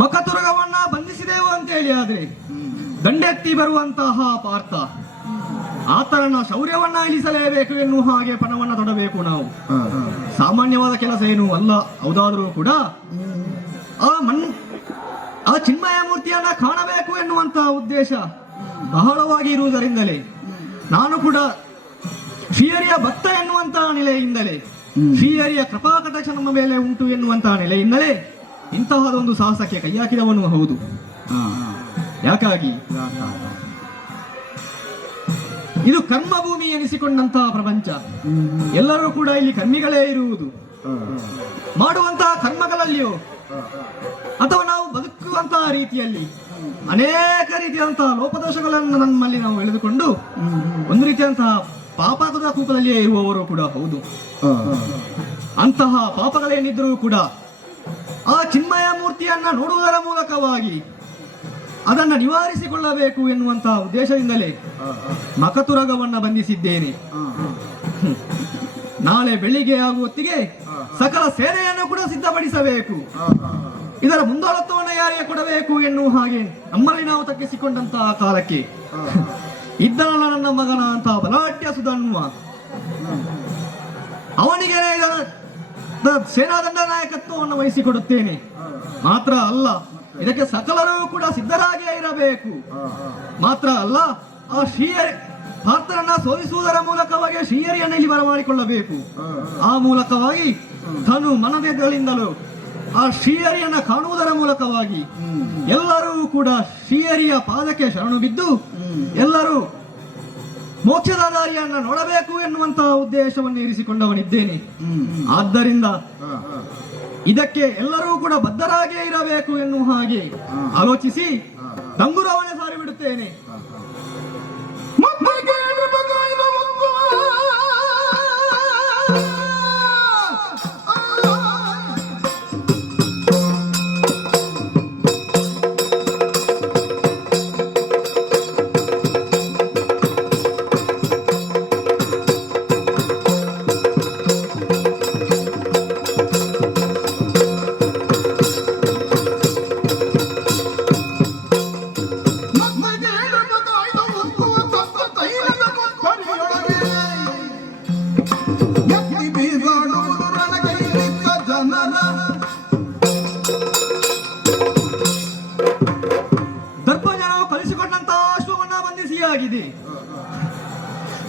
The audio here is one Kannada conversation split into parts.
ಮಕತುರಗವನ್ನ ಬಂಧಿಸಿದೆವು ಅಂತೇಳಿ ಆದ್ರೆ ದಂಡೆತ್ತಿ ಬರುವಂತಹ ಪಾರ್ಥ ಆತರನ ಶೌರ್ಯವನ್ನ ಇಳಿಸಲೇಬೇಕು ಎನ್ನುವ ಹಾಗೆ ಪಣವನ್ನ ತೊಡಬೇಕು. ನಾವು ಸಾಮಾನ್ಯವಾದ ಕೆಲಸ ಏನು ಅಲ್ಲ. ಹೌದಾದ್ರೂ ಕೂಡ ಆ ಚಿನ್ಮಯ ಮೂರ್ತಿಯನ್ನ ಕಾಣಬೇಕು ಎನ್ನುವಂತಹ ಉದ್ದೇಶ ಬಹಳವಾಗಿ ಇರುವುದರಿಂದಲೇ ನಾನು ಕೂಡ ಶ್ರೀಹರಿಯ ಭಕ್ತ ಎನ್ನುವಂತಹ ನೆಲೆಯಿಂದಲೇ, ಶ್ರೀಹರಿಯ ಕೃಪಾಕಟಾಕ್ಷ ನಮ್ಮ ಮೇಲೆ ಉಂಟು ಎನ್ನುವಂತಹ ನೆಲೆಯಿಂದಲೇ ಇಂತಹದೊಂದು ಸಾಹಸಕ್ಕೆ ಕೈ ಹಾಕಿದವನು ಹೌದು. ಯಾಕಾಗಿ ಇದು ಕರ್ಮಭೂಮಿ ಎನಿಸಿಕೊಂಡಂತಹ ಪ್ರಪಂಚ. ಎಲ್ಲರೂ ಕೂಡ ಇಲ್ಲಿ ಕರ್ಮಿಗಳೇ ಇರುವುದು. ಮಾಡುವಂತಹ ಕರ್ಮಗಳಲ್ಲಿಯೋ ಅಥವಾ ನಾವು ಬದುಕುವಂತಹ ರೀತಿಯಲ್ಲಿ ಅನೇಕ ರೀತಿಯಾದಂತಹ ಲೋಪದೋಷಗಳನ್ನು ನಮ್ಮಲ್ಲಿ ನಾವು ಎಳೆದುಕೊಂಡು ಒಂದು ರೀತಿಯಾದಂತಹ ಪಾಪದ ಕೂಪದಲ್ಲಿಯೇ ಇರುವವರು ಕೂಡ ಹೌದು. ಅಂತಹ ಪಾಪಗಳೇನಿದ್ರೂ ಕೂಡ ಆ ಚಿನ್ಮಯ ಮೂರ್ತಿಯನ್ನ ನೋಡುವುದರ ಮೂಲಕವಾಗಿ ಅದನ್ನ ನಿವಾರಿಸಿಕೊಳ್ಳಬೇಕು ಎನ್ನುವಂತಹ ಉದ್ದೇಶದಿಂದಲೇ ಮಕತುರಗವನ್ನ ಬಂಧಿಸಿದ್ದೇನೆ. ನಾಳೆ ಬೆಳಿಗ್ಗೆ ಆಗುವತ್ತಿಗೆ ಸಕಲ ಸೇನೆಯನ್ನು ಕೂಡ ಸಿದ್ಧಪಡಿಸಬೇಕು. ಇದರ ಮುಂದಾಳತ್ವವನ್ನು ಯಾರಿಗೆ ಕೊಡಬೇಕು ಎನ್ನುವ ಹಾಗೆ ನಮ್ಮಲ್ಲಿ ನಾವು ತಗ್ಗಿಸಿಕೊಂಡಂತಹ ಕಾಲಕ್ಕೆ ಇದ್ದನಲ್ಲ ನನ್ನ ಮಗನ ಅಂತ ಬಲಾಢ್ಯ ಸುಧನ್ವ ಅವನಿಗೆ ಸೇನಾ ದಂಡ ನಾಯಕತ್ವವನ್ನು ವಹಿಸಿಕೊಡುತ್ತೇನೆ. ಮಾತ್ರ ಅಲ್ಲ, ಇದಕ್ಕೆ ಸಕಲರೂ ಕೂಡ ಸಿದ್ಧರಾಗಿಯೇ ಇರಬೇಕು. ಮಾತ್ರ ಅಲ್ಲ, ಆ ಶ್ರೀಹರಿ ಪಾರ್ಥರನ್ನ ಸೋಲಿಸುವುದರ ಮೂಲಕವಾಗಿ ಶ್ರೀಹರಿಯನ್ನು ಇಲ್ಲಿ ಬರಮಾಡಿಕೊಳ್ಳಬೇಕು. ಆ ಮೂಲಕವಾಗಿ ತನು ಮನದಿಂದಲೂ ಆ ಶ್ರೀಹರಿಯನ್ನ ಕಾಣುವುದರ ಮೂಲಕವಾಗಿ ಎಲ್ಲರೂ ಕೂಡ ಶ್ರೀಹರಿಯ ಪಾದಕ್ಕೆ ಶರಣು ಬಿದ್ದು ಎಲ್ಲರೂ ಮೋಕ್ಷದ ದಾರಿಯನ್ನ ನೋಡಬೇಕು ಎನ್ನುವಂತಹ ಉದ್ದೇಶವನ್ನು ಇರಿಸಿಕೊಂಡವನಿದ್ದೇನೆ. ಆದ್ದರಿಂದ ಇದಕ್ಕೆ ಎಲ್ಲರೂ ಕೂಡ ಬದ್ಧರಾಗಿಯೇ ಇರಬೇಕು ಎನ್ನುವ ಹಾಗೆ ಆಲೋಚಿಸಿ ಡಂಗುರವನ್ನೇ ಸಾರಿ ಬಿಡುತ್ತೇನೆ.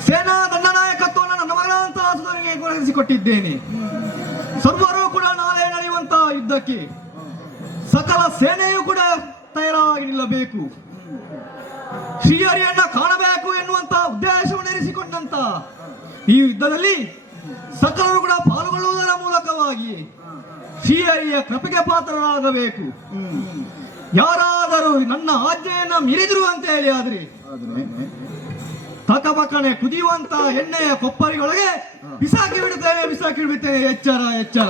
ಸೇನಾ ದಂಡನಾಯಕತ್ವವನ್ನು ನನ್ನ ಮಗನಂತಹ ಸುಧನಿಗೆ ಕೊಟ್ಟಿದ್ದೇನೆ. ಸರ್ವರೂ ಕೂಡ ನಾಳೆ ನಡೆಯುವಂತಹ ಯುದ್ಧಕ್ಕೆ ಸಕಲ ಸೇನೆಯೂ ಕೂಡ ತಯಾರಾಗಿ ನಿಲ್ಲಬೇಕು. ಶ್ರೀಹರಿಯನ್ನ ಕಾಣಬೇಕು ಎನ್ನುವಂತಹ ಉದ್ದೇಶವನ್ನು ಇರಿಸಿಕೊಂಡಂತ ಈ ಯುದ್ಧದಲ್ಲಿ ಸಕಲರು ಕೂಡ ಪಾಲ್ಗೊಳ್ಳುವುದರ ಮೂಲಕವಾಗಿ ಶ್ರೀಹರಿಯ ಕೃಪೆಗೆ ಪಾತ್ರರಾಗಬೇಕು. ಯಾರಾದರೂ ನನ್ನ ಆಜ್ಞೆಯನ್ನ ಮೀರಿದ್ರು ಅಂತ ಹೇಳಿ ಆದ್ರೆ ತಕಬಕನೆ ಕುದಿಯುವಂತ ಎಣ್ಣೆಯ ಕೊಪ್ಪರಿಗೊಳಗೆ ಬಿಸಾಕಿ ಬಿಡುತ್ತೇನೆ. ಎಚ್ಚರ ಎಚ್ಚರ.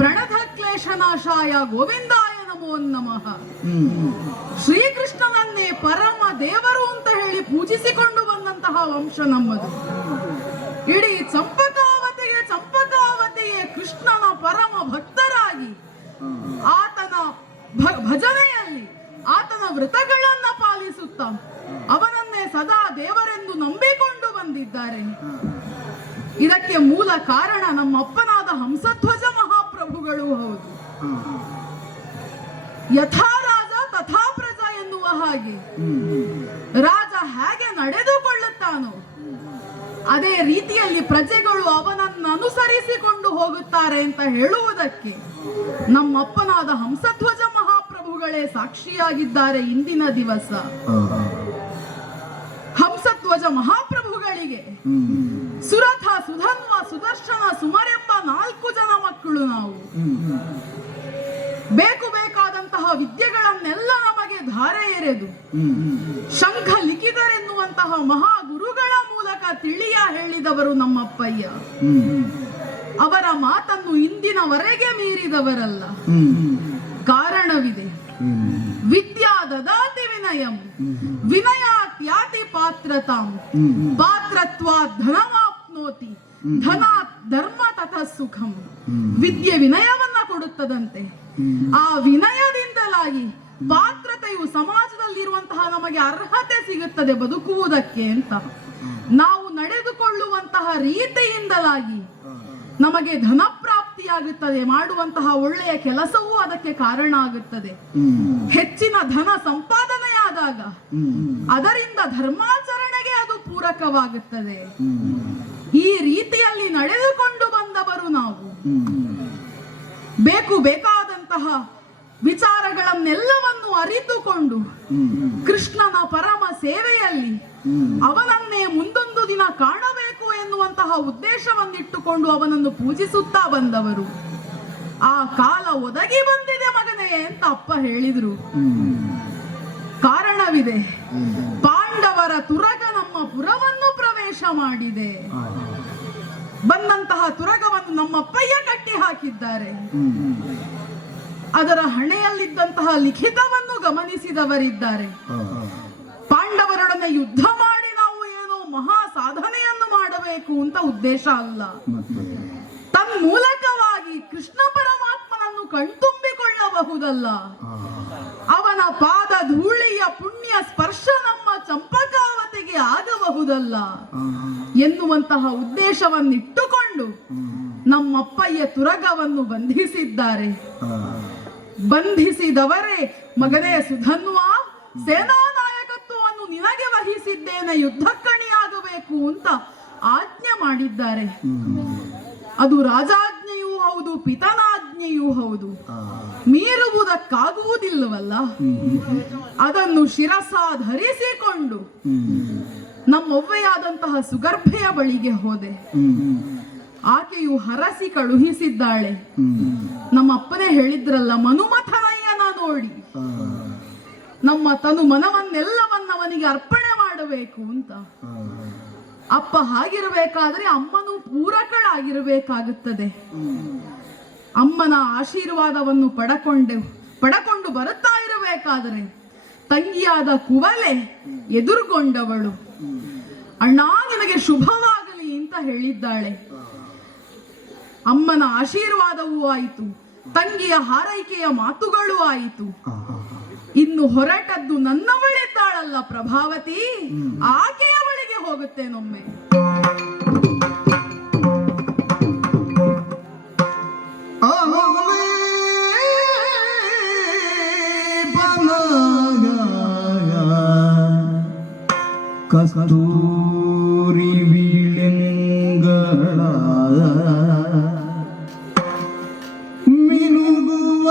ಪ್ರಣತಕ್ಲೇಶನಾಶಾಯ ಗೋವಿಂದಾಯ ನಮೋ ನಮಃ. ಶ್ರೀಕೃಷ್ಣನನ್ನೇ ಪರಮ ದೇವರು ಅಂತ ಹೇಳಿ ಪೂಜಿಸಿಕೊಂಡು ಬಂದಂತಹ ವಂಶ ನಮ್ಮದು. ಇಡೀ ಚಂಪಕಾವತಿಯೇ ಕೃಷ್ಣನ ಪರಮ ಭಕ್ತರಾಗಿ ಆತನ ಭಜನೆಯಲ್ಲಿ ಆತನ ವ್ರತಗಳನ್ನ ಪಾಲಿಸುತ್ತಾ ಅವನನ್ನೇ ಸದಾ ದೇವರೆಂದು ನಂಬಿಕೊಂಡು ಬಂದಿದ್ದಾರೆ. ಇದಕ್ಕೆ ಮೂಲ ಕಾರಣ ನಮ್ಮಪ್ಪನಾದ ಹಂಸಧ್ವಜ ಮಹಾಪ್ರಭುಗಳು ಹೌದು. ಯಥಾ ರಾಜ ತಥಾ ಪ್ರಜಾ ಎನ್ನುವ ಹಾಗೆ ರಾಜ ಹೇಗೆ ನಡೆದುಕೊಳ್ಳುತ್ತಾನೋ ಅದೇ ರೀತಿಯಲ್ಲಿ ಪ್ರಜೆಗಳು ಅವನನ್ನು ಅನುಸರಿಸಿಕೊಂಡು ಹೋಗುತ್ತಾರೆ ಅಂತ ಹೇಳುವುದಕ್ಕೆ ನಮ್ಮಪ್ಪನಾದ ಹಂಸಧ್ವಜ ಮಹಾಪ್ರಭುಗಳೇ ಸಾಕ್ಷಿಯಾಗಿದ್ದಾರೆ. ಇಂದಿನ ದಿವಸ ಹಂಸಧ್ವಜ ಮಹಾಪ್ರಭುಗಳಿಗೆ ಸುರಥ, ಸುಧನ್ವ, ಸುದರ್ಶನ, ಸುಮರೆಂಬ 4 ಜನ ಮಕ್ಕಳು. ನಾವು ಬೇಕಾದಂತಹ ವಿದ್ಯೆಗಳನ್ನೆಲ್ಲ ನಮಗೆ ಧಾರೆ ಎರೆದು ಶಂಖ ಲಿಖಿತರೆನ್ನುವಂತಹ ಮಹಾಗುರುಗಳ ಮೂಲಕ ತಿಳಿಯ ಹೇಳಿದವರು ನಮ್ಮಪ್ಪಯ್ಯ. ಅವರ ಮಾತನ್ನು ಇಂದಿನವರೆಗೆ ಮೀರಿದವರಲ್ಲ. ಕಾರಣವಿದೆ. ವಿದ್ಯಾ ದದಾತಿ ವಿನಯಂ ವಿನಯಾತ್ಯಾತಿ ಪಾತ್ರತಾಂ ಪಾತ್ರತ್ವಾತ್ ಧನಮಾಪ್ನೋತಿ ಧನಾತ್ ಧರ್ಮ ತತಃ ಸುಖಂ. ವಿದ್ಯೆ ವಿನಯವನ್ನ ಕೊಡುತ್ತದಂತೆ. ಆ ವಿನಯದಿಂದಲಾಗಿ ಪಾತ್ರತೆಯು ಸಮಾಜದಲ್ಲಿರುವಂತಹ ನಮಗೆ ಅರ್ಹತೆ ಸಿಗುತ್ತದೆ ಬದುಕುವುದಕ್ಕೆ ಅಂತ. ನಾವು ನಡೆದುಕೊಳ್ಳುವಂತಹ ರೀತಿಯಿಂದಲಾಗಿ ನಮಗೆ ಧನ ಪ್ರಾಪ್ತಿಯಾಗುತ್ತದೆ. ಮಾಡುವಂತಹ ಒಳ್ಳೆಯ ಕೆಲಸವೂ ಅದಕ್ಕೆ ಕಾರಣ ಆಗುತ್ತದೆ. ಹೆಚ್ಚಿನ ಧನ ಸಂಪಾದನೆಯಾದಾಗ ಅದರಿಂದ ಧರ್ಮಾಚರಣೆಗೆ ಅದು ಪೂರಕವಾಗುತ್ತದೆ. ಈ ರೀತಿಯಲ್ಲಿ ನಡೆದುಕೊಂಡು ಬಂದವರು ನಾವು. ಬೇಕಾದಂತಹ ವಿಚಾರಗಳನ್ನೆಲ್ಲವನ್ನು ಅರಿತುಕೊಂಡು ಕೃಷ್ಣನ ಪರಮ ಸೇವೆಯಲ್ಲಿ ಅವನನ್ನೇ ಮುಂದೊಂದು ದಿನ ಕಾಣಬೇಕು ಎನ್ನುವಂತಹ ಉದ್ದೇಶವನ್ನಿಟ್ಟುಕೊಂಡು ಅವನನ್ನು ಪೂಜಿಸುತ್ತಾ ಬಂದವರು. ಆ ಕಾಲ ಒದಗಿ ಬಂದಿದೆ ಮಗನೇ ಅಂತ ಅಪ್ಪ ಹೇಳಿದ್ರು. ಕಾರಣವಿದೆ. ಪಾಂಡವರ ತುರಗ ನಮ್ಮ ಪುರವನ್ನು ಪ್ರವೇಶ ಮಾಡಿದೆ. ಬಂದಂತಹ ತುರಗವನ್ನು ನಮ್ಮಪ್ಪಯ್ಯ ಕಟ್ಟಿ ಹಾಕಿದ್ದಾರೆ. ಅದರ ಹಣೆಯಲ್ಲಿದ್ದಂತಹ ಲಿಖಿತವನ್ನು ಗಮನಿಸಿದವರಿದ್ದಾರೆ. ಪಾಂಡವರೊಡನೆ ಯುದ್ಧ ಮಾಡಿ ನಾವು ಏನೋ ಮಹಾ ಸಾಧನೆಯನ್ನು ಮಾಡಬೇಕು ಅಂತ ಉದ್ದೇಶ ಅಲ್ಲ. ತನ್ಮೂಲಕವಾಗಿ ಕೃಷ್ಣ ಪರಮಾತ್ಮನನ್ನು ಕಣ್ತುಂಬಿಕೊಳ್ಳಬಹುದಲ್ಲ. ಅವನ ಪಾದ ಧೂಳಿಯ ಪುಣ್ಯ ಸ್ಪರ್ಶ ನಮ್ಮ ಚಂಪಕಾವತಿಗೆ ಆಗಬಹುದಲ್ಲ ಎನ್ನುವಂತಹ ಉದ್ದೇಶವನ್ನಿಟ್ಟುಕೊಂಡು ನಮ್ಮಪ್ಪಯ್ಯ ತುರಗವನ್ನು ಬಂಧಿಸಿದ್ದಾರೆ. ಬಂಧಿಸಿದವರೇ ಮಗನೇ ಸುಧನ್ವ, ಸೇನಾ ನಾಯಕತ್ವವನ್ನು ನಿನಗೆ ವಹಿಸಿದ್ದೇನೆ, ಯುದ್ಧಕ್ಕಣಿಯಾಗಬೇಕು ಅಂತ ಆಜ್ಞೆ ಮಾಡಿದ್ದಾರೆ. ಅದು ರಾಜಾಜ್ಞೆಯೂ ಹೌದು, ಪಿತನಾಜ್ಞೆಯೂ ಹೌದು. ಮೀರುವುದಕ್ಕಾಗುವುದಿಲ್ಲವಲ್ಲ. ಅದನ್ನು ಶಿರಸ ಧರಿಸಿಕೊಂಡು ನಮ್ಮವ್ವೆಯಾದಂತಹ ಸುಗರ್ಭೆಯ ಬಳಿಗೆ ಹೋದೆ. ಆಕೆಯು ಹರಸಿ ಕಳುಹಿಸಿದ್ದಾಳೆ. ನಮ್ಮ ಅಪ್ಪನೇ ಹೇಳಿದ್ರಲ್ಲ, ಮನುಮಥನಯ್ಯನ ನೋಡಿ ನಮ್ಮ ತನು ಮನವನ್ನೆಲ್ಲವನ್ನವನಿಗೆ ಅರ್ಪಣೆ ಮಾಡಬೇಕು ಅಂತ. ಅಪ್ಪ ಹಾಗಿರಬೇಕಾದ್ರೆ ಅಮ್ಮನು ಪೂರಕಳಾಗಿರಬೇಕಾಗುತ್ತದೆ. ಅಮ್ಮನ ಆಶೀರ್ವಾದವನ್ನು ಪಡಕೊಂಡು ಬರುತ್ತಾ ಇರಬೇಕಾದರೆ ತಂಗಿಯಾದ ಕುವಲೆ ಎದುರುಗೊಂಡವಳು. ಅಣ್ಣ, ನಿನಗೆ ಶುಭವಾಗಲಿ ಅಂತ ಹೇಳಿದ್ದಾಳೆ. ಅಮ್ಮನ ಆಶೀರ್ವಾದವೂ ಆಯಿತು, ತಂಗಿಯ ಹಾರೈಕೆಯ ಮಾತುಗಳೂ ಆಯಿತು. ಇನ್ನು ಹೊರಟದ್ದು ನನ್ನವಳಿದ್ದಾಳಲ್ಲ ಪ್ರಭಾವತಿ, ಆಕೆಯ ಬಳಿಗೆ ಹೋಗುತ್ತೇನೊಮ್ಮೆ. ಕಸ್ತೂರಿ ವಿಳೆಂಗಳ ಮಿನುಗುವ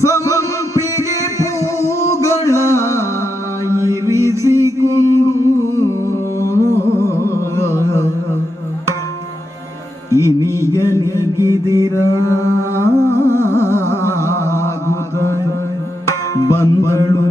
ಸಂಪಿಗೆ ಪೂಗಳ ಇರಿಸಿಕೊಂಡು ಇನಿಯನಿಗಿದಿರ ಬಂದಳು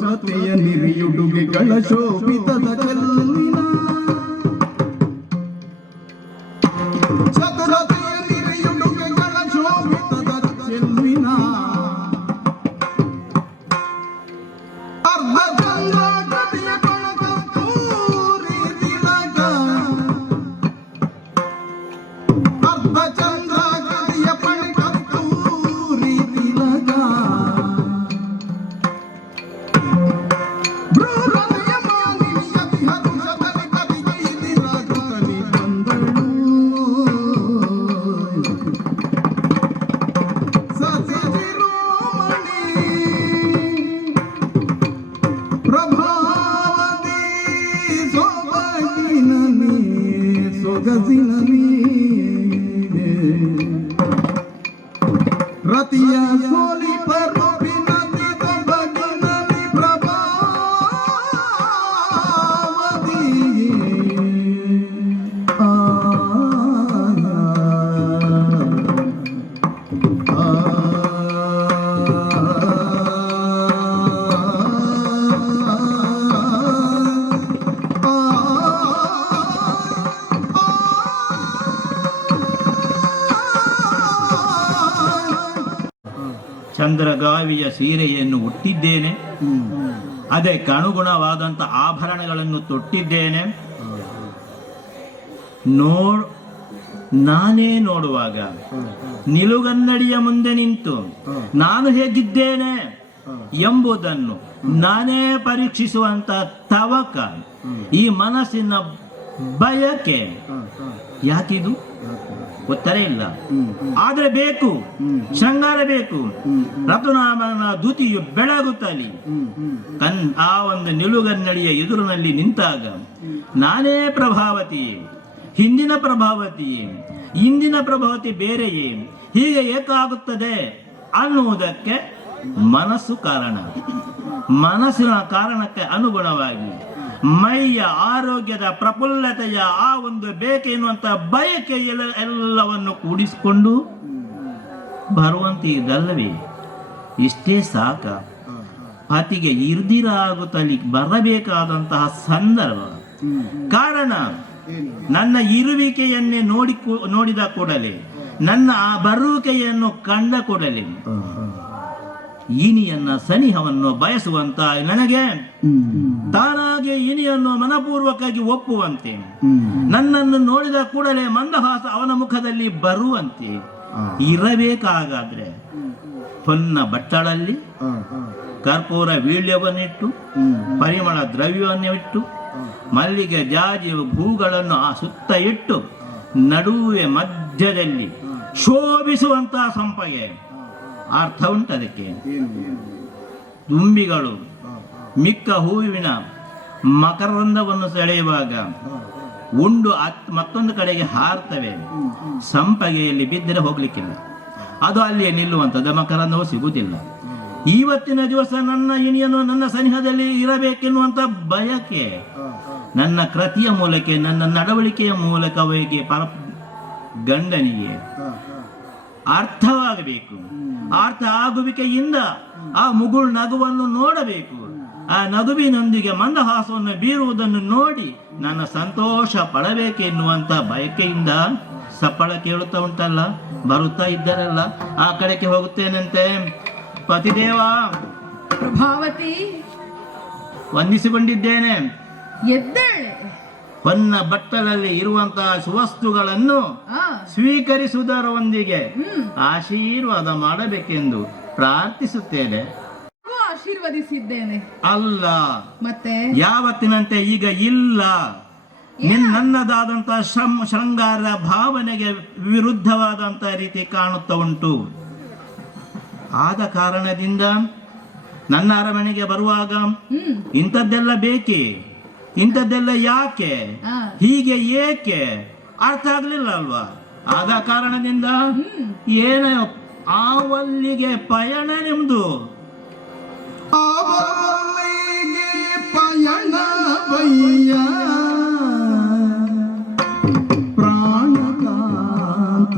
ಚತುರತೆಯ ನಿರಿಯುಡುಗೆಗಳ ಶೋಭಿತದ ಚೆಲ್ಲಿನ ಚತುರತೆಯ ನಿರಿಯುಡುಗೆಗಳ ಶೋಭಿತದ ಚೆಲ್ಲಿನ ಅರ್ಧ ಚಂದ್ರ ಗತಿಯ ಕಣಕೂರಿ ತಿಲಕ ಅರ್ಧ ಚಂದ್ರ ಗತಿಯ ಕಣಕೂರಿ ತಿಲಕ ಭ್ರೂರತೆಯ ಮಾನಿನಿಯ ತಿಹರುಷದಲ್ಲಿ ಕವಿಗೆ ಇದಿರಾಗುತ್ತಲಿ ಬಂದಳು ಸತ್ಯಶಿರೋಮಣಿ ಪ್ರಭಾವತಿ ಸೊಬಗಿನಲಿ ಸೊಗಸಿನಲಿ ರತಿಯ ಸೋಲಿ ಪರುಪಿನಲಿ ಸೊಬಗಿನಲಿ ಪ್ರಭಾವತಿ ಚಂದ್ರಗಾವಿಯ ಸೀರೆಯನ್ನು ಉಟ್ಟಿದ್ದೇನೆ, ಅದಕ್ಕನುಗುಣವಾದಂಥ ಆಭರಣಗಳನ್ನು ತೊಟ್ಟಿದ್ದೇನೆ. ನಾನೇ ನೋಡುವಾಗ ನಿಲುಗನ್ನಡಿಯ ಮುಂದೆ ನಿಂತು ನಾನು ಹೇಗಿದ್ದೇನೆ ಎಂಬುದನ್ನು ನಾನೇ ಪರೀಕ್ಷಿಸುವಂತ ತವಕ, ಈ ಮನಸ್ಸಿನ ಬಯಕೆ ಯಾಕಿದು ಉತ್ತರ ಇಲ್ಲ. ಆದ್ರೆ ಬೇಕು, ಶೃಂಗಾರ ಬೇಕು. ರತುನಾಮನ ದ್ಯುತಿಯು ಬೆಳಗುತ್ತಲಿ ಆ ಒಂದು ನಿಲುಗನ್ನಡಿಯ ಎದುರಿನಲ್ಲಿ ನಿಂತಾಗ ನಾನೇ ಪ್ರಭಾವತಿಯೇ, ಹಿಂದಿನ ಪ್ರಭಾವತಿಯೇ, ಇಂದಿನ ಪ್ರಭಾವತಿ ಬೇರೆಯೇ, ಹೀಗೆ ಏಕಾಗುತ್ತದೆ ಅನ್ನುವುದಕ್ಕೆ ಮನಸ್ಸು ಕಾರಣ. ಮನಸ್ಸಿನ ಕಾರಣಕ್ಕೆ ಅನುಗುಣವಾಗಿ ಮೈಯ ಆರೋಗ್ಯದ ಪ್ರಫುಲ್ಲತೆಯ ಆ ಒಂದು ಬೇಕೆ ಎನ್ನುವಂತ ಬಯಕೆ ಎಲ್ಲವನ್ನು ಕೂಡಿಸಿಕೊಂಡು ಬರುವಂತೆ ಇದಲ್ಲವೇ? ಇಷ್ಟೇ ಸಾಕ. ಪತಿಗೆ ಇರ್ದಿರ ಆಗುತ್ತಲಿ ಬರಬೇಕಾದಂತಹ ಸಂದರ್ಭ. ಕಾರಣ ನನ್ನ ಇರುವಿಕೆಯನ್ನೇ ನೋಡಿದ ಕೂಡಲೇ, ನನ್ನ ಆ ಬರುವಿಕೆಯನ್ನು ಕಂಡ ಕೂಡಲೇ ಇನಿಯನ್ನ ಸನಿಹವನ್ನು ಬಯಸುವಂತ ನನಗೆ ತಾನಾಗೆ ಇನಿಯನ್ನು ಮನಪೂರ್ವಕವಾಗಿ ಒಪ್ಪುವಂತೆ, ನನ್ನನ್ನು ನೋಡಿದ ಕೂಡಲೇ ಮಂದಹಾಸ ಅವನ ಮುಖದಲ್ಲಿ ಬರುವಂತೆ ಇರಬೇಕಾಗಾದ್ರೆ ಹೊನ್ನ ಬಟ್ಟಲಲ್ಲಿ ಕರ್ಪೂರ ವೀಳ್ಯವನ್ನಿಟ್ಟು, ಪರಿಮಳ ದ್ರವ್ಯವನ್ನಿಟ್ಟು, ಮಲ್ಲಿಗೆ ಜಾಜಿ ಹೂಗಳನ್ನು ಆ ಸುತ್ತ ಇಟ್ಟು, ನಡುವೆ ಮಧ್ಯದಲ್ಲಿ ಶೋಭಿಸುವಂತಹ ಸಂಪಗೆ ಅರ್ಥ ಉಂಟದಕ್ಕೆ. ದುಂಬಿಗಳು ಮಿಕ್ಕ ಹೂವಿನ ಮಕರಂದವನ್ನು ಸೆಳೆಯುವಾಗ ಉಂಡು ಮತ್ತೊಂದು ಕಡೆಗೆ ಹಾರ್ತವೆ. ಸಂಪಗೆಯಲ್ಲಿ ಬಿದ್ದರೆ ಹೋಗ್ಲಿಕ್ಕಿಲ್ಲ, ಅದು ಅಲ್ಲಿಯೇ ನಿಲ್ಲುವಂಥದ್ದು, ಮಕರಂದವು ಸಿಗುವುದಿಲ್ಲ. ಇವತ್ತಿನ ದಿವಸ ನನ್ನ ಇನಿಯನ್ನು ನನ್ನ ಸನಿಹದಲ್ಲಿ ಇರಬೇಕೆನ್ನುವಂತ ಬಯಕೆ ನನ್ನ ಕೃತಿಯ ಮೂಲಕ, ನನ್ನ ನಡವಳಿಕೆಯ ಮೂಲಕವಾಗಿ ಗಂಡನಿಗೆ ಅರ್ಥವಾಗಬೇಕು. ಅರ್ಥ ಆಗುವಿಕೆಯಿಂದ ಆ ಮುಗುಳು ನಗುವನ್ನು ನೋಡಬೇಕು. ಆ ನಗುವಿನೊಂದಿಗೆ ಮಂದಹಾಸವನ್ನು ಬೀರುವುದನ್ನು ನೋಡಿ ನನ್ನ ಸಂತೋಷ ಪಡಬೇಕೆನ್ನುವಂತ ಬಯಕೆಯಿಂದ ಸಪ್ಪಳ ಕೇಳುತ್ತಾ ಉಂಟಲ್ಲ, ಬರುತ್ತಾ ಇದ್ದಾರಲ್ಲ, ಆ ಕಡೆಗೆ ಹೋಗುತ್ತೇನಂತೆ. ಪತಿದೇವ, ಪ್ರಭಾವತಿ, ವಂದಿಸಿಕೊಂಡಿದ್ದೇನೆ. ಎದ್ದೇಳೆ. ಹೊನ್ನ ಬಟ್ಟಲಲ್ಲಿ ಇರುವಂತಹ ಸುವಸ್ತುಗಳನ್ನು ಸ್ವೀಕರಿಸುವುದರೊಂದಿಗೆ ಆಶೀರ್ವಾದ ಮಾಡಬೇಕೆಂದು ಪ್ರಾರ್ಥಿಸುತ್ತೇನೆ. ಆಶೀರ್ವದಿಸಿದ್ದೇನೆ ಅಲ್ಲ, ಮತ್ತೆ ಯಾವತ್ತಿನಂತೆ ಈಗ ಇಲ್ಲ. ನನ್ನದಾದಂತಹ ಶೃಂಗಾರ ಭಾವನೆಗೆ ವಿರುದ್ಧವಾದಂತ ರೀತಿ ಕಾಣುತ್ತಾ ಉಂಟು. ಆದ ಕಾರಣದಿಂದ ನನ್ನ ಅರಮನೆಗೆ ಬರುವಾಗ ಇಂಥದ್ದೆಲ್ಲ ಬೇಕೇ, ಇಂಥದ್ದೆಲ್ಲ ಯಾಕೆ, ಹೀಗೆ ಏಕೆ ಅರ್ಥ ಆಗ್ಲಿಲ್ಲ ಅಲ್ವಾ? ಆದ ಕಾರಣದಿಂದ ಏನ ಆವಲ್ಲಿಗೆ ಪಯಣ ನಿಮ್ದು. ಆವಲ್ಲಿಗೆ ಪಯಣ ಬಯ್ಯ ಪ್ರಾಣಕಾಂತ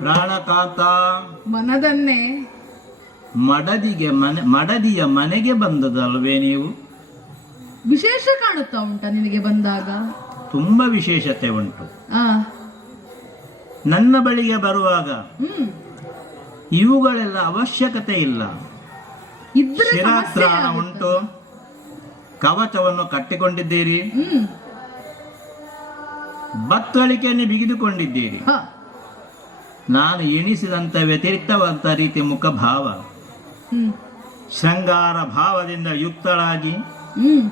ಪ್ರಾಣಕಾಂತ ಮನದನ್ನೇ ಮಡದಿಯ ಮನೆಗೆ ಬಂದದಲ್ವೇ ನೀವು? ವಿಶೇಷ ಕಾಣುತ್ತಾ ಉಂಟ ನಿನಗೆ ಬಂದಾಗ? ತುಂಬಾ ವಿಶೇಷತೆ ಉಂಟು. ಆ ನನ್ನ ಬಳಿಗೆ ಬರುವಾಗ ಹ್ಮ್ ಇವುಗಳೆಲ್ಲ ಅವಶ್ಯಕತೆ ಇಲ್ಲ. ಇದ್ರೆ ಸಮಸ್ಯೆ ಶಿರಾತ್ರಾಣ ಆಗುತ್ತೆ. ಉಂಟು, ಕವಚವನ್ನು ಕಟ್ಟಿಕೊಂಡಿದ್ದೀರಿ, ಹ್ಮ್ ಬತ್ತಳಿಕೆಯನ್ನು ಬಿಗಿದುಕೊಂಡಿದ್ದೀರಿ. ಹ ನಾನು ಎಣಿಸಿದಂತ ವ್ಯತಿರಿಕ್ತವಾದ ರೀತಿ ಮುಖಭಾವ, ಹ್ಮ್ ಶೃಂಗಾರ ಭಾವದಿಂದ ಯುಕ್ತಳಾಗಿ ಹ್ಮ್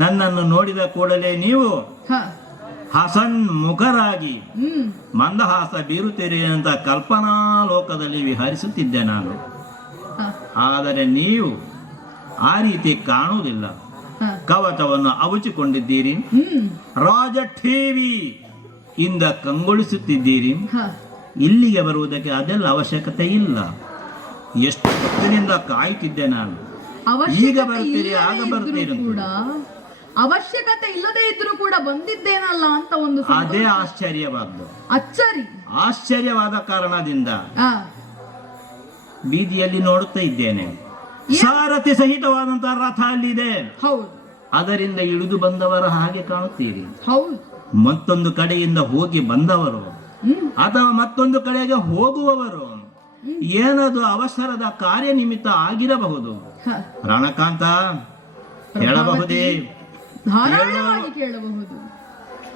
ನನ್ನನ್ನು ನೋಡಿದ ಕೂಡಲೇ ನೀವು ಹ ಹಸನ್ಮುಖರಾಗಿ ಹ್ಮ್ ಮಂದಹಾಸ ಬೀರುತ್ತೀರಿ ಅಂತ ಕಲ್ಪನಾ ಲೋಕದಲ್ಲಿ ವಿಹರಿಸುತ್ತಿದ್ದೆ ನಾನು. ಹ ಆದರೆ ನೀವು ಆ ರೀತಿ ಕಾಣುವುದಿಲ್ಲ. ಹ ಕವಚವನ್ನು ಅವುಚಿಕೊಂಡಿದ್ದೀರಿ, ಹ್ಮ್ ರಾಜ ಠೇವಿ ಇಂದ ಕಂಗೊಳಿಸುತ್ತಿದ್ದೀರಿ. ಹ ಇಲ್ಲಿಗೆ ಬರುವುದಕ್ಕೆ ಅದೆಲ್ಲ ಅವಶ್ಯಕತೆ ಇಲ್ಲ. ಎಷ್ಟು ಹೊತ್ತಿನಿಂದ ಕಾಯ್ತಿದ್ದೆ ನಾನು. ಈಗ ಅವಶ್ಯಕತೆ ಬರ್ತೀರಿ, ಆಗ ಇಲ್ಲದೆ ಬರ್ತೀರಿ ಇದ್ರೂ ಅಂತ. ಕೂಡ ಅವಶ್ಯಕತೆ ಇಲ್ಲದೆ ಇದ್ರೂ ಕೂಡ ಬಂದಿದ್ದೇನಲ್ಲ ಅಂತ ಒಂದು ಅದೇ ಆಶ್ಚರ್ಯವಾದ್ದು. ಅಚ್ಚರಿ. ಆಶ್ಚರ್ಯವಾದ ಕಾರಣದಿಂದ ಆ ಬೀದಿಯಲ್ಲಿ ನೋಡುತ್ತಾ ಇದ್ದೇನೆ. ಸಾರಥಿ ಸಹಿತವಾದಂತಹ ರಥ ಅಲ್ಲಿದೆ. ಹೌದು ಅದರಿಂದ ಇಳಿದು ಬಂದವರ ಹಾಗೆ ಕಾಣುತ್ತೀರಿ. ಹೌದು ಮತ್ತೊಂದು ಕಡೆಯಿಂದ ಹೋಗಿ ಬಂದವರು ಹ್ಮ್ ಅಥವಾ ಮತ್ತೊಂದು ಕಡೆಗೆ ಹೋಗುವವರು, ಏನದು ಅವಸರದ ಕಾರ್ಯನಿಮಿತ್ತ ಆಗಿರಬಹುದು. ಹ ರಣಕಾಂತ ಹೇಳಬಹುದೇ? ಧಾರಾಳವಾಗಿ ಕೇಳಬಹುದು.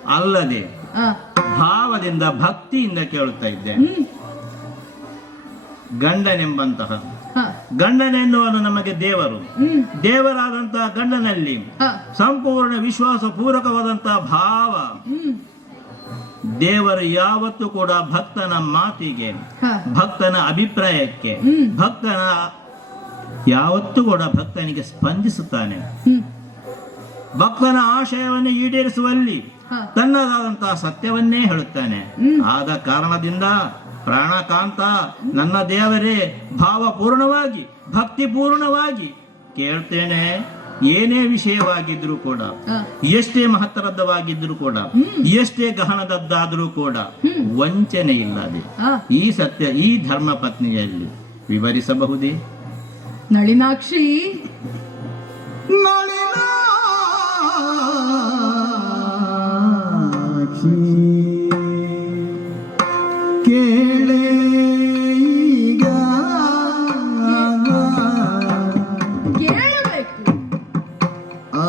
ಅಲ್ಲದೆ ಆ ಭಾವದಿಂದ ಭಕ್ತಿಯಿಂದ ಕೇಳುತ್ತಾ ಇದ್ದೆ. ಹ್ಮ್ ಗಂಡನೆಂಬಂತಹ ಹ ಗಂಡನೆನ್ನುವನು ನಮಗೆ ದೇವರು. ಹ್ಮ್ ದೇವರಾದಂತಹ ಗಂಡನಲ್ಲಿ ಹ ಸಂಪೂರ್ಣ ವಿಶ್ವಾಸ ಪೂರ್ವಕವಾದಂತಹ ಭಾವ. ಹ್ಮ್ ದೇವರು ಯಾವತ್ತೂ ಕೂಡ ಭಕ್ತನ ಮಾತಿಗೆ, ಹ ಭಕ್ತನ ಅಭಿಪ್ರಾಯಕ್ಕೆ, ಹ್ಮ್. ಭಕ್ತನ ಯಾವತ್ತೂ ಕೂಡ ಭಕ್ತನಿಗೆ ಸ್ಪಂದಿಸುತ್ತಾನೆ. ಹ್ಮ್ ಭಕ್ತನ ಆಶಯವನ್ನು ಈಡೇರಿಸುವಲ್ಲಿ ಹ ತನ್ನದಾದಂತಹ ಸತ್ಯವನ್ನೇ ಹೇಳುತ್ತಾನೆ. ಹ್ಮ್. ಆದ ಕಾರಣದಿಂದ ಪ್ರಾಣಕಾಂತ, ನನ್ನ ದೇವರೇ, ಭಾವಪೂರ್ಣವಾಗಿ ಭಕ್ತಿಪೂರ್ಣವಾಗಿ ಕೇಳ್ತೇನೆ. ಏನೇ ವಿಷಯವಾಗಿದ್ರೂ ಕೂಡ, ಹ ಎಷ್ಟೇ ಮಹತ್ತರವಾಗಿದ್ರೂ ಕೂಡ, ಎಷ್ಟೇ ಗಹನದದ್ದಾದರೂ ಕೂಡ ವಂಚನೆ ಇಲ್ಲದೆ ಹ ಈ ಸತ್ಯ ಈ ಧರ್ಮ ಪತ್ನಿಯಲ್ಲಿ ವಿವರಿಸಬಹುದೇ? ನಳಿನಾಕ್ಷಿ ನಳಿನಾಕ್ಷಿ ಕೇಳೆ ಈಗ ಕೇಳಬೇಕು. ಆ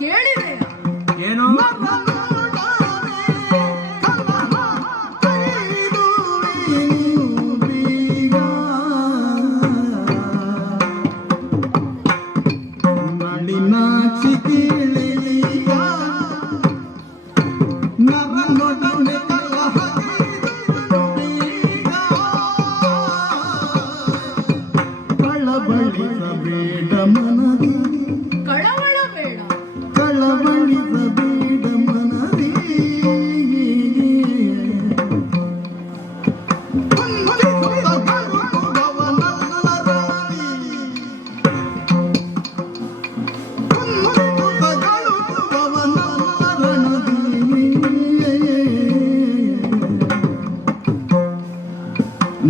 ಕೇಳಿದೆಯಾ? ಏನು? ನಳಿನಾಕ್ಷಿ ಕೇಳಿಗ ನರನೊಡನೆ ಕಲಹ ಕಳಬಳಿಸಬೇಡ ಮನದಿ, ಕಳವಳ ಬೇಡ. ಕಳಬಳಿಸಬೇಡ ಮನದಿ.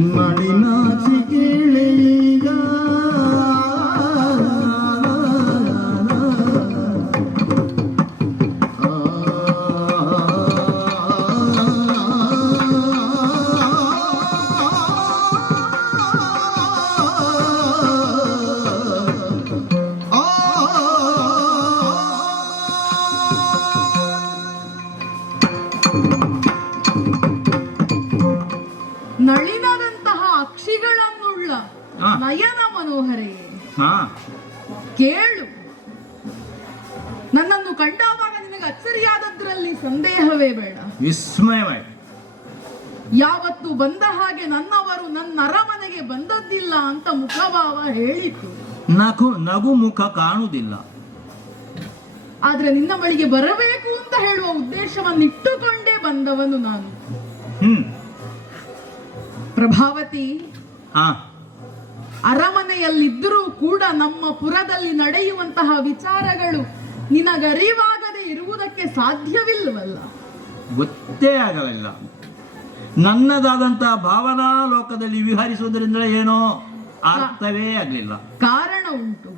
ನಳಿನಾಕ್ಷಿ ಕೇಳಿಗ ನಳಿನದಂತಹ ಅಕ್ಷಿಗಳನ್ನುಳ್ಳ ಆ. ನಯನ ಮನೋಹರೇ, ಹಾ ಕೇಳು. ನನ್ನನ್ನು ಕಂಡಾಗ ನಿನಗೆ ಅಚ್ಚರಿಯಾದದ್ರಲ್ಲಿ ಸಂದೇಹವೇ ಬೇಡ. ವಿಸ್ಮಯವಾಗಿ ಯಾವತ್ತು ಬಂದ ಹಾಗೆ ನನ್ನವರು ನನ್ನ ಅರಮನೆಗೆ ಬಂದದ್ದಿಲ್ಲ ಅಂತ ಮುಖಭಾವ ಹೇಳಿತು. ನಗು ಮುಖ ಕಾಣುವುದಿಲ್ಲ. ಆದ್ರೆ ನಿನ್ನ ಬಳಿಗೆ ಬರಬೇಕು ಅಂತ ಹೇಳುವ ಉದ್ದೇಶವನ್ನಿಟ್ಟುಕೊಂಡೇ ಬಂದವನು ನಾನು. ಪ್ರಭಾವತಿ, ಹಾ ಅರಮನೆಯಲ್ಲಿದ್ದರೂ ಕೂಡ ನಮ್ಮ ಪುರದಲ್ಲಿ ನಡೆಯುವಂತಹ ವಿಚಾರಗಳು ನಿನಗರಿವಾಗದೆ ಇರುವುದಕ್ಕೆ ಸಾಧ್ಯವಿಲ್ಲವಲ್ಲ. ಗೊತ್ತೇ ಆಗಲಿಲ್ಲ. ನನ್ನದಾದಂತಹ ಭಾವನಾ ಲೋಕದಲ್ಲಿ ವಿಹರಿಸುವುದರಿಂದ ಏನೋ ಅರ್ಥವೇ ಆಗಲಿಲ್ಲ. ಕಾರಣ ಉಂಟು.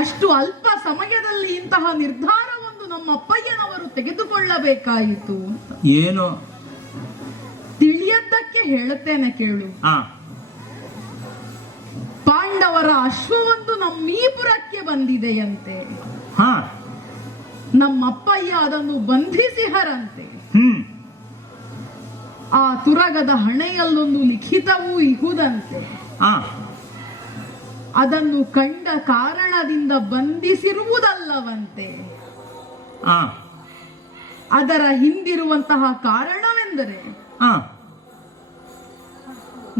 ಅಷ್ಟು ಅಲ್ಪ ಸಮಯದಲ್ಲಿ ಇಂತಹ ನಿರ್ಧಾರವೊಂದು ನಮ್ಮ ಅಪ್ಪಯ್ಯನವರು ತೆಗೆದುಕೊಳ್ಳಬೇಕಾಯಿತು. ಏನೋ ತಿಳಿಯದ್ದಕ್ಕೆ ಹೇಳುತ್ತೇನೆ ಕೇಳು. ಪಾಂಡವರ ಅಶ್ವವೊಂದು ನಮ್ಮೀಪುರಕ್ಕೆ ಬಂದಿದೆಯಂತೆ. ಹಾ ನಮ್ಮಪ್ಪಯ್ಯ ಅದನ್ನು ಬಂಧಿಸಿಹರಂತೆ. ಹ್ಮ್ ಆ ತುರಗದ ಹಣೆಯಲ್ಲೊಂದು ಲಿಖಿತವೂ ಇಹುದಂತೆ. ಹಾ ಅದನ್ನು ಕಂಡ ಕಾರಣದಿಂದ ಬಂಧಿಸಿರುವುದಲ್ಲವಂತೆ. ಹಾ ಅದರ ಹಿಂದಿರುವಂತಹ ಕಾರಣವೆಂದರೆ ಹಾ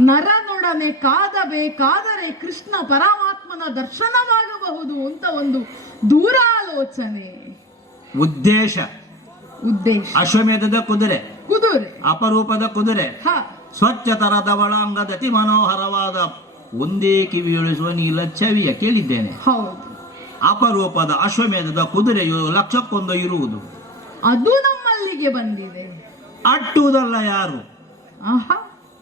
ನರನೊಡನೆ ಕಾದಬೇಕಾದರೆ ಕೃಷ್ಣ ಪರಮಾತ್ಮನ ದರ್ಶನವಾಗಬಹುದು ಅಂತ ಒಂದು ದೂರಾಲೋಚನೆ, ಉದ್ದೇಶ. ಅಶ್ವಮೇಧದ ಕುದುರೆ, ಅಪರೂಪದ ಕುದುರೆ, ಸ್ವಚ್ಛ ತರದವಳ ಅಂಗದತಿ ಮನೋಹರವಾದ ಒಂದೇ ಕಿವಿಯೊಳಿಸುವ ನೀಲಚ್ಛವಿಯ ಕೇಳಿದ್ದೇನೆ. ಹೌದು, ಅಪರೂಪದ ಅಶ್ವಮೇಧದ ಕುದುರೆಯು ಲಕ್ಷಕ್ಕೊಂದು ಇರುವುದು. ಅದು ನಮ್ಮಲ್ಲಿಗೆ ಬಂದಿದೆ. ಅಟ್ಟುವುದಲ್ಲ ಯಾರು,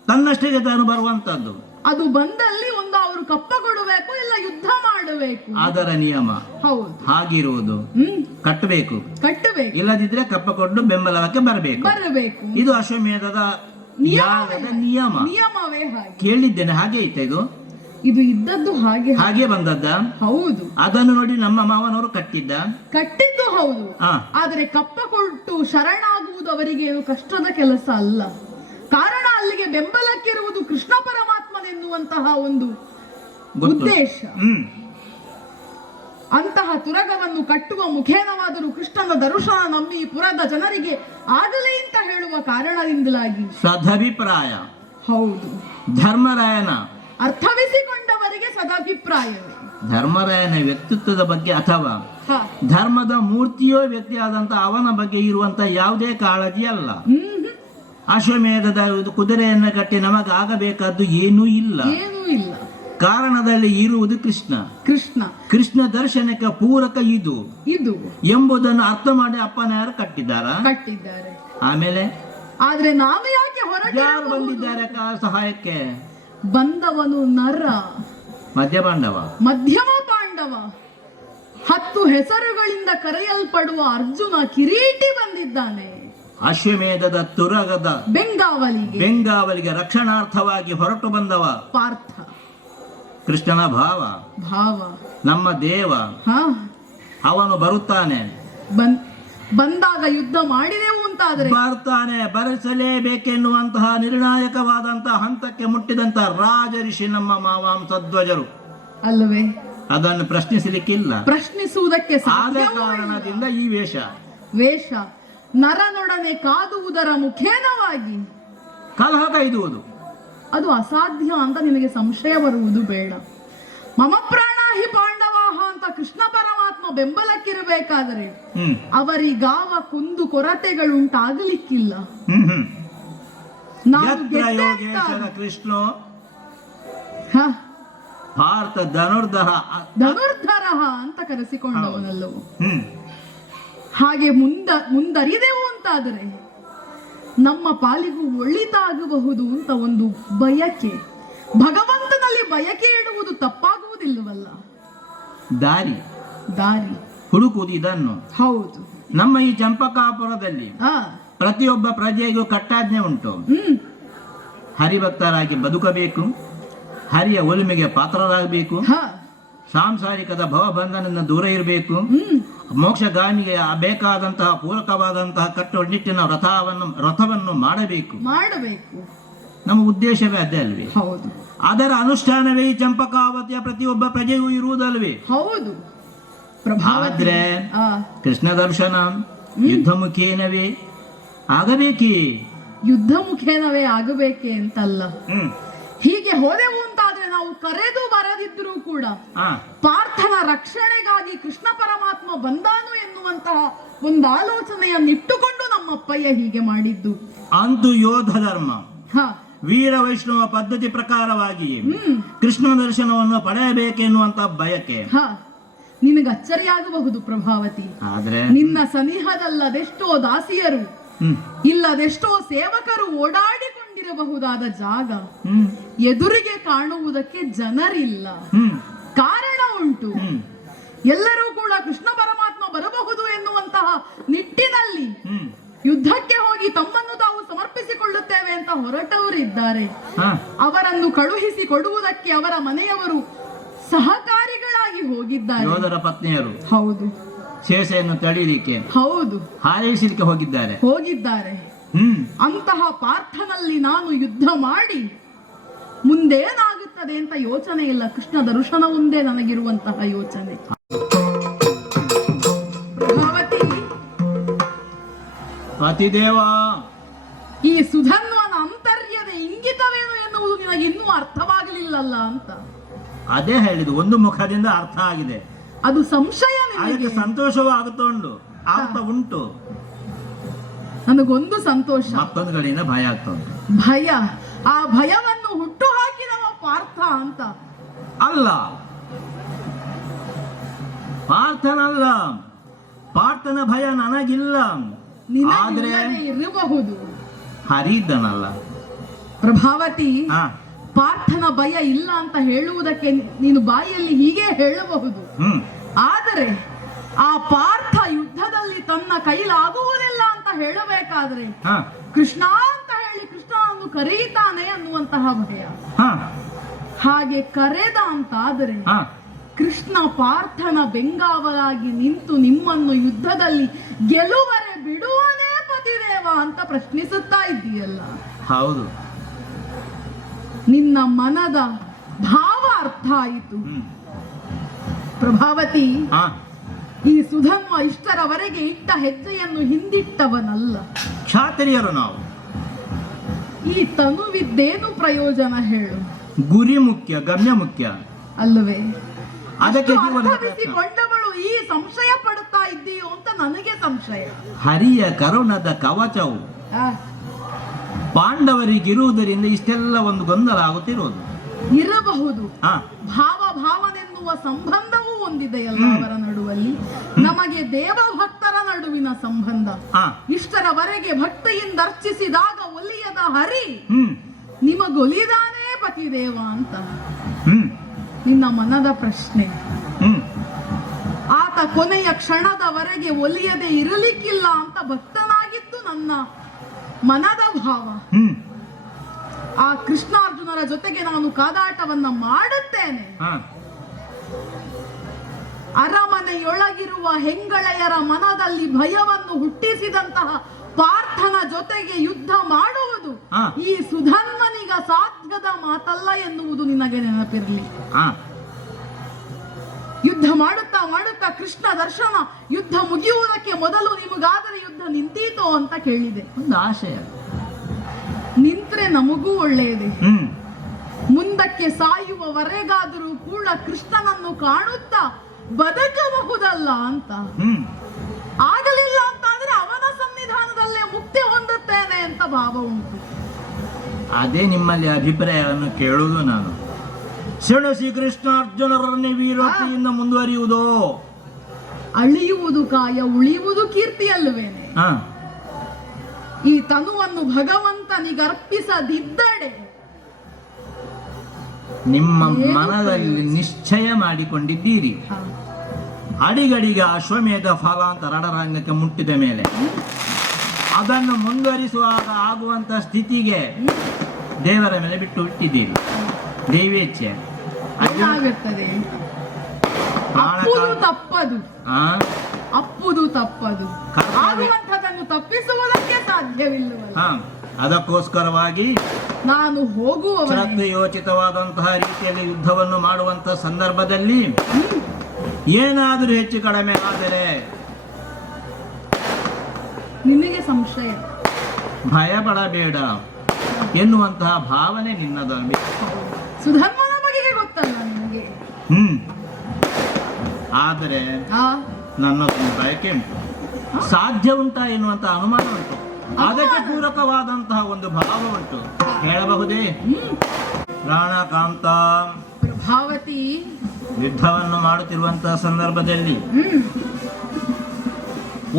ತನ್ನಷ್ಟಿಗೆ ತಾನು ಬರುವಂತದ್ದು. ಅದು ಬಂದಲ್ಲಿ ಒಂದು ಅವರು ಕಪ್ಪ ಕೊಡಬೇಕು, ಇಲ್ಲ ಯುದ್ಧ ಮಾಡಬೇಕು, ಅದರ ನಿಯಮ. ಹೌದು, ಹಾಗಿರುವುದು. ಕಟ್ಟಬೇಕು, ಇಲ್ಲದಿದ್ರೆ ಕಪ್ಪ ಕೊಟ್ಟು ಬೆಂಬಲಕ್ಕೆ ಬರಬೇಕು. ಇದು ಅಶ್ವಮೇಧದ ಯಾಗದ ನಿಯಮವೇ ಹಾಗೆ. ಕೇಳಿದ್ದೇನೆ. ಹಾಗೆ ಐತೆ ಇದು ಇದ್ದದ್ದು ಹಾಗೆ ಬಂದದ್ದ. ಹೌದು, ಅದನ್ನು ನೋಡಿ ನಮ್ಮ ಮಾವನವರು ಕಟ್ಟಿದ್ದು ಹೌದು. ಆದರೆ ಕಪ್ಪ ಕೊಟ್ಟು ಶರಣಾಗುವುದು ಅವರಿಗೆ ಏನು ಕಷ್ಟದ ಕೆಲಸ ಅಲ್ಲ. ಕಾರಣ ಅಲ್ಲಿಗೆ ಬೆಂಬಲಕ್ಕಿರುವುದು ಕೃಷ್ಣ ಪರಮಾತ್ಮನೆನ್ನುವಂತಹ ಒಂದು ಉದ್ದೇಶ. ಅಂತಹ ತುರಗವನ್ನು ಕಟ್ಟುವ ಮುಖೇನವಾದರೂ ಕೃಷ್ಣನ ದರ್ಶನ ನಮ್ಮ ಈ ಪುರದ ಜನರಿಗೆ ಆಗಲಿ ಅಂತ ಹೇಳುವ ಕಾರಣದಿಂದಲಾಗಿ ಸದಭಿಪ್ರಾಯ. ಹೌದು, ಧರ್ಮರಾಯನ ಅರ್ಥವಿಸಿಕೊಂಡವರಿಗೆ ಸದಾಭಿಪ್ರಾಯವೇ. ಧರ್ಮರಾಯನ ವ್ಯಕ್ತಿತ್ವದ ಬಗ್ಗೆ ಅಥವಾ ಧರ್ಮದ ಮೂರ್ತಿಯೋ ವ್ಯಕ್ತಿಯಾದಂತ ಅವನ ಬಗ್ಗೆ ಇರುವಂತ ಯಾವುದೇ ಕಾಳಜಿ ಅಲ್ಲ. ಅಶ್ವಮೇಧದ ಕುದುರೆಯನ್ನು ಕಟ್ಟಿ ನಮಗಾಗಬೇಕಾದ್ದು ಏನೂ ಇಲ್ಲ. ಕಾರಣದಲ್ಲಿ ಇರುವುದು ಕೃಷ್ಣ ದರ್ಶನಕ್ಕೆ ಪೂರಕ ಇದು ಎಂಬುದನ್ನು ಅರ್ಥ ಮಾಡಿ ಅಪ್ಪನಾರು ಕಟ್ಟಿದ್ದಾರೆ. ಆಮೇಲೆ ಆದ್ರೆ ನಾವು ಯಾಕೆ ಯಾರು ಬಂದಿದ್ದಾರೆ ಸಹಾಯಕ್ಕೆ? ಬಂದವನು ನರ, ಮಧ್ಯಮ ಪಾಂಡವ, 10 ಹೆಸರುಗಳಿಂದ ಕರೆಯಲ್ಪಡುವ ಅರ್ಜುನ ಕಿರೀಟಿ ಬಂದಿದ್ದಾನೆ. ಅಶ್ವಮೇಧದ ತುರಗದ ಬೆಂಗಾವಲಿಗೆ ರಕ್ಷಣಾರ್ಥವಾಗಿ ಹೊರಟು ಬಂದವ ಪಾರ್ಥ, ಕೃಷ್ಣನ ಭಾವ, ನಮ್ಮ ದೇವ. ಅವನು ಬರುತ್ತಾನೆ. ಬಂದಾಗ ಯುದ್ಧ ಮಾಡಿದೆವು ಅಂತಾದರೆ ಬರ್ತಾನೆ, ಬರೆಸಲೇಬೇಕೆನ್ನುವಂತಹ ನಿರ್ಣಾಯಕವಾದಂತಹ ಹಂತಕ್ಕೆ ಮುಟ್ಟಿದಂತಹ ರಾಜ ಋಷಿ ನಮ್ಮ ಮಾವಾಂಸಧ್ವಜರು ಅಲ್ಲವೇ? ಅದನ್ನು ಪ್ರಶ್ನಿಸಲಿಕ್ಕಿಲ್ಲ. ಪ್ರಶ್ನಿಸುವುದಕ್ಕೆ ಆದ ಕಾರಣದಿಂದ ಈ ವೇಷ ನರನೊಡನೆ ಕಾದುವುದರ ಮುಖೇನವಾಗಿ ಕಲಹ ಕೈದುವುದು ಅದು ಅಸಾಧ್ಯ ಅಂತ ನಿನಗೆ ಸಂಶಯ ಬರುವುದು ಬೇಡ. ಮಮ ಪ್ರಾಣಾಹಿ ಪಾಂಡವಾಹ ಅಂತ ಕೃಷ್ಣ ಪರಮಾತ್ಮ ಬೆಂಬಲಕ್ಕಿರಬೇಕಾದರೆ ಅವರಿಗಾವ ಕುಂದು ಕೊರತೆಗಳುಂಟಾಗಲಿಕ್ಕಿಲ್ಲ. ಕೃಷ್ಣ ಭಾರತ ಧನುರ್ಧರ ಅಂತ ಕರೆಸಿಕೊಂಡವನಲ್ಲವೋ. ಹಾಗೆ ಮುಂದರಿದೆವು ಅಂತಾದರೆ ನಮ್ಮ ಪಾಲಿಗೂ ಒಳಿತಾಗಬಹುದು ಅಂತ ಒಂದು ಬಯಕೆ. ಭಗವಂತನಲ್ಲಿ ಬಯಕೆ ಇಡುವುದು ತಪ್ಪಾಗುವುದಿಲ್ಲವಲ್ಲ. ದಾರಿ ಹುಡುಕುವುದು ಇದನ್ನು. ಹೌದು, ನಮ್ಮ ಈ ಚಂಪಕಾಪುರದಲ್ಲಿ ಪ್ರತಿಯೊಬ್ಬ ಪ್ರಜೆಗೂ ಕಟ್ಟಾಜ್ಞೆ ಉಂಟು. ಹರಿಭಕ್ತರಾಗಿ ಬದುಕಬೇಕು, ಹರಿಯ ಒಲಿಮೆಗೆ ಪಾತ್ರರಾಗಬೇಕು, ಸಾಂಸಾರಿಕದ ಭವಬಂಧನದಿಂದ ದೂರ ಇರಬೇಕು, ಮೋಕ್ಷಗಾಮಿಗೆ ಬೇಕಾದಂತಹ ಪೂರಕವಾದಂತಹ ಕಟ್ಟುನಿಟ್ಟಿನ ರಥವನ್ನು ಮಾಡಬೇಕು. ನಮ್ಮ ಉದ್ದೇಶವೇ ಅದೇ ಅಲ್ವೇ? ಹೌದು ಅದರ ಅನುಷ್ಠಾನವೇ ಈ ಚಂಪಕಾವತಿಯ ಪ್ರತಿಯೊಬ್ಬ ಪ್ರಜೆಯೂ ಇರುವುದಲ್ವೇ? ಹೌದು ಪ್ರಭಾವತಿ. ಆದ್ರೆ ಆ, ಕೃಷ್ಣ ದರ್ಶನ ಯುದ್ಧ ಮುಖೇನವೇ ಆಗಬೇಕೇ. ಯುದ್ಧ ಮುಖೇನವೇ ಆಗಬೇಕೆ ಅಂತಲ್ಲ. ಹ್ಮ್ ಹೀಗೆ ಹೋದೆವು ಅಂತಾದ್ರೆ ನಾವು ಕರೆದು ಬರದಿದ್ರೂ ಕೂಡ ಆ ಪಾರ್ಥನ ರಕ್ಷಣೆಗಾಗಿ ಕೃಷ್ಣ ಪರಮಾತ್ಮ ಬಂದಾನು ಎನ್ನುವಂತಹ ಒಂದು ಆಲೋಚನೆಯನ್ನಿಟ್ಟುಕೊಂಡು ನಮ್ಮಪ್ಪಯ್ಯ ಹೀಗೆ ಮಾಡಿದ್ದು. ಅಂತೂ ಯೋಧ ಧರ್ಮ ಹ ವೀರ ವೈಷ್ಣವ ಪದ್ಧತಿ ಪ್ರಕಾರವಾಗಿ ಹ್ಮ್ ಕೃಷ್ಣ ದರ್ಶನವನ್ನು ಪಡೆಯಬೇಕೆನ್ನುವಂತ ಬಯಕೆ. ಹ ನಿನಗೆ ಅಚ್ಚರಿಯಾಗಬಹುದು ಪ್ರಭಾವತಿ. ಆದ್ರೆ ನಿನ್ನ ಸನಿಹದಲ್ಲದೆಷ್ಟೋ ದಾಸಿಯರು ಹ್ಮ್ ಇಲ್ಲದೆಷ್ಟೋ ಸೇವಕರು ಓಡಾಡಿಕೊಂಡಿರಬಹುದಾದ ಜಾಗ ಹ್ಮ್ ಎದುರಿಗೆ ಕಾಣುವುದಕ್ಕೆ ಜನರಿಲ್ಲ. ಹ್ಮ್ ಕಾರಣ ಉಂಟು. ಹ್ಮ್ ಎಲ್ಲರೂ ಕೂಡ ಕೃಷ್ಣ ಪರಮಾತ್ಮ ಬರಬಹುದು ಎನ್ನುವಂತಹ ನಿಟ್ಟಿನಲ್ಲಿ ಹ್ಮ್ ಯುದ್ಧಕ್ಕೆ ಹೋಗಿ ತಮ್ಮನ್ನು ತಾವು ಸಮರ್ಪಿಸಿಕೊಳ್ಳುತ್ತೇವೆ ಅಂತ ಹೊರಟವರಿದ್ದಾರೆ. ಹಾ ಅವರನ್ನು ಕಳುಹಿಸಿ ಕೊಡುವುದಕ್ಕೆ ಅವರ ಮನೆಯವರು ಸಹಕಾರಿಗಳಾಗಿ ಹೋಗಿದ್ದಾರೆ. ಯೋಧರ ಪತ್ನಿಯರು ಹೌದು ಶೇಷೆಯನ್ನು ತಡೀಲಿಕ್ಕೆ ಹೌದು ಹಾರೈಸಲಿಕ್ಕೆ ಹೋಗಿದ್ದಾರೆ. ಹ್ಮ್ ಅಂತಹ ಪಾರ್ಥನಲ್ಲಿ ನಾನು ಯುದ್ಧ ಮಾಡಿ ಮುಂದೇನಾಗುತ್ತದೆ ಅಂತ ಯೋಚನೆ ಇಲ್ಲ. ಕೃಷ್ಣ ದರ್ಶನ ಒಂದೇ ನನಗಿರುವಂತಹ ಯೋಚನೆ. ಪ್ರಭಾವತಿ, ಪತಿದೇವ ಈ ಸುಧನ್ವನ ಅಂತರ್ಯದ ಇಂಗಿತವೇನು ಎನ್ನುವುದು ನಿನಗೆ ಇನ್ನೂ ಅರ್ಥವಾಗಲಿಲ್ಲಲ್ಲ ಅಂತ. ಅದೇ ಹೇಳಿದ್ದು, ಒಂದು ಮುಖದಿಂದ ಅರ್ಥ ಆಗಿದೆ, ಅದು ಸಂಶಯ ಅದಕ್ಕೆ ನಿನಗೆ. ಸಂತೋಷವೂ ಆಗುತ್ತಾ ಉಂಟು, ಆಗ್ತಾ ಉಂಟು. ನನಗೊಂದು ಸಂತೋಷ, ಮತ್ತೊಂದು ಕಡೆಯಿಂದ ಭಯ ಆಗ್ತಾ ಉಂಟು. ಭಯ. ಆ ಭಯವನ್ನು ಹುಟ್ಟು ಹಾಕಿದವ ಪಾರ್ಥ ಅಂತ. ಅಲ್ಲ, ಪಾರ್ಥನಲ್ಲ, ಪಾರ್ಥನ ಭಯ ನನಗಿಲ್ಲ. ಆದ್ರೆ ನಿನಗೆ ಇರಬಹುದು. ಹರಿ ಇದ್ದನಲ್ಲ ಪ್ರಭಾವತಿ, ಹಾ ಪಾರ್ಥನ ಭಯ ಇಲ್ಲ ಅಂತ ಹೇಳುವುದಕ್ಕೆ ನೀನು ಬಾಯಿಯಲ್ಲಿ ಹೀಗೆ ಹೇಳಬಹುದು. ಹ್ಮ್ ಆದರೆ ಆ ಪಾರ್ಥ ಯುದ್ಧದಲ್ಲಿ ತನ್ನ ಕೈಲಾಗುವುದಿಲ್ಲ ಅಂತ ಹೇಳಬೇಕಾದ್ರೆ ಹಾ ಕೃಷ್ಣ ಅಂತ ಹೇಳಿ ಕೃಷ್ಣನನ್ನು ಕರೆಯುತ್ತಾನೆ ಅನ್ನುವಂತಹ ಭಯ. ಹಾ ಹಾಗೆ ಕರೆದ ಅಂತಾದರೆ ಹಾ ಕೃಷ್ಣ ಪಾರ್ಥನ ಬೆಂಗಾವಲಾಗಿ ನಿಂತು ನಿಮ್ಮನ್ನು ಯುದ್ಧದಲ್ಲಿ ಗೆಲುವರೆ ಬಿಡುವನೇ ಪತಿದೇವ ಅಂತ ಪ್ರಶ್ನಿಸುತ್ತಾ ಇದ್ದೀಯಲ್ಲ. ಹೌದು. ನಿನ್ನ ಮನದ ಭಾವ ಅರ್ಥ ಆಯಿತು. ಹ್ಮ್ ಪ್ರಭಾವತಿ, ಹಾ ಈ ಸುಧನ್ವ ಇಷ್ಟರವರೆಗೆ ಇಟ್ಟ ಹೆಜ್ಜೆಯನ್ನು ಹಿಂದಿಟ್ಟವನಲ್ಲ. ಕ್ಷಾತ್ರಿಯರು ನಾವು. ಈ ತನುವಿದ್ದೇನು ಪ್ರಯೋಜನ ಹೇಳು? ಗುರಿ ಮುಖ್ಯ, ಗಮ್ಯ ಮುಖ್ಯ ಅಲ್ಲವೇ? ಅದಕ್ಕೆ ಅಷ್ಟು ಜೀವನದ ಅರ್ಥವಿಸಿಕೊಂಡವಳು ಈ ಸಂಶಯ ಪಡುತ್ತಾ ಇದ್ದೀಯೋ ಅಂತ ನನಗೆ ಸಂಶಯ. ಹರಿಯ ಕರುಣದ ಕವಚವು ಆ, ಪಾಂಡವರಿಗಿರುವುದರಿಂದ ಇಷ್ಟೆಲ್ಲ ಒಂದು ಗೊಂದಲ ಆಗುತ್ತಿರೋದು. ಇರಬಹುದು. ಹಾ ಭಾವನೆನ್ನುವ ಸಂಬಂಧವೂ ಒಂದಿದೆಯಲ್ಲ ಅವರ ನಡುವಲ್ಲಿ. ನಮಗೆ ದೇವಭಕ್ತರ ನಡುವಿನ ಸಂಬಂಧ. ಹಾ ಇಷ್ಟರವರೆಗೆ ಭಕ್ತಿಯಿಂದ ಅರ್ಚಿಸಿದಾಗ ಒಲಿಯದ ಹರಿ ಹ್ಮ್ ನಿಮಗೊಲಿದಾನೇ ಪತಿದೇವ ಅಂತ ಹ್ಮ್ ನಿನ್ನ ಮನದ ಪ್ರಶ್ನೆ. ಹ್ಮ್ ಆತ ಕೊನೆಯ ಕ್ಷಣದವರೆಗೆ ಒಲಿಯದೆ ಇರಲಿಕ್ಕಿಲ್ಲ ಅಂತ ಭಕ್ತನಾಗಿದ್ದು ನನ್ನ ಮನದ ಭಾವ. ಹ್ಮ್ ಆ ಕೃಷ್ಣಾರ್ಜುನರ ಜೊತೆಗೆ ನಾನು ಕಾದಾಟವನ್ನ ಮಾಡುತ್ತೇನೆ. ಹಾ ಅರಮನೆಯೊಳಗಿರುವ ಹೆಂಗಳೆಯರ ಮನದಲ್ಲಿ ಭಯವನ್ನು ಹುಟ್ಟಿಸಿದಂತಹ ಪಾರ್ಥನ ಜೊತೆಗೆ ಯುದ್ಧ ಮಾಡುವುದು ಹಾ. ಈ ಸುಧನ್ವನಿಗ ಸಾಧ್ಯದ ಮಾತಲ್ಲ ಎನ್ನುವುದು ನಿನಗೆ ನೆನಪಿರಲಿ. ಹಾ ಯುದ್ಧ ಮಾಡುತ್ತಾ ಮಾಡುತ್ತಾ ಕೃಷ್ಣ ದರ್ಶನ, ಯುದ್ಧ ಮುಗಿಯುವುದಕ್ಕೆ ಮೊದಲು ನಿಮಗಾದರೆ ಯುದ್ಧ ನಿಂತೀತೋ ಅಂತ ಕೇಳಿದೆ. ಒಂದು ಆಶಯ. ನಿಂತ್ರೆ ನಮಗೂ ಒಳ್ಳೆಯದೇ. ಹ್ಮ್ ಮುಂದಕ್ಕೆ ಸಾಯುವವರೆಗಾದರೂ ಕೂಡ ಕೃಷ್ಣನನ್ನು ಕಾಣುತ್ತಾ ಬದುಕಬಹುದಲ್ಲ ಅಂತ. ಹ್ಮ್ ಆಗಲಿಲ್ಲ ಅಂತಾದ್ರೆ ಅವನ ಸನ್ನಿಧಾನದಲ್ಲೇ ಮುಕ್ತಿ ಹೊಂದುತ್ತೇನೆ ಅಂತ ಭಾವ ಉಂಟು. ಅದೇ ನಿಮ್ಮಲ್ಲಿ ಅಭಿಪ್ರಾಯವನ್ನು ಕೇಳುವುದು ನಾನು. ಶ್ರೀ ಕೃಷ್ಣಾರ್ಜುನರನ್ನೇ ವೀರತೆಯಿಂದ ಮುಂದುವರಿಯುವುದು. ಅಳಿಯುವುದು ಕಾಯ, ಉಳಿಯುವುದು ಕೀರ್ತಿ ಅಲ್ಲವೇನೆ? ಹಾ ಈ ತನುವನ್ನು ಭಗವಂತನಿಗರ್ಪಿಸದಿದ್ದಡೆ ನಿಮ್ಮ ಏನು ಮನದಲ್ಲಿ ಪ್ರಯೋಜನ? ನಿಶ್ಚಯ ಮಾಡಿಕೊಂಡಿದ್ದೀರಿ. ಹಾ. ಅಡಿಗಡಿಗೆ ಅಶ್ವಮೇಧ ಫಲ ಅಂತ ರಣರಂಗಕ್ಕೆ ಮುಟ್ಟಿದ ಮೇಲೆ ಅದನ್ನು ಮುಂದುವರಿಸುವಾಗ ಆಗುವಂತ ಸ್ಥಿತಿಗೆ ದೇವರ ಮೇಲೆ ಬಿಟ್ಟು ಬಿಟ್ಟಿದ್ದೀರಿ. ದೇವೇಚ್ಛೆ ಏನಾಗುತ್ತದೆ? ಅಪ್ಪುದು ತಪ್ಪದು, ಅಪ್ಪುದು ತಪ್ಪದು. ಕರ್ತವ್ಯ. ಆಗುವಂಥದ್ದನ್ನು ತಪ್ಪಿಸುವುದಕ್ಕೆ ಸಾಧ್ಯವಿಲ್ಲವಲ್ಲ. ಹಾ ಅದಕ್ಕೋಸ್ಕರವಾಗಿ ನಾನು ಹೋಗುವವನೇ. ಶ್ರದ್ಧೆಯೋಚಿತವಾದಂತಹ ರೀತಿಯಲ್ಲಿ ಯುದ್ಧವನ್ನು ಮಾಡುವಂತಹ ಸಂದರ್ಭದಲ್ಲಿ ಏನಾದರೂ ಹೆಚ್ಚು ಕಡಿಮೆ ಆದರೆ ನಿನಗೆ ಸಂಶಯ? ಭಯ ಪಡಬೇಡ ಎನ್ನುವಂತಹ ಭಾವನೆ ನಿನ್ನದಲ್ಲಿ. ಸುಧರ್ಮನ ಬಗೆಗೆ ಗೊತ್ತಲ್ಲ ನಿನಗೆ. ಆದರೆ ಆ ನನ್ನದೊಂದು ಬಯಕೆ ಉಂಟು, ಸಾಧ್ಯ ಉಂಟಾ ಎನ್ನುವಂತಹ ಅನುಮಾನ ಉಂಟು, ಅದಕ್ಕೆ ಪೂರಕವಾದಂತಹ ಒಂದು ಭಾವ ಉಂಟು, ಹೇಳಬಹುದೇ? ಪ್ರಾಣಕಾಂತ ಪ್ರಭಾವತಿ ಯುದ್ಧವನ್ನು ಮಾಡುತ್ತಿರುವಂತಹ ಸಂದರ್ಭದಲ್ಲಿ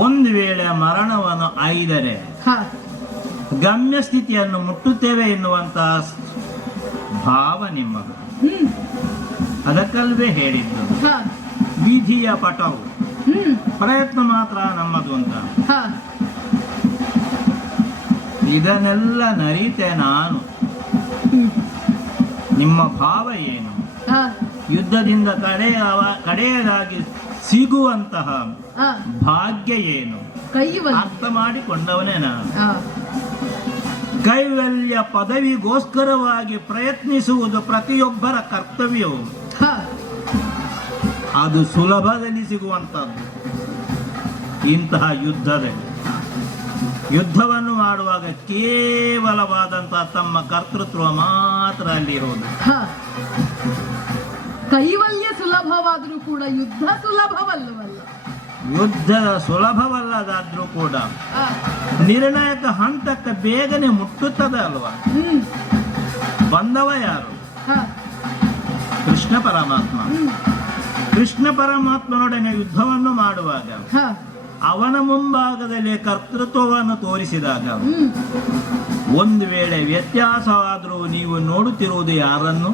ಒಂದು ವೇಳೆ ಮರಣವನ್ನು ಆಯ್ದರೆ ಹ ಗಮ್ಯ ಸ್ಥಿತಿಯನ್ನು ಮುಟ್ಟುತ್ತೇವೆ ಎನ್ನುವಂತಹ ಭಾವ ನಿಮ್ಮದು. ಅದಕ್ಕಲ್ವೇ ಹೇಳಿದ್ದು ಹ ವಿಧಿಯ ಪಟವು, ಪ್ರಯತ್ನ ಮಾತ್ರ ನಮ್ಮದು ಅಂತ. ಹ ಇದನ್ನೆಲ್ಲ ನರಿತೆ ನಾನು. ನಿಮ್ಮ ಭಾವ ಏನು? ಹ ಯುದ್ಧದಿಂದ ಕಡೆಯದಾಗಿ ಸಿಗುವಂತಹ ಹ ಭಾಗ್ಯ ಏನು? ಕೈವಲ್ಲ. ಅರ್ಥ ಮಾಡಿಕೊಂಡವನೇ ನಾನು. ಹ ಕೈವಲ್ಯ ಪದವಿಗೋಸ್ಕರವಾಗಿ ಪ್ರಯತ್ನಿಸುವುದು ಪ್ರತಿಯೊಬ್ಬರ ಕರ್ತವ್ಯವು. ಹ ಅದು ಸುಲಭದಲ್ಲಿ ಸಿಗುವಂತದ್ದು. ಇಂತಹ ಯುದ್ಧವನ್ನು ಮಾಡುವಾಗ ಕೇವಲವಾದಂತಹ ತಮ್ಮ ಕರ್ತೃತ್ವ ಮಾತ್ರ ಅಲ್ಲಿರುವುದು. ಹ ಕೈವಲ್ಯ ಸುಲಭವಾದರೂ ಕೂಡ ಯುದ್ಧ ಸುಲಭವಲ್ಲವಲ್ಲ. ಯುದ್ಧ ಸುಲಭವಲ್ಲದಾದ್ರೂ ಕೂಡ ಹ ನಿರ್ಣಾಯಕ ಹಂತಕ್ಕೆ ಬೇಗನೆ ಮುಟ್ಟುತ್ತದೆ ಅಲ್ವಾ? ಬಂದವ ಯಾರು? ಹ ಕೃಷ್ಣ ಪರಮಾತ್ಮ. ಕೃಷ್ಣ ಪರಮಾತ್ಮನೊಡನೆ ಯುದ್ಧವನ್ನು ಮಾಡುವಾಗ ಹ ಅವನ ಮುಂಭಾಗದಲ್ಲಿ ಕರ್ತೃತ್ವವನ್ನು ತೋರಿಸಿದಾಗ ಒಂದು ವೇಳೆ ವ್ಯತ್ಯಾಸವಾದರೂ ನೀವು ನೋಡುತ್ತಿರುವುದು ಯಾರನ್ನು?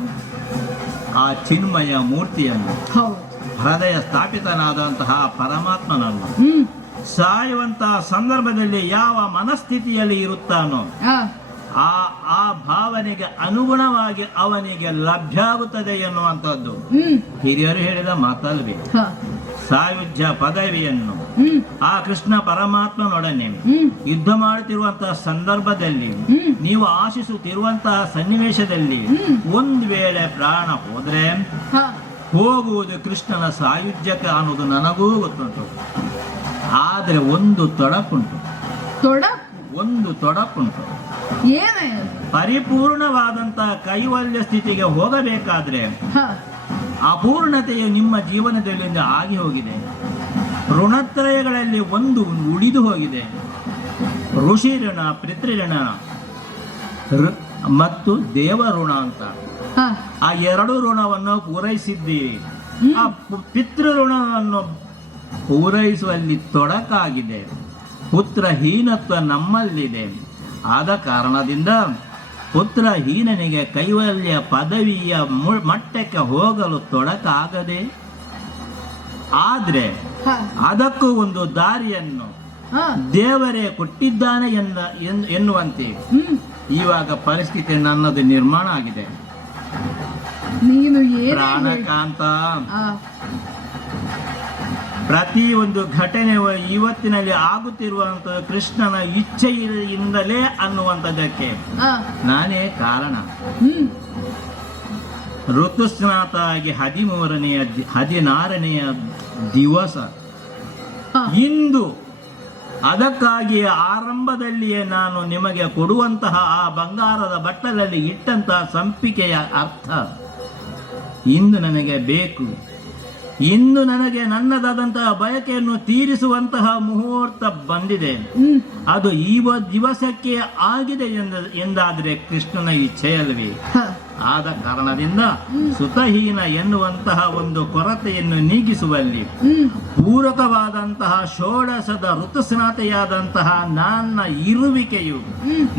ಆ ಚಿನ್ಮಯ ಮೂರ್ತಿಯನ್ನು, ಹೌದು. ಹೃದಯ ಸ್ಥಾಪಿತನಾದಂತಹ ಪರಮಾತ್ಮನನ್ನು. ಸಾಯುವಂತಹ ಸಂದರ್ಭದಲ್ಲಿ ಯಾವ ಮನಸ್ಥಿತಿಯಲ್ಲಿ ಇರುತ್ತಾನೋ ಹ ಆ ಭಾವನೆಗೆ ಅನುಗುಣವಾಗಿ ಅವನಿಗೆ ಲಭ್ಯ ಆಗುತ್ತದೆ ಎನ್ನುವಂಥದ್ದು ಹಿರಿಯರು ಹೇಳಿದ ಮಾತಲ್ವೇ. ಹ ಸಾಯುಜ್ಯ ಪದವಿಯನ್ನು ಆ ಕೃಷ್ಣ ಪರಮಾತ್ಮನೊಡನೆ ಯುದ್ಧ ಮಾಡುತ್ತಿರುವಂತಹ ಸಂದರ್ಭದಲ್ಲಿ ನೀವು ಆಶಿಸುತ್ತಿರುವಂತಹ ಸನ್ನಿವೇಶದಲ್ಲಿ ಒಂದು ವೇಳೆ ಪ್ರಾಣ ಹೋದ್ರೆ ಹ ಹೋಗುವುದು ಕೃಷ್ಣನ ಸಾಯುಜ್ಯಕ್ಕೆ ಅನ್ನೋದು ನನಗೂ ಗೊತ್ತುಂಟು. ಆದರೆ ಒಂದು ತೊಡಕುಂಟು. ಏನೇ ಅದು? ಪರಿಪೂರ್ಣವಾದಂತಹ ಕೈವಲ್ಯ ಸ್ಥಿತಿಗೆ ಹೋಗಬೇಕಾದ್ರೆ ಹ ಅಪೂರ್ಣತೆಯು ನಿಮ್ಮ ಜೀವನದಲ್ಲಿ ಆಗಿ ಹೋಗಿದೆ. ಋಣತ್ರಯಗಳಲ್ಲಿ ಒಂದು ಉಳಿದು ಹೋಗಿದೆ. ಋಷಿ ಋಣ, ಪಿತೃಋಣ ಮತ್ತು ದೇವ ಋಣ ಅಂತ. ಹ ಆ ಎರಡು ಋಣವನ್ನು ಪೂರೈಸಿದ್ದೀರಿ. ಆ ಪಿತೃ ಋಣವನ್ನು ಪೂರೈಸುವಲ್ಲಿ ತೊಡಕಾಗಿದೆ. ಪುತ್ರಹೀನತ್ವ ನಮ್ಮಲ್ಲಿದೆ. ಆದ ಕಾರಣದಿಂದ ಪುತ್ರಹೀನನಿಗೆ ಕೈವಲ್ಯ ಪದವಿಯ ಮಟ್ಟಕ್ಕೆ ಹೋಗಲು ತೊಡಕಾಗದೆ, ಆದ್ರೆ ಹ ಅದಕ್ಕೂ ಒಂದು ದಾರಿಯನ್ನು ಹ ದೇವರೇ ಕೊಟ್ಟಿದ್ದಾನೆ ಎನ್ನುವಂತೆ ಇವಾಗ ಪರಿಸ್ಥಿತಿ ನನ್ನದು ನಿರ್ಮಾಣ ಆಗಿದೆ. ನೀನು ಏನು ಪ್ರಾಣಕಾಂತ, ಪ್ರತಿ ಒಂದು ಘಟನೆ ಇವತ್ತಿನಲ್ಲಿ ಆಗುತ್ತಿರುವಂತಹ ಕೃಷ್ಣನ ಇಚ್ಛೆಯಿಂದಲೇ ಅನ್ನುವಂಥದ್ದಕ್ಕೆ ನಾನೇ ಕಾರಣ. ಋತುಸ್ನಾತ ಆಗಿ 16ನೆಯ ದಿವಸ ಇಂದು. ಅದಕ್ಕಾಗಿ ಆರಂಭದಲ್ಲಿಯೇ ನಾನು ನಿಮಗೆ ಕೊಡುವಂತಹ ಆ ಬಂಗಾರದ ಬಟ್ಟಲಲ್ಲಿ ಇಟ್ಟಂತಹ ಸಂಪಿಕೆಯ ಅರ್ಥ ಇಂದು ನನಗೆ ಬೇಕು. ಇಂದು ನನಗೆ ನನ್ನದಾದಂತಹ ಬಯಕೆಯನ್ನು ತೀರಿಸುವಂತಹ ಮುಹೂರ್ತ ಬಂದಿದೆ. ಅದು ಈ ದಿವಸಕ್ಕೆ ಆಗಿದೆ ಎಂದಾದರೆ ಕೃಷ್ಣನ ಇಚ್ಛೆಯಲ್ವೇ. ಆದ ಕಾರಣದಿಂದ ಸುತಹೀನ ಎನ್ನುವಂತಹ ಒಂದು ಕೊರತೆಯನ್ನು ನೀಗಿಸುವಲ್ಲಿ ಪೂರಕವಾದಂತಹ ಷೋಡಶದ ಋತುಸ್ನಾತೆಯಾದಂತಹ ನನ್ನ ಇರುವಿಕೆಯು,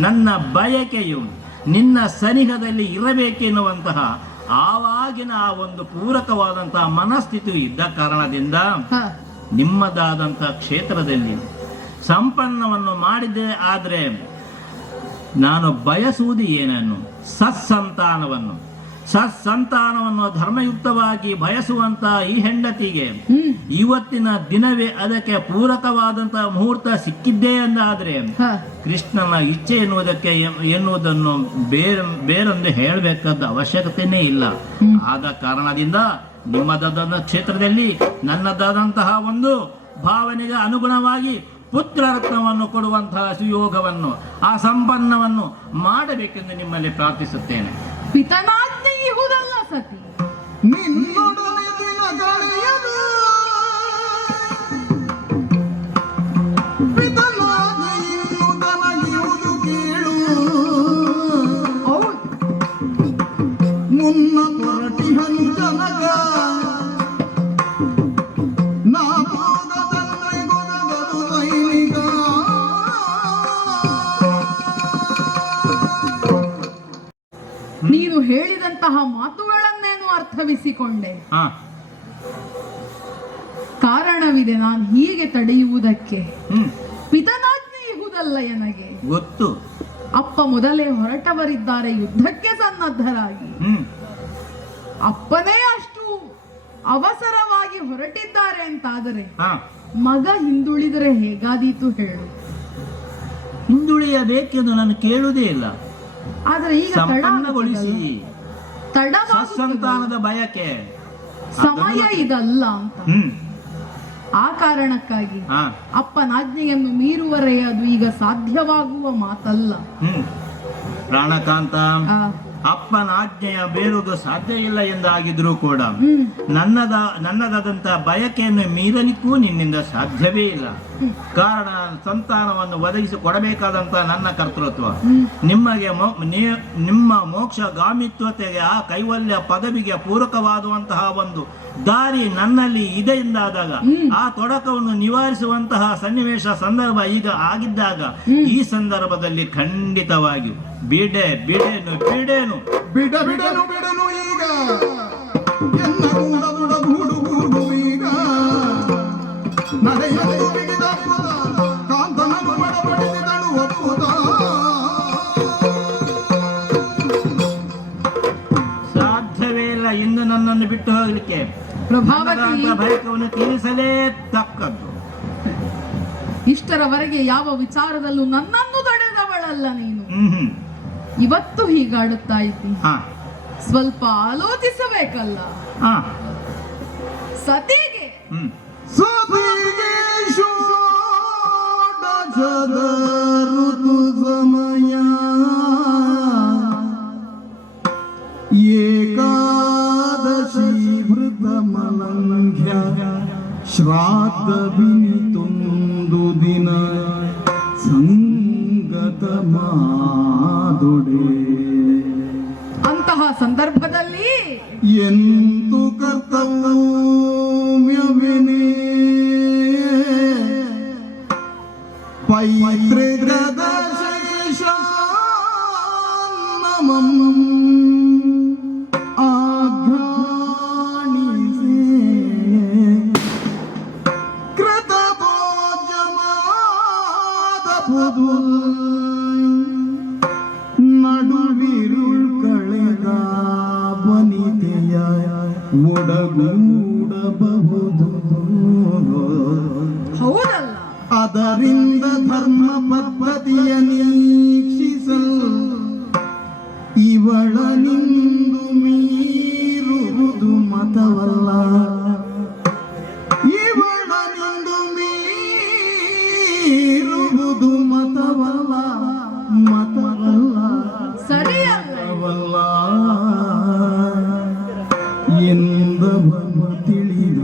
ನನ್ನ ಬಯಕೆಯು ನಿನ್ನ ಸನಿಹದಲ್ಲಿ ಇರಬೇಕೆನ್ನುವಂತಹ ಆವಾಗಿನ ಆ ಒಂದು ಪೂರಕವಾದಂತಹ ಮನಸ್ಥಿತಿಯು ಇದ್ದ ಕಾರಣದಿಂದ ನಿಮ್ಮದಾದಂತಹ ಕ್ಷೇತ್ರದಲ್ಲಿ ಸಂಪನ್ನವನ್ನು ಮಾಡಿದೆ. ಆದರೆ ನಾನು ಬಯಸುವುದು ಏನನ್ನು? ಸತ್ಸಂತಾನವನ್ನು. ಸತ್ಸಂತಾನವನ್ನು ಧರ್ಮಯುಕ್ತವಾಗಿ ಬಯಸುವಂತ ಈ ಹೆಂಡತಿಗೆ ಇವತ್ತಿನ ದಿನವೇ ಅದಕ್ಕೆ ಪೂರಕವಾದಂತಹ ಮುಹೂರ್ತ ಸಿಕ್ಕಿದ್ದೇ ಎಂದಾದ್ರೆ ಹ. ಕೃಷ್ಣನ ಇಚ್ಛೆ ಎನ್ನುವುದನ್ನು ಬೇರೊಂದು ಹೇಳಬೇಕಾದ ಅವಶ್ಯಕತೆನೇ ಇಲ್ಲ. ಆದ ಕಾರಣದಿಂದ ನಿಮ್ಮದಾದ ಕ್ಷೇತ್ರದಲ್ಲಿ ನನ್ನದಾದಂತಹ ಒಂದು ಭಾವನೆಗೆ ಅನುಗುಣವಾಗಿ ಪುತ್ರ ರತ್ನವನ್ನು ಕೊಡುವಂತಹ ಸುಯೋಗವನ್ನು ಆ ಸಂಪನ್ನವನ್ನು ಮಾಡಬೇಕೆಂದು ನಿಮ್ಮಲ್ಲಿ ಪ್ರಾರ್ಥಿಸುತ್ತೇನೆ. ಪಿತನಾಜ್ಞೆ ಇಹುದಲ್ಲ ಸತಿ. ನಿನ್ನೊಡನೆ ದಿನಗಳೆಯದು ಪಿತನಾದ ಇನ್ನು ತನಗಿರುವುದು ಕೇಳು. ಹೌದು. ಮುನ್ನ ಹೊರಟಿಹನು ಜನಗ ನಾ ಭೋಗದಂತೆ ಗೊರಗದು ಸೈನಿಕ. ನೀನು ಹೇಳಿದಂತಹ ಮಾತುಗಳನ್ನೇನು ಅರ್ಥವಿಸಿಕೊಂಡೆ. ಹಾ, ಕಾರಣವಿದೆ ನಾನು ಹೀಗೆ ತಡೆಯುವುದಕ್ಕೆ. ಹ್ಮ್, ಪಿತನಾಜ್ಞೆ ಇಹುದಲ್ಲ ಎನಗೆ ಗೊತ್ತು. ಅಪ್ಪ ಮೊದಲೇ ಹೊರಟವರಿದ್ದಾರೆ ಯುದ್ಧಕ್ಕೆ ಸನ್ನದ್ಧರಾಗಿ. ಅಪ್ಪನೇ ಅಷ್ಟು ಅವಸರವಾಗಿ ಹೊರಟಿದ್ದಾರೆ ಅಂತಾದರೆ ಹಾ, ಮಗ ಹಿಂದುಳಿದರೆ ಹೇಗಾದೀತು ಹೇಳು. ಹಿಂದುಳಿಯಬೇಕೆಂದು ನಾನು ಕೇಳುವುದೇ ಇಲ್ಲ. ಆದ್ರೆ ಈಗ ಸಂಪನ್ನಗೊಳಿಸಿ ತಡವಾಗುತ್ತದೆ. ಸತ್ಸಂತಾನದ ಬಯಕೆ ಸಮಯ ಇದಲ್ಲ ಅಂತ. ಹ್ಮ್, ಆ ಕಾರಣಕ್ಕಾಗಿ ಹಾ, ಅಪ್ಪನಾಜ್ಞೆಯನ್ನು ಮೀರುವರೇ ಅದು ಈಗ ಸಾಧ್ಯವಾಗುವ ಮಾತಲ್ಲ. ಪ್ರಾಣಕಾಂತ, ಆ, ಅಪ್ಪನ ಆಜ್ಞೆಯ ಬೇರುವುದು ಸಾಧ್ಯ ಇಲ್ಲ ಎಂದಾಗಿದ್ರೂ ಕೂಡ ಹ್ಮ್ ನನ್ನದಾದಂತ ಬಯಕೆಯನ್ನು ಮೀರಲಿಕ್ಕೂ ನಿನ್ನಿಂದ ಸಾಧ್ಯವೇ ಇಲ್ಲ. ಕಾರಣ ಸಂತಾನವನ್ನು ಒದಗಿಸಿ ಕೊಡಬೇಕಾದಂತ ನನ್ನ ಕರ್ತೃತ್ವ. ನಿಮಗೆ ನಿಮ್ಮ ಮೋಕ್ಷಗಾಮಿತ್ವತೆಗೆ ಆ ಕೈವಲ್ಯ ಪದವಿಗೆ ಪೂರಕವಾದುವಂತಹ ಒಂದು ದಾರಿ ನನ್ನಲ್ಲಿ ಇದೆ ಎಂದಾದಾಗ ಆ ತೊಡಕವನ್ನು ನಿವಾರಿಸುವಂತಹ ಸನ್ನಿವೇಶ ಸಂದರ್ಭ ಈಗ ಆಗಿದ್ದಾಗ ಈ ಸಂದರ್ಭದಲ್ಲಿ ಖಂಡಿತವಾಗಿಯೂ ಬಿಡೆನು ಈಗ ಎನ್ನ ಗೂಡು ಈಗ ನಡೆಯಲು ಬಿಡಿದ ಕಾಂತನನ್ನು ಬಡಬಡಿಸಿದಳು ಒಪ್ಪುದ. ಸಾಧ್ಯವೇ ಇಲ್ಲ ಇಂದು ನನ್ನನ್ನು ಬಿಟ್ಟು ಹೋಗಲಿಕ್ಕೆ. ಪ್ರಭಾವತಿ ಭಯಕವನ್ನು ತೀರಿಸಲೇತಕ್ಕದ್ದು. ಇಷ್ಟರವರೆಗೆ ಯಾವ ವಿಚಾರದಲ್ಲೂ ನನ್ನನ್ನು ತಡೆದವಳಲ್ಲ ನೀನು. ಹ್ಮ್, ಇವತ್ತು ಹೀಗಾಡುತ್ತಾ ಇದ್ದಿ. ಹಾ, ಸ್ವಲ್ಪ ಆಲೋಚಿಸಬೇಕಲ್ಲ. ಹಾ, ಸತಿಗೆ ಹ್ಮ್, ಸತಿಗೆ ಷೋಡಶದ ಋತು ಸಮಯ ಏಕಾದಶಿ ವೃತ ಮಲಂಘ್ಯ ಶ್ರಾದ್ದ ವಿನಿತೊಂದು ದಿನ ಸಂಗತ ಮಾದೊಡೆ. ಅಂತಹ ಸಂದರ್ಭದಲ್ಲಿ ಎಂತು ಕರ್ತವ್ಯವಿನೇ ಪೈತೃಕದ ಶೇಷಾನ್ನಮಂ ಆಘ್ರಾಣಿಸೆ ಕೃತಭೋಜಮಾದ ಪುದು ನಡುವಿರುಳ್ ಕಳೆದ ವನಿತೆಯ ಒಡಗೂಡಬಹುದು. ಹೌದಲ್ಲ, ಅದರಿಂದ ಧರ್ಮ ಪದ್ಧತಿಯ ನೀಕ್ಷಿಸಲ್ ಇವಳ ನಿಂದು ಮೀರುವುದು ಮತವಲ್ಲ. ಇವಳ ನಿಂದು ಮೀರುವುದು ಮತವಲ್ಲ ಸರಿಯಲ್ಲ. ಎಂದವನು ತಿಳಿದ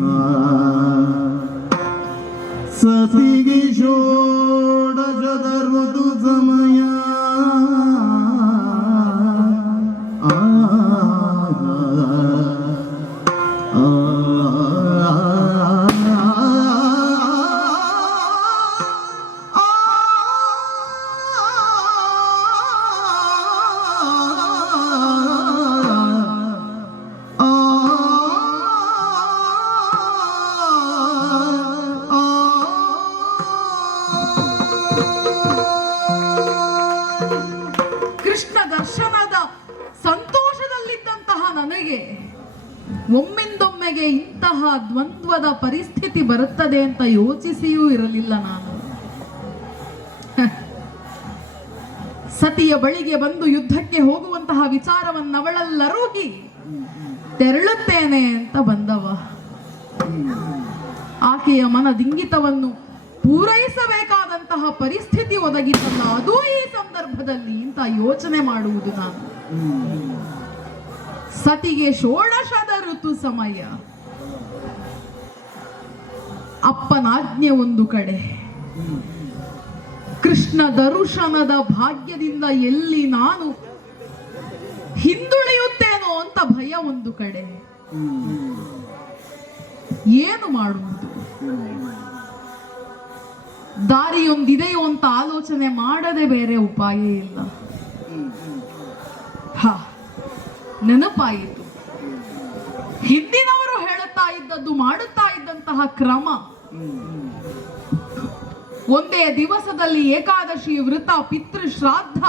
ಸತಿಗೆ ಷೋಡಶದ ಋತು ಸಮಯ ಆ ನನಗೆ ಒಮ್ಮಿಂದೊಮ್ಮೆಗೆ ಇಂತಹ ದ್ವಂದ್ವದ ಪರಿಸ್ಥಿತಿ ಬರುತ್ತದೆ ಅಂತ ಯೋಚಿಸಿಯೂ ಇರಲಿಲ್ಲ ನಾನು. ಸತಿಯ ಬಳಿಗೆ ಬಂದು ಯುದ್ಧಕ್ಕೆ ಹೋಗುವಂತಹ ವಿಚಾರವನ್ನವಳಲ್ಲರೂಹಿ ತೆರಳುತ್ತೇನೆ ಅಂತ ಬಂದವ. ಆಕೆಯ ಮನದಿಂಗಿತವನ್ನು ಪೂರೈಸಬೇಕಾದಂತಹ ಪರಿಸ್ಥಿತಿ ಒದಗಿತಲ್ಲ, ಅದೂ ಈ ಸಂದರ್ಭದಲ್ಲಿ ಅಂತ ಯೋಚನೆ ಮಾಡುವುದು ನಾನು. ಸತಿಗೆ ಷೋಡಶದ ಋತು ಸಮಯ, ಅಪ್ಪನಾಜ್ಞೆ ಒಂದು ಕಡೆ, ಕೃಷ್ಣ ದರ್ಶನದ ಭಾಗ್ಯದಿಂದ ಎಲ್ಲಿ ನಾನು ಹಿಂದುಳಿಯುತ್ತೇನೋ ಅಂತ ಭಯ ಒಂದು ಕಡೆ. ಏನು ಮಾಡುವುದು, ದಾರಿಯೊಂದಿದೆಯೋ ಅಂತ ಆಲೋಚನೆ ಮಾಡದೆ ಬೇರೆ ಉಪಾಯ ಇಲ್ಲ. ನೆನಪಾಯಿತು, ಹಿಂದಿನವರು ಹೇಳುತ್ತಾ ಇದ್ದದ್ದು, ಮಾಡುತ್ತಾ ಇದ್ದಂತಹ ಕ್ರಮ. ಒಂದೇ ದಿವಸದಲ್ಲಿ ಏಕಾದಶಿ ವ್ರತ, ಪಿತೃ ಶ್ರಾದ್ದ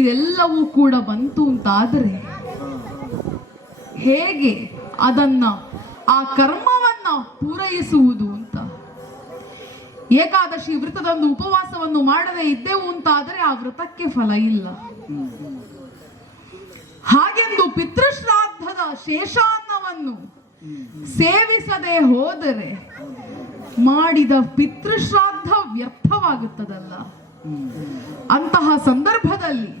ಇದೆಲ್ಲವೂ ಕೂಡ ಬಂತು ಅಂತಾದರೆ ಹೇಗೆ ಅದನ್ನ, ಆ ಕರ್ಮವನ್ನ ಪೂರೈಸುವುದು ಅಂತ. ಏಕಾದಶಿ ವ್ರತದಂದು ಉಪವಾಸವನ್ನು ಮಾಡದೆ ಇದ್ದೆವು ಅಂತಾದರೆ ಆ ವ್ರತಕ್ಕೆ ಫಲ ಇಲ್ಲ. ಹಾಗೆಂದು ಪಿತೃಶ್ರಾದ್ದದ ಶೇಷಾನ್ನವನ್ನು ಸೇವಿಸದೆ ಹೋದರೆ ಮಾಡಿದ ಪಿತೃಶ್ರಾದ್ದ ವ್ಯರ್ಥವಾಗುತ್ತದಲ್ಲ. ಅಂತಹ ಸಂದರ್ಭದಲ್ಲಿ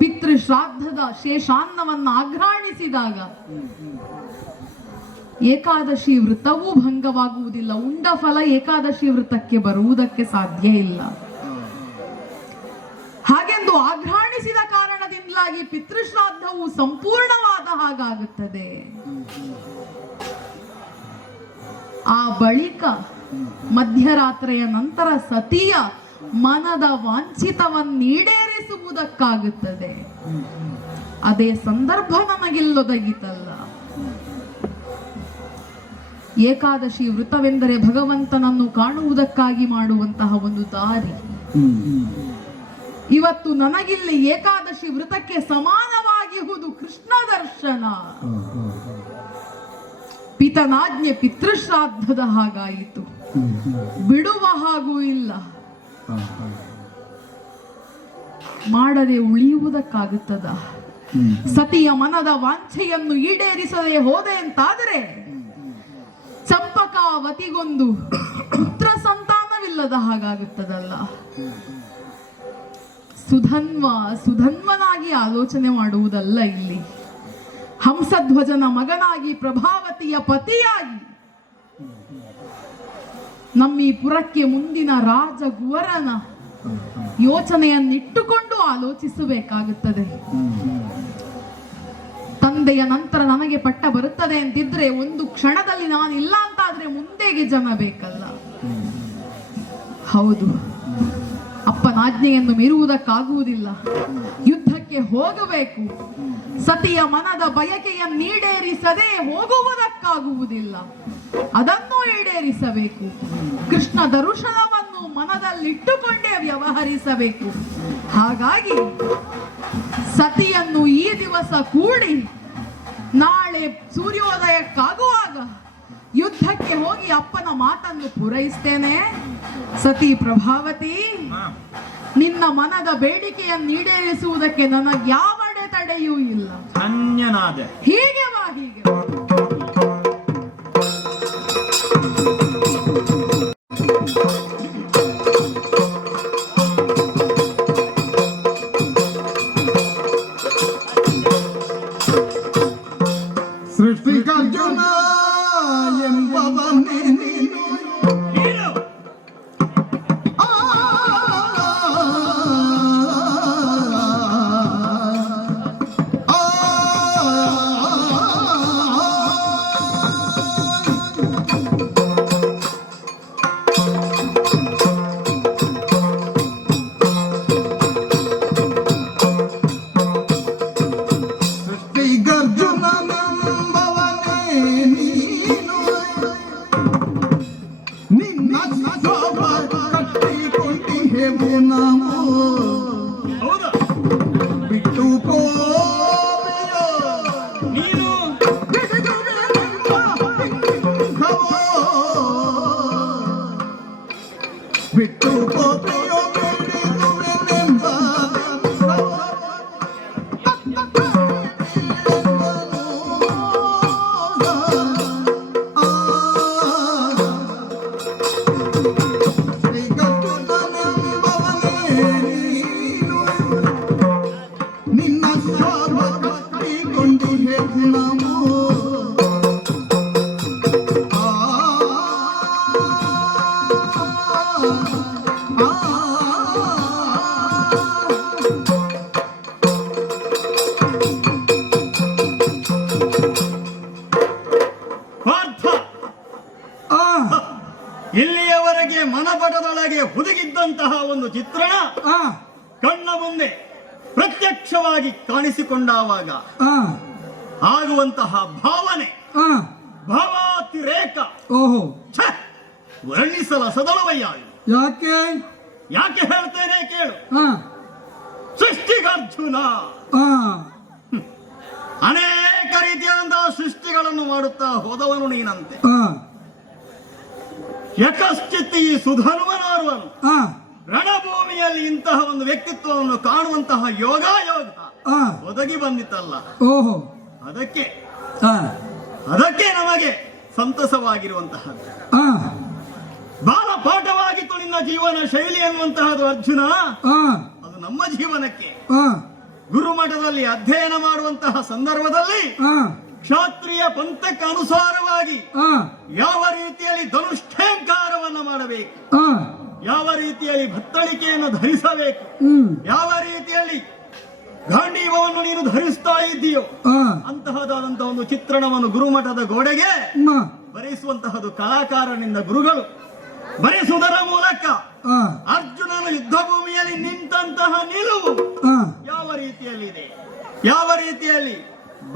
ಪಿತೃಶ್ರಾದ್ದದ ಶೇಷಾನ್ನವನ್ನು ಆಘ್ರಾಣಿಸಿದಾಗ ಏಕಾದಶಿ ವ್ರತವೂ ಭಂಗವಾಗುವುದಿಲ್ಲ. ಉಂಡ ಫಲ ಏಕಾದಶಿ ವ್ರತಕ್ಕೆ ಬರುವುದಕ್ಕೆ ಸಾಧ್ಯ ಇಲ್ಲ. ಹಾಗೆಂದು ಆಘ್ರಾಣಿಸಿದ ಕಾರಣದಿಂದಾಗಿ ಪಿತೃಶ್ರಾದ್ದವು ಸಂಪೂರ್ಣವಾದ ಹಾಗಾಗುತ್ತದೆ. ಆ ಬಳಿಕ ಮಧ್ಯರಾತ್ರಿಯ ನಂತರ ಸತಿಯ ಮನದ ವಾಂಛಿತವನ್ನೀಡೇರಿಸುವುದಕ್ಕಾಗುತ್ತದೆ. ಅದೇ ಸಂದರ್ಭ ನನಗಿಲ್ಲೊದಗಿತಲ್ಲ. ಏಕಾದಶಿ ವೃತವೆಂದರೆ ಭಗವಂತನನ್ನು ಕಾಣುವುದಕ್ಕಾಗಿ ಮಾಡುವಂತಹ ಒಂದು ದಾರಿ. ಇವತ್ತು ನನಗಿಲ್ಲಿ ಏಕಾದಶಿ ವೃತಕ್ಕೆ ಸಮಾನವಾಗಿರುವುದು ಕೃಷ್ಣ ದರ್ಶನ. ಪಿತನಾಜ್ಞೆ ಪಿತೃಶ್ರಾದ್ದದ ಹಾಗಾಯಿತು, ಬಿಡುವ ಹಾಗೂ ಇಲ್ಲ. ಮಾಡದೆ ಉಳಿಯುವುದಕ್ಕಾಗುತ್ತದ? ಸತಿಯ ಮನದ ವಾಂಛೆಯನ್ನು ಈಡೇರಿಸದೆ ಹೋದೆ ಅಂತಾದರೆ ಚಂಪಕಾವತಿಗೊಂದು ಪುತ್ರ ಸಂತಾನವಿಲ್ಲದ ಹಾಗಾಗುತ್ತದಲ್ಲ. ಸುಧನ್ವನಾಗಿ ಆಲೋಚನೆ ಮಾಡುವುದಲ್ಲ ಇಲ್ಲಿ. ಹಂಸಧ್ವಜನ ಮಗನಾಗಿ, ಪ್ರಭಾವತಿಯ ಪತಿಯಾಗಿ ನಮ್ಮೀ ಪುರಕ್ಕೆ ಮುಂದಿನ ರಾಜಗುವರನ ಯೋಚನೆಯನ್ನಿಟ್ಟುಕೊಂಡು ಆಲೋಚಿಸಬೇಕಾಗುತ್ತದೆ. ತಂದೆಯ ನಂತರ ನನಗೆ ಪಟ್ಟ ಬರುತ್ತದೆ ಅಂತಿದ್ರೆ ಒಂದು ಕ್ಷಣದಲ್ಲಿ ನಾನಿಲ್ಲ ಅಂತಾದ್ರೆ ಮುಂದೆಗೆ ಜನ ಬೇಕಲ್ಲ. ಹೌದು, ಅಪ್ಪನಾಜ್ಞೆಯನ್ನು ಮೀರುವುದಕ್ಕಾಗುವುದಿಲ್ಲ. ಯುದ್ಧಕ್ಕೆ ಹೋಗಬೇಕು. ಸತಿಯ ಮನದ ಬಯಕೆಯನ್ನೀಡೇರಿಸದೆ ಹೋಗುವುದಕ್ಕಾಗುವುದಿಲ್ಲ. ಅದನ್ನು ಈಡೇರಿಸಬೇಕು. ಕೃಷ್ಣ ದರ್ಶನವನ್ನು ಮನದಲ್ಲಿಟ್ಟುಕೊಂಡೇ ವ್ಯವಹರಿಸಬೇಕು. ಹಾಗಾಗಿ ಸತಿಯನ್ನು ಈ ದಿವಸ ಕೂಡಿ ನಾಳೆ ಸೂರ್ಯೋದಯಕ್ಕಾಗುವಾಗ ಯುದ್ಧಕ್ಕೆ ಹೋಗಿ ಅಪ್ಪನ ಮಾತನ್ನು ಪೂರೈಸ್ತೇನೆ. ಸತಿ ಪ್ರಭಾವತಿ, ನಿನ್ನ ಮನದ ಬೇಡಿಕೆಯನ್ನು ಈಡೇರಿಸುವುದಕ್ಕೆ ನನಗ್ಯಾವ ತಡೆಯೂ ಇಲ್ಲ. ಧನ್ಯನಾದೆ. ಹೀಗೆ ಬಾ, ಹೀಗೆ ಬಾ. ಸೃಷ್ಟಿಕರ್ಜುನ ಎಂಬವನೇ ನೀನು. ಬಿಟ್ಟು ಹೋಗ್ತೀಯೋ? ನೀನು ಬಿಟ್ಟು ಹೋಗ್ತೀಯೋ ಬೇಡಿದುವೆನೆಂಬ ನಿನ್ನ ಶಾಪ ಕಟ್ಟಿಕೊಂಡು ನಾವು ಪಾರ್ಥ, ಇಲ್ಲಿಯವರೆಗೆ ಮನಪಟದೊಳಗೆ ಹುದುಗಿದ್ದಂತಹ ಒಂದು ಚಿತ್ರಣ ಕಣ್ಣ ಮುಂದೆ ಪ್ರತ್ಯಕ್ಷವಾಗಿ ಕಾಣಿಸಿಕೊಂಡಾಗ ಆಗುವಂತಹ ಭಾವನೆ, ಭಾವಾತಿರೇಕ ಓಹೋ ಛೆ! ವರ್ಣಿಸಲಸದಳವಯ್ಯ. ಯಾಕೆ ಯಾಕೆ ಹೇಳ್ತೇನೆ ಕೇಳು. ಸೃಷ್ಟಿಗರ್ಜುನ ಅನೇಕ ರೀತಿಯಾದಂತಹ ಸೃಷ್ಟಿಗಳನ್ನು ಮಾಡುತ್ತಾ ಹೋದವನು ನೀನಂತೆ. ಯಕಶ್ಚಿತ್ ಈ ಸುಧನ್ವನಾರುವನು ರಣಭೂಮಿಯಲ್ಲಿ ಇಂತಹ ಒಂದು ವ್ಯಕ್ತಿತ್ವವನ್ನು ಕಾಣುವಂತಹ ಯೋಗ ಒದಗಿ ಬಂದಿತ್ತಲ್ಲ. ಓಹೋ ಅದಕ್ಕೆ ನಮಗೆ ಸಂತಸವಾಗಿರುವಂತಹದ್ದು. ಬಾಲಪಾಠವಾಗಿತ್ತು ನಿನ್ನ ಜೀವನ ಶೈಲಿ ಎನ್ನುವಂತಹದ್ದು ಅರ್ಜುನ. ಅದು ನಮ್ಮ ಜೀವನಕ್ಕೆ ಗುರುಮಠದಲ್ಲಿ ಅಧ್ಯಯನ ಮಾಡುವಂತಹ ಸಂದರ್ಭದಲ್ಲಿ ಕ್ಷಾತ್ರಿಯ ಪಂಥಕ್ಕೆ ಅನುಸಾರವಾಗಿ ಯಾವ ರೀತಿಯಲ್ಲಿ ಧನುಷ್ಠೇಂಕಾರವನ್ನು ಮಾಡಬೇಕು, ಯಾವ ರೀತಿಯಲ್ಲಿ ಭತ್ತಳಿಕೆಯನ್ನು ಧರಿಸಬೇಕು, ಯಾವ ರೀತಿಯಲ್ಲಿ ಗಾಂಡೀವವನ್ನು ನೀನು ಧರಿಸ್ತಾ ಇದ್ದೀಯೋ ಅಂತಹದಾದಂತಹ ಒಂದು ಚಿತ್ರಣವನ್ನು ಗುರುಮಠದ ಗೋಡೆಗೆ ಬರೆಸುವಂತಹದ್ದು ಕಲಾಕಾರನಿಂದ ಗುರುಗಳು ಬರೆಸುವುದರ ಮೂಲಕ ಅರ್ಜುನನು ಯುದ್ಧ ಭೂಮಿಯಲ್ಲಿ ನಿಂತಹ ನಿಲುವು ಯಾವ ರೀತಿಯಲ್ಲಿದೆ, ಯಾವ ರೀತಿಯಲ್ಲಿ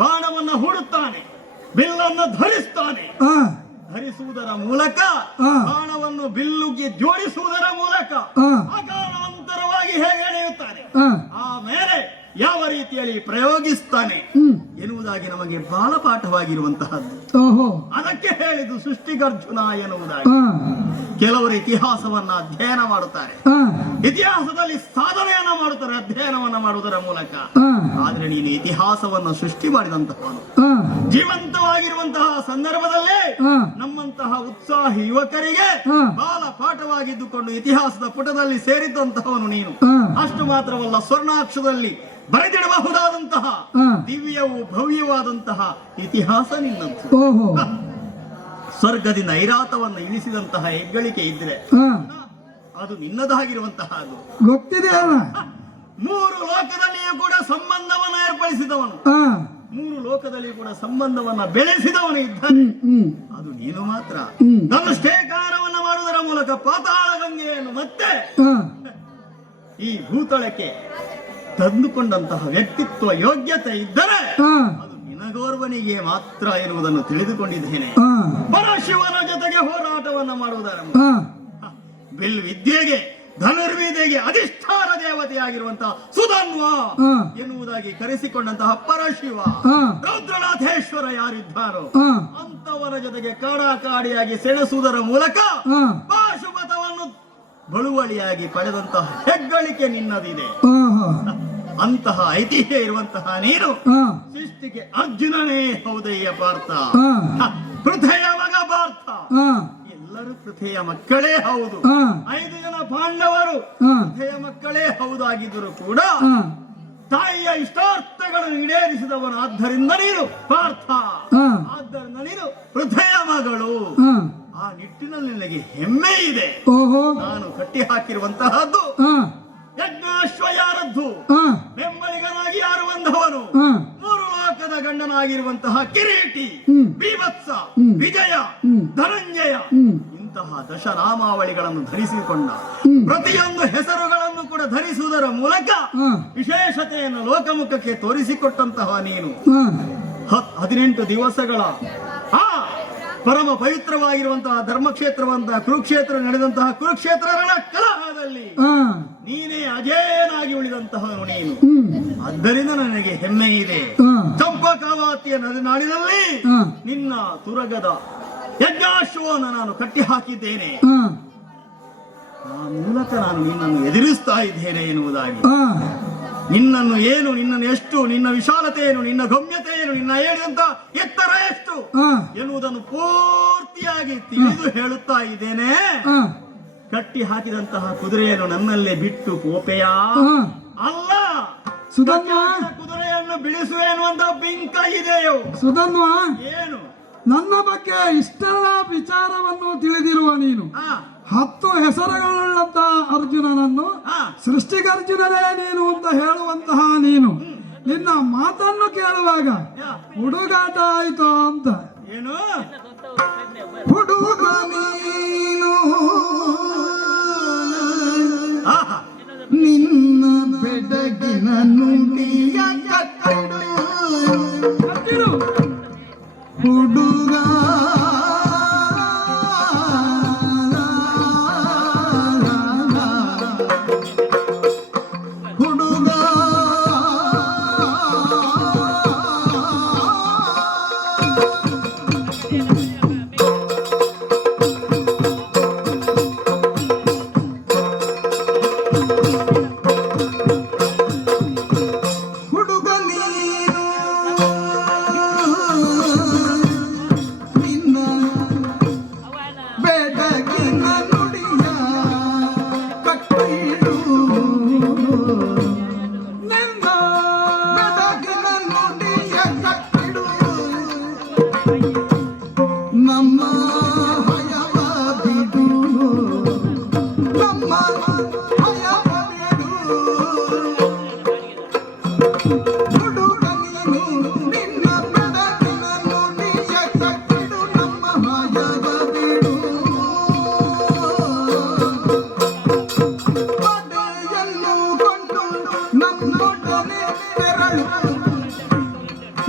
ಬಾಣವನ್ನು ಹೂಡುತ್ತಾನೆ, ಬಿಲ್ಲನ್ನು ಧರಿಸ್ತಾನೆ, ಧರಿಸುವುದರ ಮೂಲಕ ಬಾಣವನ್ನು ಬಿಲ್ಲುಗೆ ಜೋಡಿಸುವುದರ ಮೂಲಕ ಅಕಾರಾಂತರವಾಗಿ ಹೇಗೆ ಎಳೆಯುತ್ತಾನೆ, ಆಮೇಲೆ ಯಾವ ರೀತಿಯಲ್ಲಿ ಪ್ರಯೋಗಿಸ್ತಾನೆ ಎನ್ನುವುದಾಗಿ ನಮಗೆ ಬಾಲಪಾಠವಾಗಿರುವಂತಹದ್ದು. ಅದಕ್ಕೆ ಹೇಳಿದ್ದು ಸೃಷ್ಟಿಗರ್ಜುನ ಎನ್ನುವುದಾಗಿ. ಕೆಲವರು ಇತಿಹಾಸವನ್ನ ಅಧ್ಯಯನ ಮಾಡುತ್ತಾರೆ, ಇತಿಹಾಸದಲ್ಲಿ ಸಾಧನೆಯನ್ನ ಮಾಡುತ್ತಾರೆ ಅಧ್ಯಯನವನ್ನ ಮಾಡುವುದರ ಮೂಲಕ. ಆದ್ರೆ ನೀನು ಇತಿಹಾಸವನ್ನು ಸೃಷ್ಟಿ ಮಾಡಿದಂತಹವನು. ಜೀವಂತವಾಗಿರುವಂತಹ ಸಂದರ್ಭದಲ್ಲಿ ನಮ್ಮಂತಹ ಉತ್ಸಾಹಿ ಯುವಕರಿಗೆ ಬಾಲಪಾಠವಾಗಿದ್ದುಕೊಂಡು ಇತಿಹಾಸದ ಪುಟದಲ್ಲಿ ಸೇರಿದ್ದಂತಹವನು ನೀನು. ಅಷ್ಟು ಮಾತ್ರವಲ್ಲ, ಸ್ವರ್ಣಾಕ್ಷರದಲ್ಲಿ ಬರೆದಿಡಬಹುದಾದಂತಹ ದಿವ್ಯವೂ ಭವ್ಯವಾದಂತಹ ಇತಿಹಾಸ ನಿನ್ನಂತು. ಸ್ವರ್ಗದಿಂದ ಐರಾತವನ್ನು ಇಳಿಸಿದಂತಹ ಹೆಗ್ಗಳಿಕೆ ಇದ್ರೆ ಅದು ನಿನ್ನದಾಗಿರುವಂತಹ ಗೊತ್ತಿದೆ ಅಲ್ಲ. 3 ಲೋಕದಲ್ಲಿಯೂ ಕೂಡ ಸಂಬಂಧವನ್ನು ಏರ್ಪಡಿಸಿದವನು, 3 ಲೋಕದಲ್ಲಿ ಕೂಡ ಸಂಬಂಧವನ್ನ ಬೆಳೆಸಿದವನು ಇದ್ದಾನೆ, ಅದು ನೀನು ಮಾತ್ರ. ಧನುಷ್ಠೇಕಾರವನ್ನ ಮಾಡುವುದರ ಮೂಲಕ ಪಾತಾಳ ಗಂಗೆಯನ್ನು ಮತ್ತೆ ಈ ಭೂತಳಕ್ಕೆ ತಂದುಕೊಂಡಂತಹ ವ್ಯಕ್ತಿತ್ವ ಯೋಗ್ಯತೆ ಇದ್ದರೆ ಅದು ನಿನಗೋರ್ವನಿಗೆ ಮಾತ್ರ ಎನ್ನುವುದನ್ನು ತಿಳಿದುಕೊಂಡಿದ್ದೇನೆ. ಪರಶಿವನ ಜೊತೆಗೆ ಹೋರಾಟವನ್ನ ಮಾಡುವುದರ ಬಿಲ್ ವಿದ್ಯೆಗೆ ಧನುರ್ವಿದ್ಯೆಗೆ ಅಧಿಷ್ಠಾನ ದೇವತೆಯಾಗಿರುವಂತಹ ಸುಧನ್ವ ಎನ್ನುವುದಾಗಿ ಕರೆಸಿಕೊಂಡಂತಹ ಪರಶಿವ ರೌದ್ರನಾಥೇಶ್ವರ ಯಾರಿದ್ದಾರೋ ಅಂತವರ ಜೊತೆಗೆ ಕಾಡಾಕಾಡಿಯಾಗಿ ಸೆಣಸುವುದರ ಮೂಲಕ ಪಾಶುಪತವನ್ನು ಬಳುವಳಿಯಾಗಿ ಪಡೆದಂತಹ ಹೆಗ್ಗಳಿಕೆ ನಿನ್ನದಿದೆ. ಅಂತಹ ಐತಿಹ್ಯ ಇರುವಂತಹ ನೀನು ಸೃಷ್ಟಿಗೆ ಅರ್ಜುನನೇ ಹೌದಯ್ಯ ಪಾರ್ಥ. ಪೃಥೆಯ ಮಗ ಪಾರ್ಥ. ಎಲ್ಲರೂ ಪೃಥೆಯ ಮಕ್ಕಳೇ ಹೌದು. 5 ಜನ ಪಾಂಡವರು ಪೃಥೆಯ ಮಕ್ಕಳೇ ಹೌದಾಗಿದ್ದರೂ ಕೂಡ ತಾಯಿಯ ಇಷ್ಟಾರ್ಥಗಳನ್ನು ಈಡೇರಿಸಿದವನು. ಆದ್ದರಿಂದ ನೀನು ಪಾರ್ಥ, ಆದ್ದರಿಂದ ನೀನು ಪೃಥೆಯ ಮಗಳು. ಆ ನಿಟ್ಟಿನಲ್ಲಿ ನನಗೆ ಹೆಮ್ಮೆ ಇದೆ. ನಾನು ಕಟ್ಟಿ ಹಾಕಿರುವಂತಹದ್ದು ಯಜ್ಞಾಶ್ವ ಯಾರದ್ದು, ಬೆಂಬಲಿಗನಾಗಿ ಯಾರು ಬಂದವನು, 3 ಲೋಕದ ಗಂಡನಾಗಿರುವಂತಹ ಕಿರೀಟಿ, ಬೀಭತ್ಸ, ವಿಜಯ, ಧನಂಜಯ, ಇಂತಹ ದಶನಾಮಾವಳಿಗಳನ್ನು ಧರಿಸಿಕೊಂಡ ಪ್ರತಿಯೊಂದು ಹೆಸರುಗಳನ್ನು ಕೂಡ ಧರಿಸುವುದರ ಮೂಲಕ ವಿಶೇಷತೆಯನ್ನು ಲೋಕಮುಖಕ್ಕೆ ತೋರಿಸಿಕೊಟ್ಟಂತಹ ನೀನು 18 ದಿವಸಗಳ ಆ ಪರಮ ಪವಿತ್ರವಾಗಿರುವಂತಹ ಧರ್ಮಕ್ಷೇತ್ರವಂತಹ ಕುರುಕ್ಷೇತ್ರ ನಡೆದಂತಹ ಕುರುಕ್ಷೇತ್ರ ರಣ ಕಲಹದಲ್ಲಿ ನೀನೇ ಅಜೇಯನಾಗಿ ಉಳಿದಂತಹ ನೀನು. ಆದ್ದರಿಂದ ನನಗೆ ಹೆಮ್ಮೆ ಇದೆ. ಹಾ. ಚಂಪಕಾವತಿಯ ನಾಡಿನಲ್ಲಿ ಹಾ. ನಿನ್ನ ತುರಗದ ಯಜ್ಞಾಶ್ವವನ್ನು ನಾನು ಕಟ್ಟಿ ಹಾಕಿದ್ದೇನೆ. ಹಾ. ಆ ಮೂಲಕ ನಾನು ನಿನ್ನನ್ನು ಎದುರಿಸ್ತಾ ಇದ್ದೇನೆ ಎನ್ನುವುದಾಗಿ, ಹಾ. ನಿನ್ನನ್ನು ಏನು, ನಿನ್ನನ್ನು ಎಷ್ಟು, ನಿನ್ನ ವಿಶಾಲತೆ ಏನು, ನಿನ್ನ ಗಮ್ಯತೆ ಏನು, ನಿನ್ನ ಹೇಳಿದಂತ ಎತ್ತರ ಎಷ್ಟು ಹಾ. ಎನ್ನುವುದನ್ನು ಪೂರ್ತಿಯಾಗಿ ತಿಳಿದು ಹೇಳುತ್ತಾ ಇದ್ದೇನೆ. ಹಾ. ಕಟ್ಟಿ ಹಾಕಿದಂತಹ ಕುದುರೆಯನ್ನು ನನ್ನಲ್ಲೇ ಬಿಟ್ಟು ಪೋಪೆಯ ಹಾ. ಅಲ್ಲ, ಸುಧನ್ವ, ಕಟ್ಟಿ ಹಾಕಿದ ಕುದುರೆಯನ್ನು ಬಿಡಿಸುವೆ ಎನ್ನುವಂತ ಬಿಂಕ ಇದೆಯೋ ಸುಧನ್ವ, ಏನು? ನನ್ನ ಬಗ್ಗೆ ಇಷ್ಟೆಲ್ಲ ವಿಚಾರವನ್ನು ತಿಳಿದಿರುವ ನೀನು ಹಾ 10 ಹೆಸರುಗಳುಳ್ಳಂತ ಅರ್ಜುನನನ್ನು ಹಾ ಸೃಷ್ಟಿಗರ್ಜುನನೇ ನೀನು ಅಂತ ಹೇಳುವಂತಹ ನೀನು ನಿನ್ನ ಮಾತನ್ನು ಕೇಳುವಾಗ ಯಾ. ಹುಡುಗಾಟ ಆಯ್ತು ಅಂತ. ಏನು? ಹುಡುಗ ನೀನು ಆಹಾ. ನಿನ್ನ ಬೆಡಗಿನ ನುಡಿಯ ಕಟ್ಟಡು ಹುಡುಗ ಹುಡುಗ ಹುಡುಗ ನೀನು ನಿನ್ನ ಬೆಡಗಿನ ನುಡಿಯ ಕಟ್ಟಿಡು ನಿನ್ನ ಬೆಡಗಿನ ನುಡಿಯ ಕಟ್ಟಿಡು ನಮ್ಮ ಹಯವ ಬಿಡು ನಮ್ಮ ಹಯವ ಬಿಡು ಹುಡುಗ ನೀನು ನಿನ್ನ ಬೆಡಗಿನ ನುಡಿಯ ಕಟ್ಟಿಡು ನಮ್ಮ ಹಯವ ಬಿಡು ಪಡೆಯನ್ನು ಕೊಂಡು ನಮ್ಮೊಡನೆ ತೆರಳು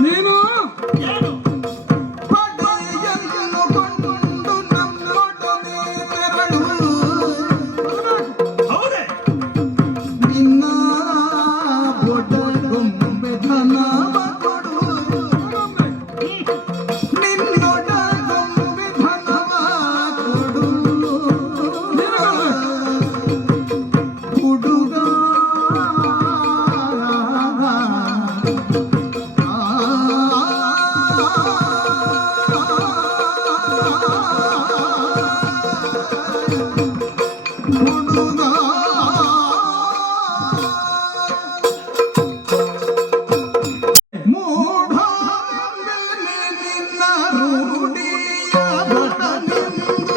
ನೀನು ಏನು? ಪಡೆಯನ್ನು ಕೊಂಡು ನಮ್ಮೊಡನೆ ತೆರಳು ಹೌದೇ? ನಿನ್ನ ಬೊಡಗೊಂಬೆ ಧನವ ಕೊಡು ನಿನ್ನೊಡಗೊಂಬೆ ಧನವ ಕೊಡು ಹುಡುಗ ಮೂಢ ನಿನ್ನ ರೂಢಿಯ ಬಡನೆಂದು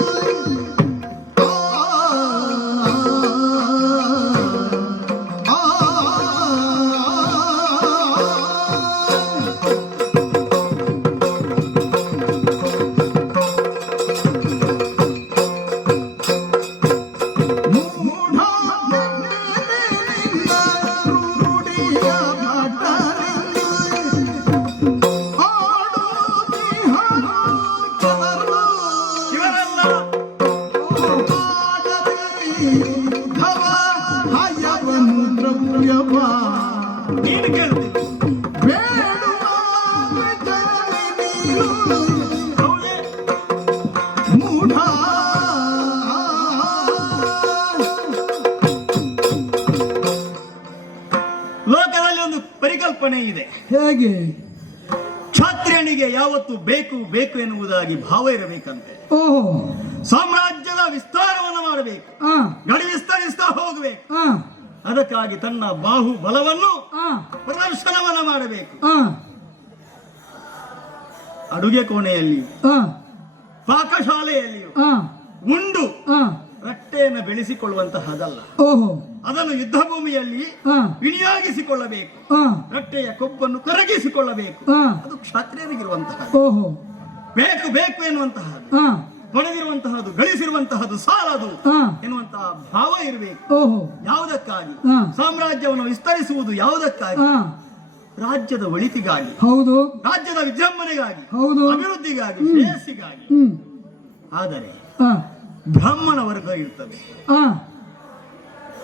ಮೂಢ ನಿನ್ನ ರೂಢಿಯ ಬಡನೆಂದು ಇವರೆಲ್ಲ ನೀನು ಕೇಳ್ತೀನಿ. ಹೌದೇ? ಲೋಕದಲ್ಲಿ ಒಂದು ಪರಿಕಲ್ಪನೆ ಇದೆ. ಹೇಗೆ? ಕ್ಷತ್ರಿಯನಿಗೆ ಯಾವತ್ತು ಬೇಕು ಬೇಕು ಎನ್ನುವುದಾಗಿ ಭಾವ ಇರಬೇಕಂತೆ. ಓಹೋ. ಸಾಮ್ರಾಜ್ಯದ ವಿಸ್ತಾರವನ್ನು ಮಾಡಬೇಕು, ಆ ಗಡಿ ವಿಸ್ತರಿಸ್ತಾ ಹೋಗಬೇಕು. ಆ ಅದಕ್ಕಾಗಿ ತನ್ನ ಬಾಹು ಬಲವನ್ನು ಆ ಪ್ರದರ್ಶನವನ್ನು ಮಾಡಬೇಕು. ಆ ಅಡುಗೆ ಕೋಣೆಯಲ್ಲಿಯೂ ಆ ಪಾಕಶಾಲೆಯಲ್ಲಿಯೂ ಆ ಉಂಡು ಆ ರಟ್ಟೆಯನ್ನು ಬೆಳೆಸಿಕೊಳ್ಳುವಂತಹದಲ್ಲ. ಓಹೋ. ಅದನ್ನು ಯುದ್ಧ ಭೂಮಿಯಲ್ಲಿ ಆ ವಿನಿಯೋಗಿಸಿಕೊಳ್ಳಬೇಕು. ಆ ರಟ್ಟೆಯ ಕೊಬ್ಬನ್ನು ಕರಗಿಸಿಕೊಳ್ಳಬೇಕು. ಆ ಅದು ಕ್ಷತ್ರಿಯರಿಗಿರುವಂತಹ ಓಹೋ. ಬೇಕು ಬೇಕು ಎನ್ನುವಂತಹದ್ದು, ಆ ಪಡೆದಿರುವಂತಹದ್ದು, ಗಳಿಸಿರುವಂತಹದ್ದು ಸಾಲದು ಆ ಎನ್ನುವಂತಹ ಭಾವ ಇರಬೇಕು. ಓಹೋ. ಯಾವುದಕ್ಕಾಗಿ? ಆ ಸಾಮ್ರಾಜ್ಯವನ್ನು ವಿಸ್ತರಿಸುವುದು ಯಾವುದಕ್ಕಾಗಿ? ಆ ರಾಜ್ಯದ ಒಳಿತಿಗಾಗಿ, ಹೌದು ರಾಜ್ಯದ ವಿಜೃಂಭಣೆಗಾಗಿ, ಹೌದು. ಅಭಿವೃದ್ಧಿಗಾಗಿ, ಶ್ರೇಯಸ್ಸಿಗಾಗಿ. ಆದರೆ ಆ ಬ್ರಾಹ್ಮಣ ವರ್ಗ ಇರ್ತದೆ, ಆ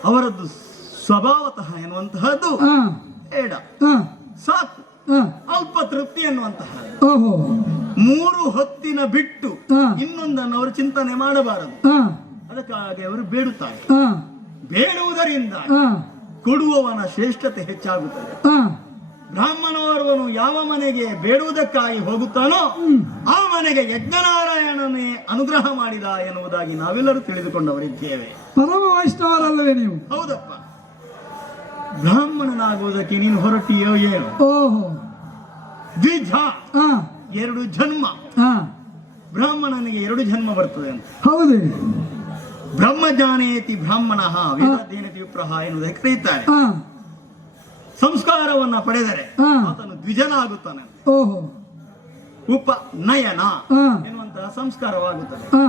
ಅವರದ್ದು ಸ್ವಭಾವತಃ ಎನ್ನುವಂತಹದ್ದು ಆ ಬೇಡ, ಹ, ಸಾಕು, ಹ. ಅಲ್ಪ ತೃಪ್ತಿ ಎನ್ನುವಂತಹ ಓಹೋ 3 ಹೊತ್ತಿನ ಬಿಟ್ಟು ಹ. ಇನ್ನೊಂದನ್ನು ಅವರು ಚಿಂತನೆ ಮಾಡಬಾರದು. ಹ, ಅದಕ್ಕಾಗಿ ಅವರು ಬೇಡುತ್ತಾರೆ. ಹ, ಬೇಡುವುದರಿಂದ ಹ, ಕೊಡುವವನ ಶ್ರೇಷ್ಠತೆ ಹೆಚ್ಚಾಗುತ್ತದೆ. ಹ. ಬ್ರಾಹ್ಮಣೋರ್ವನು ಯಾವ ಮನೆಗೆ ಬೇಡುವುದಕ್ಕಾಗಿ ಹೋಗುತ್ತಾನೋ ಆ ಮನೆಗೆ ಯಜ್ಞನಾರಾಯಣನೇ ಅನುಗ್ರಹ ಮಾಡಿದ ಎನ್ನುವುದಾಗಿ ನಾವೆಲ್ಲರೂ ತಿಳಿದುಕೊಂಡವರಿದ್ದೇವೆ. ಪರಮ ವೈಷ್ಣವರಲ್ಲವೇ ನೀವು? ಹೌದಪ್ಪ. ಬ್ರಾಹ್ಮಣನಾಗುವುದಕ್ಕೆ ನೀನು ಹೊರಟಿಯೋ ಏನು? ಓಹೋ ದ್ವಿಜ, ಹ, 2 ಜನ್ಮ. ಹ. ಬ್ರಾಹ್ಮಣನಿಗೆ 2 ಜನ್ಮ ಬರ್ತದೆ ಅಂತ. ಹೌದೇ? ಬ್ರಹ್ಮಜ್ಞಾನೇತಿ ಬ್ರಾಹ್ಮಣ ವೇದಾಧ್ಯಯನತಿ ವಿಪ್ರಹ ಎನ್ನುವುದಕ್ಕೆ ಕರೆಯುತ್ತಾರೆ. ಹ, ಸಂಸ್ಕಾರವನ್ನ ಪಡೆದರೆ ಹ. ಆತನು ದ್ವಿಜನಾಗುತ್ತಾನೆ. ಓಹೋ ಉಪನಯನ ಹ, ಎನ್ನುವಂತಹ ಸಂಸ್ಕಾರವಾಗುತ್ತದೆ. ಹ.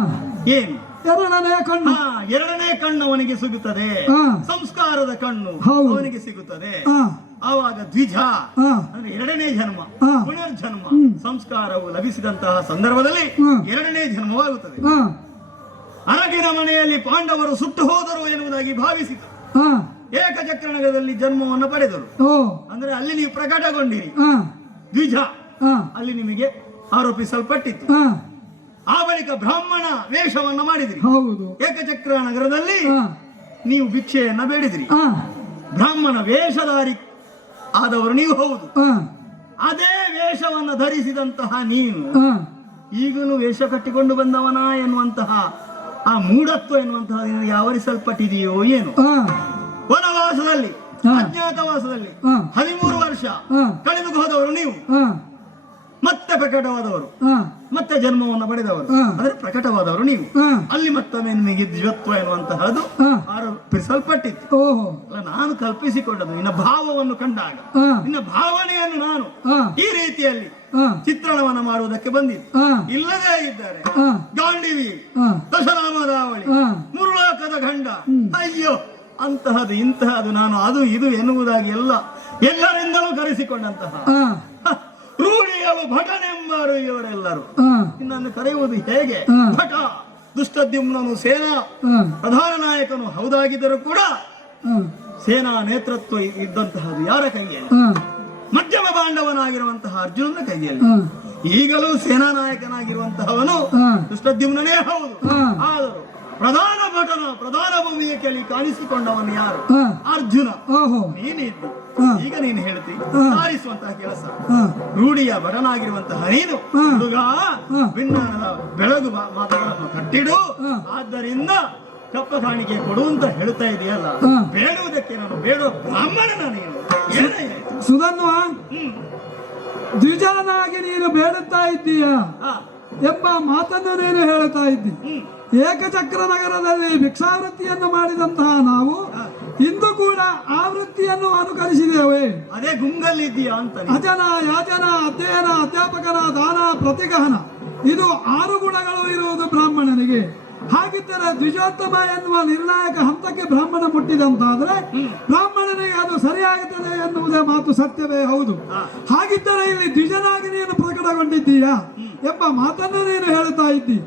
ಏನು? ಎರಡನೇ ಕಣ್ಣು. ಎರಡನೇ ಕಣ್ಣು ಅವನಿಗೆ ಸಿಗುತ್ತದೆ. ಹ. ಸಂಸ್ಕಾರದ ಕಣ್ಣು ಹೌದು. ಅವನಿಗೆ ಸಿಗುತ್ತದೆ. ಹ, ಆವಾಗ ದ್ವಿಜ ಹ, ಅಂದ್ರೆ 2ನೇ ಜನ್ಮ, ಹ. ಪುನರ್ಜನ್ಮ. ಸಂಸ್ಕಾರವು ಲಭಿಸಿದಂತಹ ಸಂದರ್ಭದಲ್ಲಿ ಹ. 2ನೇ ಜನ್ಮವಾಗುತ್ತದೆ. ಹ, ಅರಗಿನ ಮನೆಯಲ್ಲಿ ಪಾಂಡವರು ಸುಟ್ಟು ಹೋದರು ಎನ್ನುವುದಾಗಿ ಭಾವಿಸಿತು. ಹ. ಏಕಚಕ್ರನಗರದಲ್ಲಿ ಜನ್ಮವನ್ನು ಪಡೆದರು. ಓ, ಅಂದ್ರೆ ಅಲ್ಲಿ ನೀವು ಪ್ರಕಟಗೊಂಡಿರಿ. ಹ, ದ್ವಿಜ ಹ, ಅಲ್ಲಿ ನಿಮಗೆ ಆರೋಪಿಸಲ್ಪಟ್ಟಿತ್ತು. ಹ. ಆ ಬಳಿಕ ಬ್ರಾಹ್ಮಣ ವೇಷವನ್ನ ಮಾಡಿದ್ರಿ. ಹೌದು. ಏಕಚಕ್ರ ನಗರದಲ್ಲಿ ಹ, ನೀವು ಭಿಕ್ಷೆಯನ್ನ ಬೇಡಿದ್ರಿ. ಹ, ಬ್ರಾಹ್ಮಣ ವೇಷಧಾರಿ ಆದವರು ನೀವು ಹೌದು. ಹ, ಅದೇ ವೇಷವನ್ನು ಧರಿಸಿದಂತಹ ನೀನು ಹ. ಈಗಲೂ ವೇಷ ಕಟ್ಟಿಕೊಂಡು ಬಂದವನ ಎನ್ನುವಂತಹ ಆ ಮೂಢತ್ವ ಎನ್ನುವಂತಹ ನಿನಗೆ ಆವರಿಸಲ್ಪಟ್ಟಿದೆಯೋ ಏನು? ಹ, ವನವಾಸದಲ್ಲಿ, ಹ. ಅಜ್ಞಾತವಾಸದಲ್ಲಿ ಹ. 13 ವರ್ಷ ಹ. ಕಳೆದು ಹೋದವರು ನೀವು. ಹ, ಮತ್ತೆ ಪ್ರಕಟವಾದವರು, ಹ, ಮತ್ತೆ ಜನ್ಮವನ್ನು ಪಡೆದವರು, ಹ. ಅಂದ್ರೆ ಪ್ರಕಟವಾದವರು ನೀವು. ಹ. ಅಲ್ಲಿ ಮತ್ತೊಮ್ಮೆ ನಿನಗೆ ದ್ವಿಜತ್ವ ಎನ್ನುವಂತಹದ್ದು ಹ. ಆರೋಪಿಸಲ್ಪಟ್ಟಿತ್ತು. ಓಹೋ ಅಲ್ಲ, ನಾನು ಕಲ್ಪಿಸಿಕೊಂಡದ್ದು ನಿನ್ನ ಭಾವವನ್ನು ಕಂಡಾಗ, ಹ. ನಿನ್ನ ಭಾವನೆಯನ್ನು ನಾನು ಹ. ಈ ರೀತಿಯಲ್ಲಿ ಹ, ಚಿತ್ರಣವನ್ನು ಮಾಡುವುದಕ್ಕೆ ಬಂದಿದ್ದು. ಹ. ಇಲ್ಲದೇ ಇದ್ದಾರೆ ಹ. ಗಾಂಡಿವಿ, ಹ. ದಶನಾಮದಾವಳಿ, ಹ. ಮುರುಳಾಕದ ಗಂಡ, ಅಯ್ಯೋ ಅಂತಹದು ಇಂತಹದು ನಾನು ಅದು ಇದು ಎನ್ನುವುದಾಗಿ ಎಲ್ಲರಿಂದಲೂ ಕರೆಸಿಕೊಂಡಂತಹ ಹ, ರೂಢಿಗಳು ಭಟನೆಂಬರು ಇವರೆಲ್ಲರೂ. ಹ, ಇನ್ನನ್ನು ಕರೆಯುವುದು ಹೇಗೆ? ಹ. ಭಟ. ದುಷ್ಟದ್ಯುಮ್ನನು ಸೇನಾ ಹ, ಪ್ರಧಾನ ನಾಯಕನು ಹೌದಾಗಿದ್ದರೂ ಕೂಡ ಹ, ಸೇನಾ ನೇತೃತ್ವ ಇದ್ದಂತಹದ್ದು ಯಾರ ಕೈಯಲ್ಲಿ? ಹ, ಮಧ್ಯಮ ಬಾಂಧವನಾಗಿರುವಂತಹ ಅರ್ಜುನನ ಕೈಯಲ್ಲಿ. ಹ. ಈಗಲೂ ಸೇನಾ ನಾಯಕನಾಗಿರುವಂತಹವನು ಹ. ದುಷ್ಟದ್ಯುಮ್ನೇ ಹೌದು. ಹ. ಆದರೂ ಪ್ರಧಾನ ಭಟನ ಪ್ರಧಾನ ಭೂಮಿಯಲ್ಲಿ ಕಾಣಿಸಿಕೊಂಡವನು ಯಾರು? ಹ. ಅರ್ಜುನ. ಓಹೋ ನೀನಿದ್ದು ಹ. ಈಗ ನೀನು ಹೇಳ್ತಿ ಹ. ಸಾರಿಸುವಂತಹ ಕೆಲಸ. ಹ, ರೂಢಿಯ ಭಟನಾಗಿರುವಂತಹ ನೀನು ಹ. ಹುಡುಗ ಹ. ಭಿನ್ನಾಣದ ಬೆಳಗು ಮಾತುಗಳನ್ನು ಕಟ್ಟಿಡು. ಹ. ಆದ್ದರಿಂದ ಕಪ್ಪ ಕಾಣಿಕೆ ಕೊಡು ಅಂತ ಹೇಳ್ತಾ ಇದೆಯಲ್ಲ, ಹ. ಬೇಡುವುದಕ್ಕೆ ನಾನು ಬೇಡೋ ಬ್ರಾಹ್ಮಣನ ನೀನು ಏನಯ್ಯ ಇದು? ಸುಧನ್ವ, ಹ್ಮ್. ದ್ವಿಜನಾಗಿ ನೀನು ಬೇಡುತ್ತಾ ಇದ್ದೀಯ ಹ. ಎಂಬ ಮಾತನ್ನು ನೀನು ಹೇಳುತ್ತಾ ಇದ್ದಿ. ಹ್ಮ್. ಏಕಚಕ್ರ ನಗರದಲ್ಲಿ ಭಿಕ್ಷಾವೃತ್ತಿಯನ್ನು ಮಾಡಿದಂತಹ ನಾವು ಇಂದು ಕೂಡ ಆ ವೃತ್ತಿಯನ್ನು ಅನುಕರಿಸಿದ್ದೇವೆ. ಅದೇ ಗುಂಗಲ್ಲಿದ್ದೀಯಾ ಅಂತ ನೀನು. ಅಜನ, ಯಾಜನ, ಅಧ್ಯಯನ, ಅಧ್ಯಾಪಕನ, ದಾನ, ಪ್ರತಿಗಹನ, ಇದು 6 ಗುಣಗಳು ಇರುವುದು ಬ್ರಾಹ್ಮಣನಿಗೆ. ಹಾಗಿದ್ದರೆ ದ್ವಿಜೋತ್ತಮ ಎನ್ನುವ ನಿರ್ಣಾಯಕ ಹಂತಕ್ಕೆ ಬ್ರಾಹ್ಮಣ ಮುಟ್ಟಿದಂತಾದ್ರೆ ಬ್ರಾಹ್ಮಣನಿಗೆ ಅದು ಸರಿಯಾಗುತ್ತದೆ ಎನ್ನುವುದೇ ಮಾತು ಸತ್ಯವೇ ಹೌದು. ಹಾಗಿದ್ದರೆ ಇಲ್ಲಿ ದ್ವಿಜನಾಗಿ ನೀನು ಪ್ರಕಟಗೊಂಡಿದ್ದೀಯಾ ಎಂಬ ಮಾತನ್ನು ನೀನು ಹೇಳುತ್ತಾ ಇದ್ದಿ.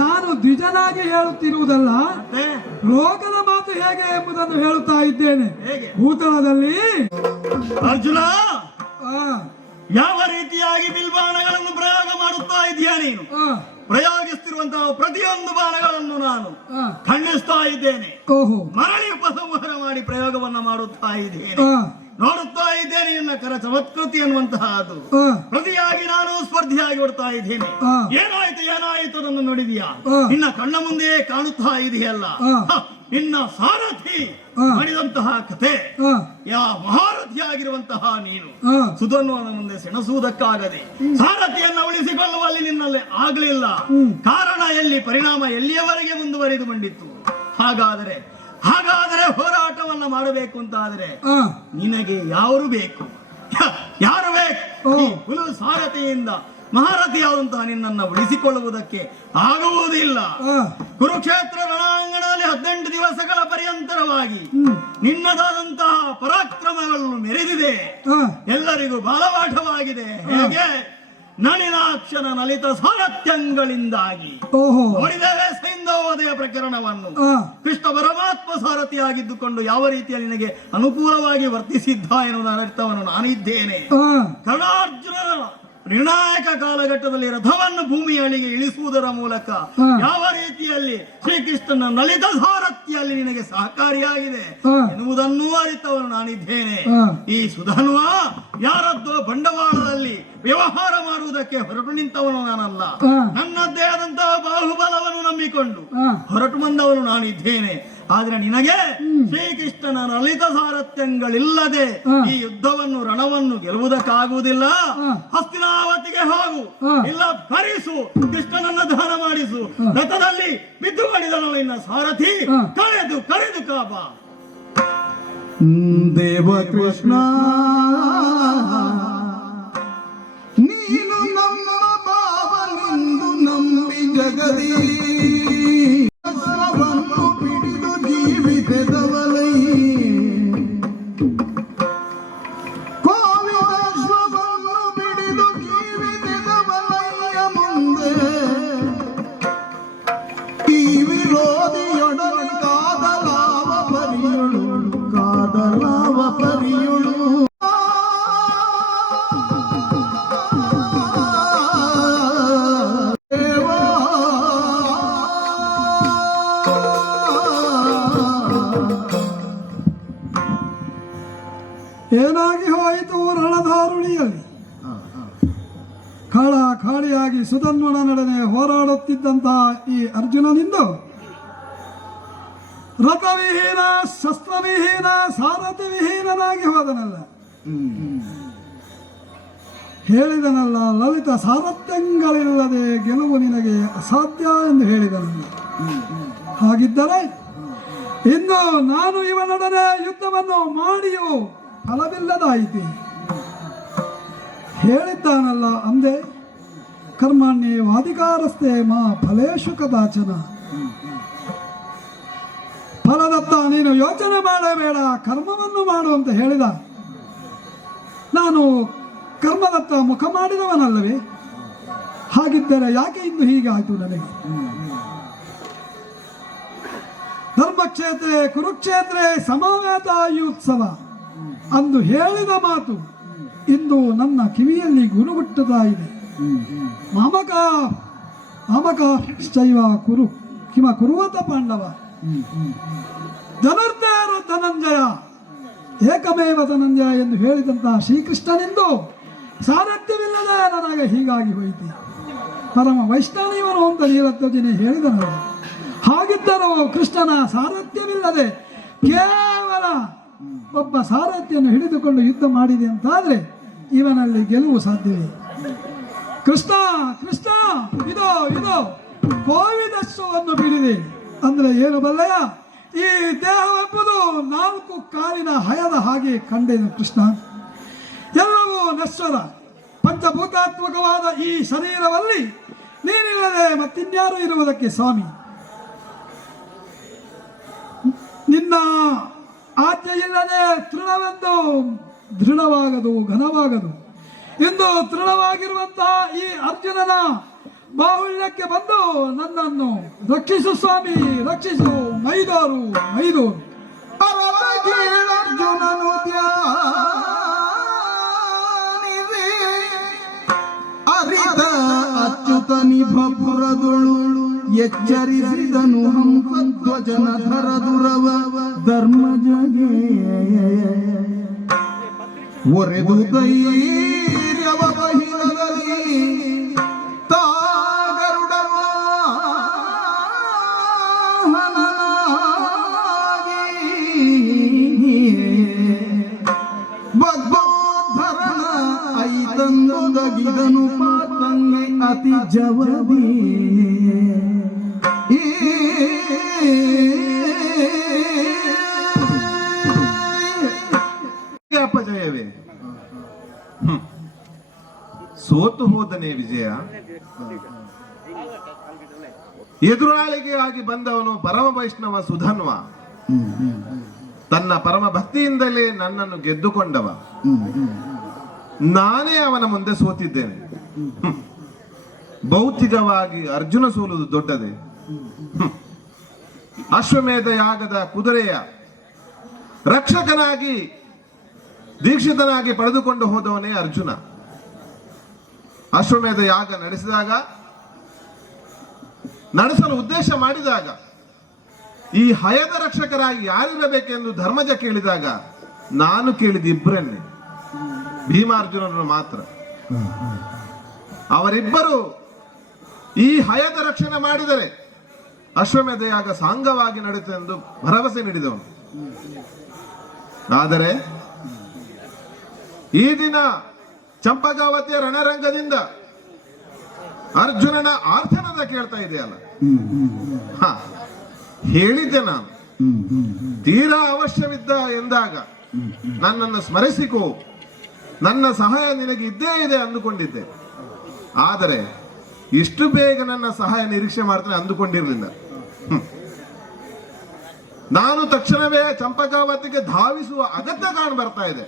ನಾನು ದ್ವಿಜನಾಗಿ ಹೇಳುತ್ತಿರುವುದಲ್ಲ, ಮತ್ತೆ ಲೋಕದ ಮಾತು ಹೇಗೆ ಎಂಬುದನ್ನು ಹೇಳುತ್ತಾ ಇದ್ದೇನೆ. ಹೇಗೆ? ಭೂತಳದಲ್ಲಿ ಅರ್ಜುನ ಆ, ಯಾವ ರೀತಿಯಾಗಿ ಬಿಲ್ಬಾಣಗಳನ್ನು ಪ್ರಯೋಗ ಮಾಡುತ್ತಾ ಇದೆಯಾ ನೀನು? ಆ, ಪ್ರಯೋಗಿಸುತ್ತಿರುವಂತಹ ಪ್ರತಿಯೊಂದು ಬಾಣಗಳನ್ನು ನಾನು ಆ. ಖಂಡಿಸ್ತಾ ಇದ್ದೇನೆ. ಓಹೋ ಮರಳಿ ಉಪಸಂಹಾರ ಮಾಡಿ ಪ್ರಯೋಗವನ್ನ ಮಾಡುತ್ತಾ ಇದ್ದೇನೆ. ಆ, ನೋಡುತ್ತಾ ಇದ್ದೇನೆ ನಿನ್ನ ಕರ ಚಮತ್ಕೃತಿ ಅನ್ನುವಂತಹ ಅದು. ಆ, ಪ್ರತಿಯಾಗಿ ನಾನು ಸ್ಪರ್ಧಿಯಾಗಿ ಹೊಡ್ತಾ ಇದ್ದೇನೆ. ಆ. ಏನಾಯ್ತು ಅದನ್ನು ನೋಡಿದೀಯಾ? ಆ. ನಿನ್ನ ಕಣ್ಣ ಮುಂದೆಯೇ ಕಾಣುತ್ತಾ ಇದೆಯಲ್ಲ. ಆ. ಹ, ನಿನ್ನ ಸಾರಥಿ ಆ. ಮಾಡಿದಂತಹ ಕಥೆ. ಆ, ಮಹಾರಥಿಯಾಗಿರುವಂತಹ ನೀನು ಆ. ಸುಧನ್ವನ ಮುಂದೆ ಸೆಣಸುವುದಕ್ಕಾಗದೆ ಸಾರಥಿಯನ್ನು ಉಳಿಸಿಕೊಳ್ಳುವಲ್ಲಿ ನಿನ್ನಲ್ಲಿ ಆಗಲಿಲ್ಲ. ಕಾರಣ ಎಲ್ಲಿ? ಪರಿಣಾಮ ಎಲ್ಲಿಯವರೆಗೆ ಮುಂದುವರಿದು ಬಂದಿತ್ತು. ಹಾಗಾದರೆ ಹೋರಾಟವನ್ನ ಮಾಡಬೇಕು ಅಂತಾದರೆ ಆ. ನಿನಗೆ ಯಾರು ಬೇಕು? ಯಾರು ಬೇಕು? ಓ. ಈ ಹುಲು ಸಾರಥಿಯಿಂದ ಮಹಾರಥಿಯಾದಂತಹ ನಿನ್ನನ್ನು ಉಳಿಸಿಕೊಳ್ಳುವುದಕ್ಕೆ ಆಗುವುದಿಲ್ಲ. ಆ. ಕುರುಕ್ಷೇತ್ರ ರಣಾಂಗಣದಲ್ಲಿ 18 ದಿವಸಗಳ ಪರ್ಯಂತರವಾಗಿ ನಿನ್ನದಾದಂತಹ ಪರಾಕ್ರಮಗಳು ಮೆರೆದಿದೆ. ಆ. ಎಲ್ಲರಿಗೂ ಬಾಲಪಾಠವಾಗಿದೆ. ಹೇಗೆ ನಳಿನಾಕ್ಷನ ನಲಿತ ಸಾರಥ್ಯಗಳಿಂದಾಗಿ ಓಹೋ. ನೋಡಿದ್ದೇವೆ ಸೈಂಧವೋದಯ ಪ್ರಕರಣವನ್ನು. ಆ, ಕೃಷ್ಣ ಪರಮಾತ್ಮ ಸಾರಥಿಯಾಗಿದ್ದುಕೊಂಡು ಯಾವ ರೀತಿಯಲ್ಲಿ ನಿನಗೆ ಅನುಕೂಲವಾಗಿ ವರ್ತಿಸಿದ್ದ ಎನ್ನುವುದರ ಅರ್ಥವನ್ನು ನಾನಿದ್ದೇನೆ. ಆ, ಕರ್ಣಾರ್ಜುನನ ನಿರ್ಣಾಯಕ ಕಾಲಘಟ್ಟದಲ್ಲಿ ರಥವನ್ನು ಭೂಮಿಯಳಿಗೆ ಇಳಿಸುವುದರ ಮೂಲಕ ಯಾವ ರೀತಿಯಲ್ಲಿ ಶ್ರೀಕೃಷ್ಣನ ನಲಿತ ಸಾರಥ್ಯಲ್ಲಿ ನಿನಗೆ ಸಹಕಾರಿಯಾಗಿದೆ ಎನ್ನುವುದನ್ನೂ ಅರಿತವನು ನಾನಿದ್ದೇನೆ. ಈ ಸುಧನ್ವ ಯಾರದ್ದೋ ಬಂಡವಾಳದಲ್ಲಿ ವ್ಯವಹಾರ ಮಾಡುವುದಕ್ಕೆ ಹೊರಟು ನಿಂತವನು ನಾನಲ್ಲ. ನನ್ನದ್ದೇ ಆದಂತಹ ಬಾಹುಬಲವನ್ನು ನಂಬಿಕೊಂಡು ಹೊರಟು ಬಂದವನು ನಾನಿದ್ದೇನೆ. ಆದ್ರೆ ನಿನಗೆ ಶ್ರೀಕೃಷ್ಣನ ಲಲಿತ ಸಾರಥ್ಯಗಳಿಲ್ಲದೆ ಈ ಯುದ್ಧವನ್ನು ರಣವನ್ನು ಗೆಲ್ಲುವುದಕ್ಕಾಗುವುದಿಲ್ಲ. ಹಸ್ತಿನಾವತಿಗೆ ಹೋಗು, ಇಲ್ಲ ಕರೆಸು, ಕೃಷ್ಣನನ್ನು ದಾನ ಮಾಡಿಸು. ರಥದಲ್ಲಿ ಬಿದ್ದು ಮಾಡಿದನಲ್ಲ ಇನ್ನ ಸಾರಥಿ, ಕಳೆದು ಕಳೆದು ಕಾಪ. ದೇವಕೃಷ್ಣ ನೀನು ನಮ್ಮ ಭಾವನೆಂದು ನಂಬಿ ಜಗದಿ ಅಶ್ವವನ್ನು ಹಿಡಿದು ಜೀವಿತದವಲೈ ಕೋವಿದ ಅಶ್ವವನ್ನು ಹಿಡಿದು ಜೀವಿತದವಲೈಯ ಮುಂದೆ ಈ ವಿರೋಧಿಯೊಡನೆ ಕಾದಲಾವ ಪರಿಯಳು ಕಾದಲಾವ ಪರಿಯಳು ಏನಾಗಿ ಹೋಯಿತು ರಣಧಾರುಣಿಯಲ್ಲಿ? ಖಾಳ ಖಾಳಿಯಾಗಿ ಸುಧನ್ವನ ನಡನೆ ಹೋರಾಡುತ್ತಿದ್ದಂತಹ ಈ ಅರ್ಜುನನಿಂದ ರಥವಿಹೀನ, ಶಸ್ತ್ರವಿಹೀನ, ಸಾರಥಿ ವಿಹೀನನಾಗಿ ಹೋದನಲ್ಲ. ಹೇಳಿದನಲ್ಲ, ಲಲಿತ ಸಾರಥ್ಯಗಳಿಲ್ಲದೆ ಗೆಲುವು ನಿನಗೆ ಅಸಾಧ್ಯ ಎಂದು ಹೇಳಿದನಲ್ಲ. ಹಾಗಿದ್ದರೆ ಇನ್ನು ನಾನು ಇವನೊಡನೆ ಯುದ್ಧವನ್ನು ಮಾಡಿಯೂ ಫಲವಿಲ್ಲದಾಯಿತು. ಹೇಳಿದ್ದಾನಲ್ಲ ಅಂದೆ, ಕರ್ಮಾಣ್ಯೇ ವಾಧಿಕಾರಸ್ಥೆ ಮಾ ಫಲೇಶು ಕದಾಚನ. ಫಲದತ್ತ ನೀನು ಯೋಚನೆ ಮಾಡಬೇಡ, ಕರ್ಮವನ್ನು ಮಾಡು ಅಂತ ಹೇಳಿದ. ನಾನು ಕರ್ಮದತ್ತ ಮುಖ ಮಾಡಿದವನಲ್ಲವೇ? ಹಾಗಿದ್ದರೆ ಯಾಕೆ ಇನ್ನು ಹೀಗಾಯಿತು ನನಗೆ? ಧರ್ಮಕ್ಷೇತ್ರ ಕುರುಕ್ಷೇತ್ರ ಸಮಾವೇತಾಯುತ್ಸವ ಅಂದು ಹೇಳಿದ ಮಾತು ಇಂದು ನನ್ನ ಕಿವಿಯಲ್ಲಿ ಗುರುಗುಟ್ಟುತ್ತಾ ಇದೆ. ಮಾಮಕಶ್ಚೈವ ಕುರು ಕಿಮ ಕುರುವತ ಪಾಂಡವ ಧನುರ್ಧೇರು ಧನಂಜಯ ಏಕಮೇವ ಧನಂಜಯ ಎಂದು ಹೇಳಿದಂತಹ ಶ್ರೀಕೃಷ್ಣನೆಂದು ಸಾರಥ್ಯವಿಲ್ಲದೆ ನನಗೆ ಹೀಗಾಗಿ ಹೋಯಿತು. ಪರಮ ವೈಷ್ಣವನು ಅಂತ ನೀಲಧ್ವಜನೆ ಹೇಳಿದನು. ಹಾಗಿದ್ದರೂ ಕೃಷ್ಣನ ಸಾರಥ್ಯವಿಲ್ಲದೆ ಕೇವಲ ಒಬ್ಬ ಸಾರಥಿಯನ್ನು ಹಿಡಿದುಕೊಂಡು ಯುದ್ಧ ಮಾಡಿದೆ ಅಂತಾದ್ರೆ ಇವನಲ್ಲಿ ಗೆಲುವು ಸಾಧ್ಯವೇ? ಕೃಷ್ಣ ಕೃಷ್ಣ ಇದೋ ಇದೋ ಕೋವಿದಶ್ವವನ್ನು ಬಿಡಿದೆ ಅಂದ್ರೆ ಏನು ಬಲ್ಲಯ್ಯ? ಈ ದೇಹವೆಂಬುದು 4 ಕಾಲಿನ ಹಯದ ಹಾಗೆ ಕಂಡೆನು ಕೃಷ್ಣ. ಎಲ್ಲವೂ ನಶ್ವರ, ಪಂಚಭೂತಾತ್ಮಕವಾದ ಈ ಶರೀರದಲ್ಲಿ ನೀನಿಲ್ಲದೆ ಮತ್ತಿನ್ಯಾರು ಇರುವುದಕ್ಕೆ ಸ್ವಾಮಿ? ನಿನ್ನ ಆಜ್ಞೆ ಇಲ್ಲದೆ ತೃಣವೆಂದು ದೃಢವಾಗದು, ಘನವಾಗದು. ಇಂದು ತೃಣವಾಗಿರುವಂತಹ ಈ ಅರ್ಜುನನ ಬಾಹುಳ್ಯಕ್ಕೆ ಬಂದು ನನ್ನನ್ನು ರಕ್ಷಿಸು ಸ್ವಾಮಿ, ರಕ್ಷಿಸು. ಮೈದೋರು ಮೈದೋರು ಅರ್ಜುನನು ಅರಿತ ಅಚ್ಯುತನಿ ಭಪುರದುಳು ಎಚ್ಚರಿಸಿದನು ಹಂಸಧ್ವಜನ ಧರದುರವ ಧರ್ಮಜಗೆ ಒರೆದು ಧೈರ್ಯವ ಬಹಿರದಲ್ಲಿ ಬದ್ಧೋದ್ಧರಣ ಐತಂದೊದಗಿದನು ಪಾತಂಗೆ ಅತಿ ಜವದಿ ಅಪಜಯವೇ? ಸೋತು ಹೋದನೇ ವಿಜಯ. ಎದುರಾಳಿಗೆ ಆಗಿ ಬಂದವನು ಪರಮ ವೈಷ್ಣವ ಸುಧನ್ವ. ತನ್ನ ಪರಮ ಭಕ್ತಿಯಿಂದಲೇ ನನ್ನನ್ನು ಗೆದ್ದುಕೊಂಡವ. ನಾನೇ ಅವನ ಮುಂದೆ ಸೋತಿದ್ದೇನೆ. ಭೌತಿಕವಾಗಿ ಅರ್ಜುನ ಸೋಲುವುದು ದೊಡ್ಡದೇ. ಅಶ್ವಮೇಧ ಯಾಗದ ಕುದುರೆಯ ರಕ್ಷಕನಾಗಿ ದೀಕ್ಷಿತನಾಗಿ ಪಡೆದುಕೊಂಡು ಹೋದವನೇ ಅರ್ಜುನ. ಅಶ್ವಮೇಧ ಯಾಗ ನಡೆಸಲು ಉದ್ದೇಶ ಮಾಡಿದಾಗ ಈ ಹಯದ ರಕ್ಷಕರಾಗಿ ಯಾರಿರಬೇಕೆಂದು ಧರ್ಮಜ ಕೇಳಿದಾಗ ನಾನು ಕೇಳಿದ ಇಬ್ಬರನ್ನೇ, ಭೀಮಾರ್ಜುನರನ್ನು ಮಾತ್ರ. ಅವರಿಬ್ಬರು ಈ ಹಯದ ರಕ್ಷಣೆ ಮಾಡಿದರೆ ಅಶ್ವಮೇಧ ಯಾಗ ಸಾಂಗವಾಗಿ ನಡೆಯುತ್ತೆ ಎಂದು ಭರವಸೆ ನೀಡಿದವನು. ಆದರೆ ಈ ದಿನ ಚಂಪಕಾವತಿಯ ರಣರಂಗದಿಂದ ಅರ್ಜುನನ ಆರ್ಥನದ ಕೇಳ್ತಾ ಇದೆಯಲ್ಲ, ಹೇಳಿದ್ದೆ ನಾನು, ತೀರಾ ಅವಶ್ಯವಿದ್ದ ಎಂದಾಗ ನನ್ನನ್ನು ಸ್ಮರಿಸಿಕೋ, ನನ್ನ ಸಹಾಯ ನಿನಗೆ ಇದ್ದೇ ಇದೆ ಅಂದುಕೊಂಡಿದ್ದೆ. ಆದರೆ ಇಷ್ಟು ಬೇಗ ನನ್ನ ಸಹಾಯ ನಿರೀಕ್ಷೆ ಮಾಡ್ತಾನೆ ಅಂದುಕೊಂಡಿರಲಿಲ್ಲ. ನಾನು ತಕ್ಷಣವೇ ಚಂಪಕಾವತಿಗೆ ಧಾವಿಸುವ ಅಗತ್ಯ ಕಾಣ್ ಬರ್ತಾ ಇದೆ.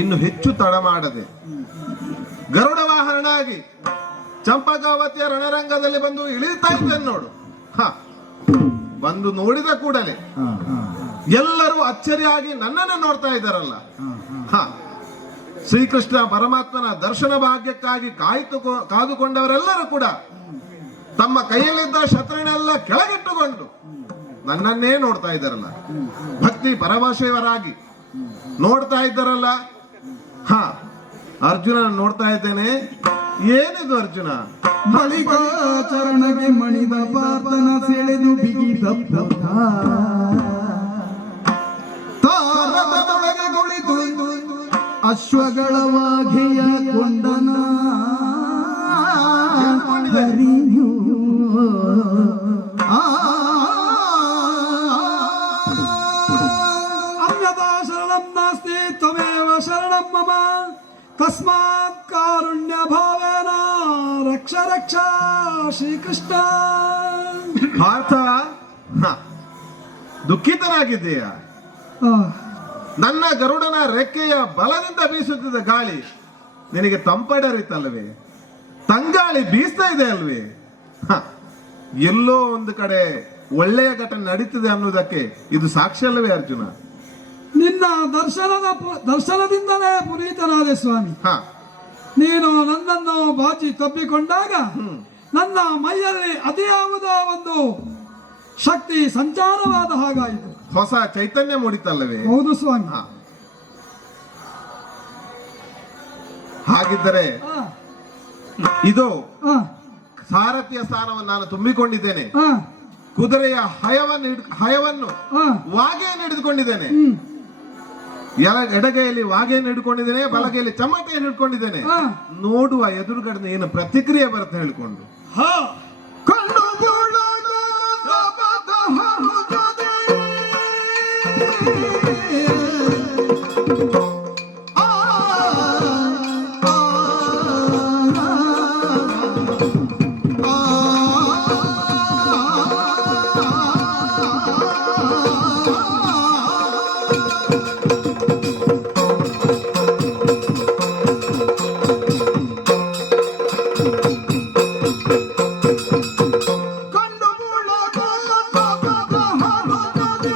ಇನ್ನು ಹೆಚ್ಚು ತಡ ಮಾಡದೆ ಗರುಡ ವಾಹನನಾಗಿ ಚಂಪಕಾವತಿಯ ರಣರಂಗದಲ್ಲಿ ಬಂದು ಇಳಿತಾ ಇದ್ದೇನೆ ನೋಡು. ಬಂದು ನೋಡಿದ ಕೂಡಲೇ ಎಲ್ಲರೂ ಅಚ್ಚರಿಯಾಗಿ ನನ್ನನ್ನು ನೋಡ್ತಾ ಇದ್ದಾರಲ್ಲ. ಶ್ರೀಕೃಷ್ಣ ಪರಮಾತ್ಮನ ದರ್ಶನ ಭಾಗ್ಯಕ್ಕಾಗಿ ಕಾದುಕೊಂಡವರೆಲ್ಲರೂ ಕೂಡ ತಮ್ಮ ಕೈಯಲ್ಲಿದ್ದ ಶಸ್ತ್ರನೆಲ್ಲ ಕೆಳಗಿಟ್ಟುಕೊಂಡು ನನ್ನನ್ನೇ ನೋಡ್ತಾ ಇದ್ದಾರಲ್ಲ. ಭಕ್ತಿ ಪರವಶವರಾಗಿ ನೋಡ್ತಾ ಇದ್ದಾರಲ್ಲ. ಅರ್ಜುನ ನೋಡ್ತಾ ಇದ್ದೇನೆ. ಏನಿದು ಅರ್ಜುನ? ಬಳಿಕ ಚರಣಗೆ ಮಣಿದ ಪಾರ್ಥನ ಸೆಳೆದು ಬಿಗಿದ ತಾರದೊಳಗೆ ಕುಳಿತು ಅಶ್ವಗಳ ವಾಘೆಯ ಕೊಂಡನ ಹರಿಯು ಅನ್ಯಥಾ ಶರಣಂ ನಾಸ್ತಿ ತ್ವಮೇವ ಶರಣಂ ಮಮ ತಸ್ಮಾತ್ ಕಾರುಣ್ಯ ಭಾವೇನ ರಕ್ಷ ರಕ್ಷ ಶ್ರೀಕೃಷ್ಣ. ಪಾರ್ಥ, ದುಃಖಿತನಾಗಿದ್ದೀಯಾ? ನನ್ನ ಗರುಡನ ರೆಕ್ಕೆಯ ಬಲದಿಂದ ಬೀಸುತ್ತಿದ್ದ ಗಾಳಿ ನಿನಗೆ ತಂಪಡರಿತಲ್ವೇ? ತಂಗಾಳಿ ಬೀಸ್ತಾ ಇದೆ ಅಲ್ವೇ? ಎಲ್ಲೋ ಒಂದು ಕಡೆ ಒಳ್ಳೆಯ ಘಟನೆ ನಡೀತಿದೆ ಅನ್ನುವುದಕ್ಕೆ ಇದು ಸಾಕ್ಷಿ ಅಲ್ಲವೇ ಅರ್ಜುನ? ನಿನ್ನ ದರ್ಶನದಿಂದಲೇ ಪುನೀತನಾದೆ ಸ್ವಾಮಿ. ನೀನು ನನ್ನನ್ನು ಬಾಚಿ ತಬ್ಬಿಕೊಂಡಾಗ ನನ್ನ ಮೈಯಲ್ಲಿ ಅತಿಯಾವುದೋ ಒಂದು ಶಕ್ತಿ ಸಂಚಾರವಾದ ಹಾಗಾಯಿತು. ಹೊಸ ಚೈತನ್ಯ ಮೂಡಿತಲ್ಲವೇ? ಹೌದು ಸ್ವಾಮಿ. ಹಾಗಿದ್ದರೆ ಆ, ಇದು ಆ, ಸಾರಥಿಯ ಸ್ಥಾನವನ್ನು ನಾನು ತುಂಬಿಕೊಂಡಿದ್ದೇನೆ. ಆ, ಕುದುರೆಯ ಹಯವನ್ನು ಆ, ವಾಗೆಯನ್ನು ಹಿಡಿದುಕೊಂಡಿದ್ದೇನೆ. ಎಡಗೈಯಲ್ಲಿ ವಾಗೆಯನ್ನು ಹಿಡ್ಕೊಂಡಿದ್ದೇನೆ, ಬಲಗೈಯಲ್ಲಿ ಚಮಟೆಯನ್ನು ಹಿಡ್ಕೊಂಡಿದ್ದೇನೆ. ಆ. ನೋಡುವ ಎದುರುಗಡೆ ಏನು ಪ್ರತಿಕ್ರಿಯೆ ಬರುತ್ತೆ ಹೇಳಿಕೊಂಡು. ಕಂಡು ಬೀಳಲು ಸಪದ ಹರುಜದೆ. ಆ, ಆ, ಕಂಡು ಬೀಳಲು ಸಪದ ಹರುಜದೆ.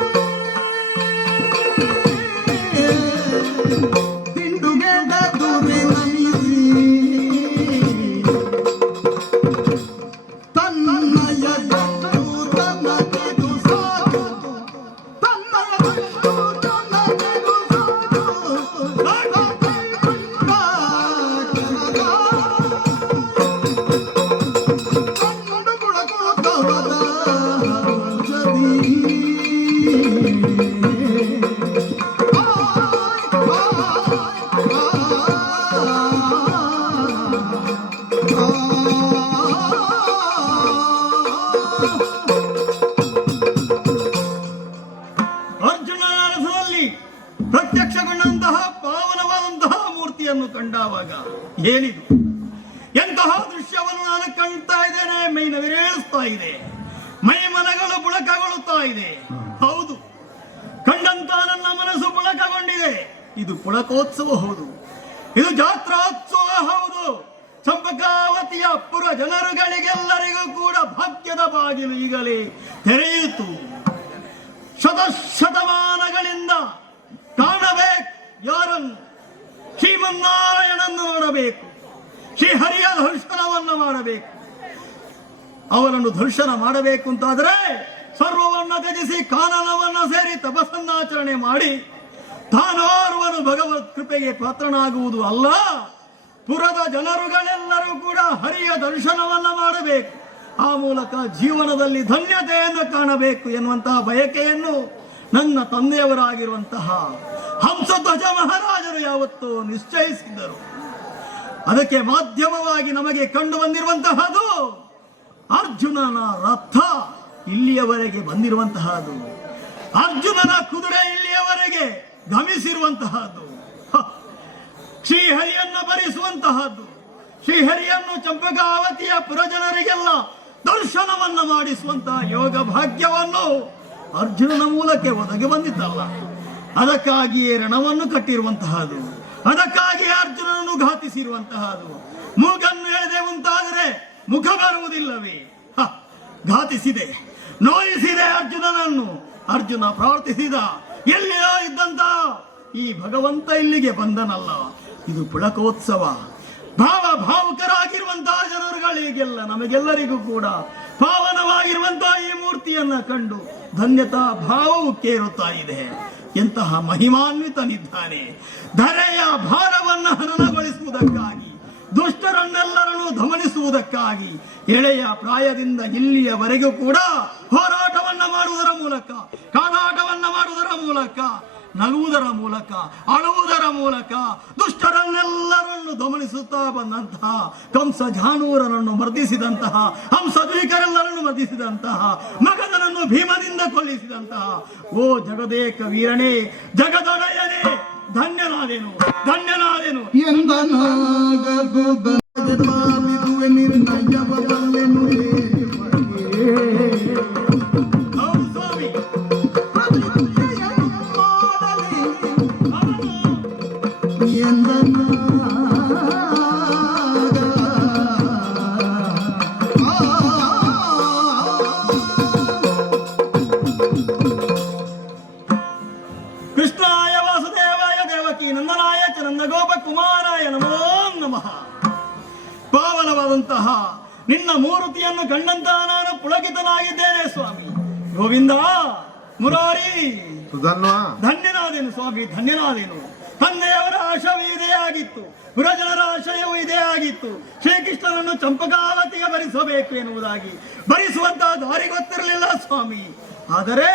ತಿಂಡುಗೆಡ ದುರೆ ನಮಿಸಿ ತನ್ನಯ ಗಂಡು ತನಗೆದು ಸಾಕು, ತನ್ನಯ ಗಂಡು ತನಗೆದು ಸಾಕು. ನಡಕೈಗೊಂಡ ಕೆಳಗ ಕಂಡು ಬುಡಕುಳುತ್ತವದ ಹರುಜದಿ. ಅರ್ಜುನನ ರಥದಲ್ಲಿ ಪ್ರತ್ಯಕ್ಷಗೊಂಡಂತಹ ಪಾವನವಾದಂತಹ ಮೂರ್ತಿಯನ್ನು ಕಂಡಾವಾಗ ಏನಿದು? ಎಂತಹ ದೃಶ್ಯವನ್ನು ನಾನು ಕಾಣ್ತಾ ಇದ್ದೇನೆ. ಮೈ ನವಿರೇಳಿಸ್ತಾ ಇದೆ, ಮೈ ಮನಗಳು ಪುಳಕಗೊಳ್ಳುತ್ತಾ ಇದೆ. ಹೌದು, ಕಂಡಂತ ನನ್ನ ಮನಸ್ಸು ಪುಳಕಗೊಂಡಿದೆ. ಇದು ಪುಳಕೋತ್ಸವ ಹೌದು, ಇದು ಜಾತ್ರೋತ್ಸವ ಹೌದು. ಚಂಪಕಾವತಿಯ ಪುರ ಜನರುಗಳಿಗೆಲ್ಲರಿಗೂ ಕೂಡ ಭಾಗ್ಯದ ಬಾಗಿಲು ಈಗಲೇ ತೆರೆಯಿತು. ಶತಶತಮಾನಗಳಿಂದ ಕಾಣಬೇಕು ಯಾರನ್ನು? ಶ್ರೀಮನ್ನಾರಾಯಣನ್ನು ನೋಡಬೇಕು, ಶ್ರೀಹರಿಯ ದರ್ಶನವನ್ನು ಮಾಡಬೇಕು. ಅವನನ್ನು ದರ್ಶನ ಮಾಡಬೇಕು ಅಂತಾದರೆ ಸರ್ವವನ್ನ ತ್ಯಜಿಸಿ ಕಾನನವನ್ನ ಸೇರಿ ತಪಸ್ಸನ್ನಾಚರಣೆ ಮಾಡಿ ತಾನೋರ್ವನು ಭಗವತ್ ಕೃಪೆಗೆ ಪಾತ್ರನಾಗುವುದು ಅಲ್ಲ, ಪುರದ ಜನರುಗಳೆಲ್ಲರೂ ಕೂಡ ಹರಿಯ ದರ್ಶನವನ್ನ ಮಾಡಬೇಕು. ಆ ಮೂಲಕ ಜೀವನದಲ್ಲಿ ಧನ್ಯತೆಯನ್ನು ಕಾಣಬೇಕು ಎನ್ನುವಂತಹ ಬಯಕೆಯನ್ನು ನನ್ನ ತಂದೆಯವರಾಗಿರುವಂತಹ ಹಂಸಧ್ವಜ ಮಹಾರಾಜರು ಯಾವತ್ತೂ ನಿಶ್ಚಯಿಸಿದ್ದರು. ಅದಕ್ಕೆ ಮಾಧ್ಯಮವಾಗಿ ನಮಗೆ ಕಂಡು ಬಂದಿರುವಂತಹದು ಅರ್ಜುನನ ರಥ ಇಲ್ಲಿಯವರೆಗೆ ಬಂದಿರುವಂತಹದ್ದು, ಅರ್ಜುನನ ಕುದುರೆ ಇಲ್ಲಿಯವರೆಗೆ ಗಮಿಸಿರುವಂತಹದ್ದು, ಶ್ರೀಹರಿಯನ್ನು ಭರಿಸುವಂತಹದ್ದು, ಶ್ರೀಹರಿಯನ್ನು ಚಂಪಕಾವತಿಯ ಪುರಜನರಿಗೆಲ್ಲ ದರ್ಶನವನ್ನು ಮಾಡಿಸುವಂತಹ ಯೋಗ ಭಾಗ್ಯವನ್ನು ಅರ್ಜುನನ ಮೂಲಕ ಒದಗಿ ಬಂದಿದ್ದಲ್ಲ. ಅದಕ್ಕಾಗಿಯೇ ರಣವನ್ನು ಕಟ್ಟಿರುವಂತಹದ್ದು, ಅದಕ್ಕಾಗಿಯೇ ಅರ್ಜುನನನ್ನು ಘಾತಿಸಿರುವಂತಹದ್ದು. ಮೂಗನ್ನು ಎಳೆದೆ ಉಂಟಾದರೆ ಮುಖ ಬರುವುದಿಲ್ಲವೇ? ಘಾತಿಸಿದೆ, ನೋಯಿಸಿದೆ ಅರ್ಜುನನನ್ನು. ಅರ್ಜುನ ಪ್ರಾರ್ಥಿಸಿದ, ಎಲ್ಲಿಯೋ ಇದ್ದಂತ ಈ ಭಗವಂತ ಇಲ್ಲಿಗೆ ಬಂದನಲ್ಲ. ಇದು ಪುಳಕೋತ್ಸವ. ಭಾವುಕರಾಗಿರುವಂತಹ ಜನರುಗಳಿಗೆಲ್ಲ ನಮಗೆಲ್ಲರಿಗೂ ಕೂಡ ಪಾವನವಾಗಿರುವಂತಹ ಈ ಮೂರ್ತಿಯನ್ನ ಕಂಡು ಧನ್ಯತಾ ಭಾವವು ಕೇರುತ್ತಾ ಇದೆ. ಎಂತಹ ಮಹಿಮಾನ್ವಿತನಿದ್ದಾನೆ. ಧರೆಯ ಭಾರವನ್ನು ಹರಣಗೊಳಿಸುವುದಕ್ಕಾಗಿ, ದುಷ್ಟರನ್ನೆಲ್ಲರನ್ನು ದಮನಿಸುವುದಕ್ಕಾಗಿ ಎಳೆಯ ಪ್ರಾಯದಿಂದ ಇಲ್ಲಿಯವರೆಗೂ ಕೂಡ ಹೋರಾಟವನ್ನ ಮಾಡುವುದರ ಮೂಲಕ, ಕಾದಾಟವನ್ನ ಮಾಡುವುದರ ಮೂಲಕ, ನಗುವುದರ ಮೂಲಕ, ಅಳುವುದರ ಮೂಲಕ ದುಷ್ಟರನ್ನೆಲ್ಲರನ್ನು ದಮನಿಸುತ್ತಾ ಬಂದಂತಹ ಕಂಸ ಜಾನೂರನನ್ನು ಮರ್ದಿಸಿದಂತಹ, ಹಂಸದ್ವೀಕರೆಲ್ಲರನ್ನು ಮರ್ದಿಸಿದಂತಹ, ಮಗದನನ್ನು ಭೀಮನಿಂದ ಕೊಲ್ಲಿಸಿದಂತಹ ಓ ಜಗದೇಕ ವೀರನೇ, ಜಗದೊಡೆಯನೇ, ಧನ್ಯನಾದೆನು, ಧನ್ಯನಾದೆನು. ಎಂದನಾಗದು ಬಾಲಿದುವೆ ನಿರ್ಣಯವದಲ್ಲೆನು ಹೌದು ಸ್ವಾಮಿ, ಕೃಷ್ಣಾಯ ವಾಸುದೇವಾಯ ದೇವಕಿ ನಂದನಾಯ ಚ ನಂದಗೋಪ ಕುಮಾರಾಯ ನಮೋ ನಮಃ. ಪಾವನವಾದಂತಹ ನಿನ್ನ ಮೂರ್ತಿಯನ್ನು ಕಂಡಂತಹ ನಾನು ಪುಳಕಿತನಾಗಿದ್ದೇನೆ ಸ್ವಾಮಿ. ಗೋವಿಂದ ಮುರಾರಿ, ಸುಧನ್ವ, ಧನ್ಯನಾದೆನು ಸ್ವಾಮಿ, ಧನ್ಯನಾದೆನು. ತಂದೆಯವರ ಆಶಯವೂ ಇದೇ ಆಗಿತ್ತು, ಪುರಜನರ ಆಶಯವೂ ಇದೇ ಆಗಿತ್ತು. ಶ್ರೀಕೃಷ್ಣನನ್ನು ಚಂಪಕಾವತಿಗೆ ಭರಿಸಬೇಕು ಎನ್ನುವುದಾಗಿ. ಭರಿಸುವಂತಹ ದಾರಿ ಗೊತ್ತಿರಲಿಲ್ಲ ಸ್ವಾಮಿ. ಆದರೆ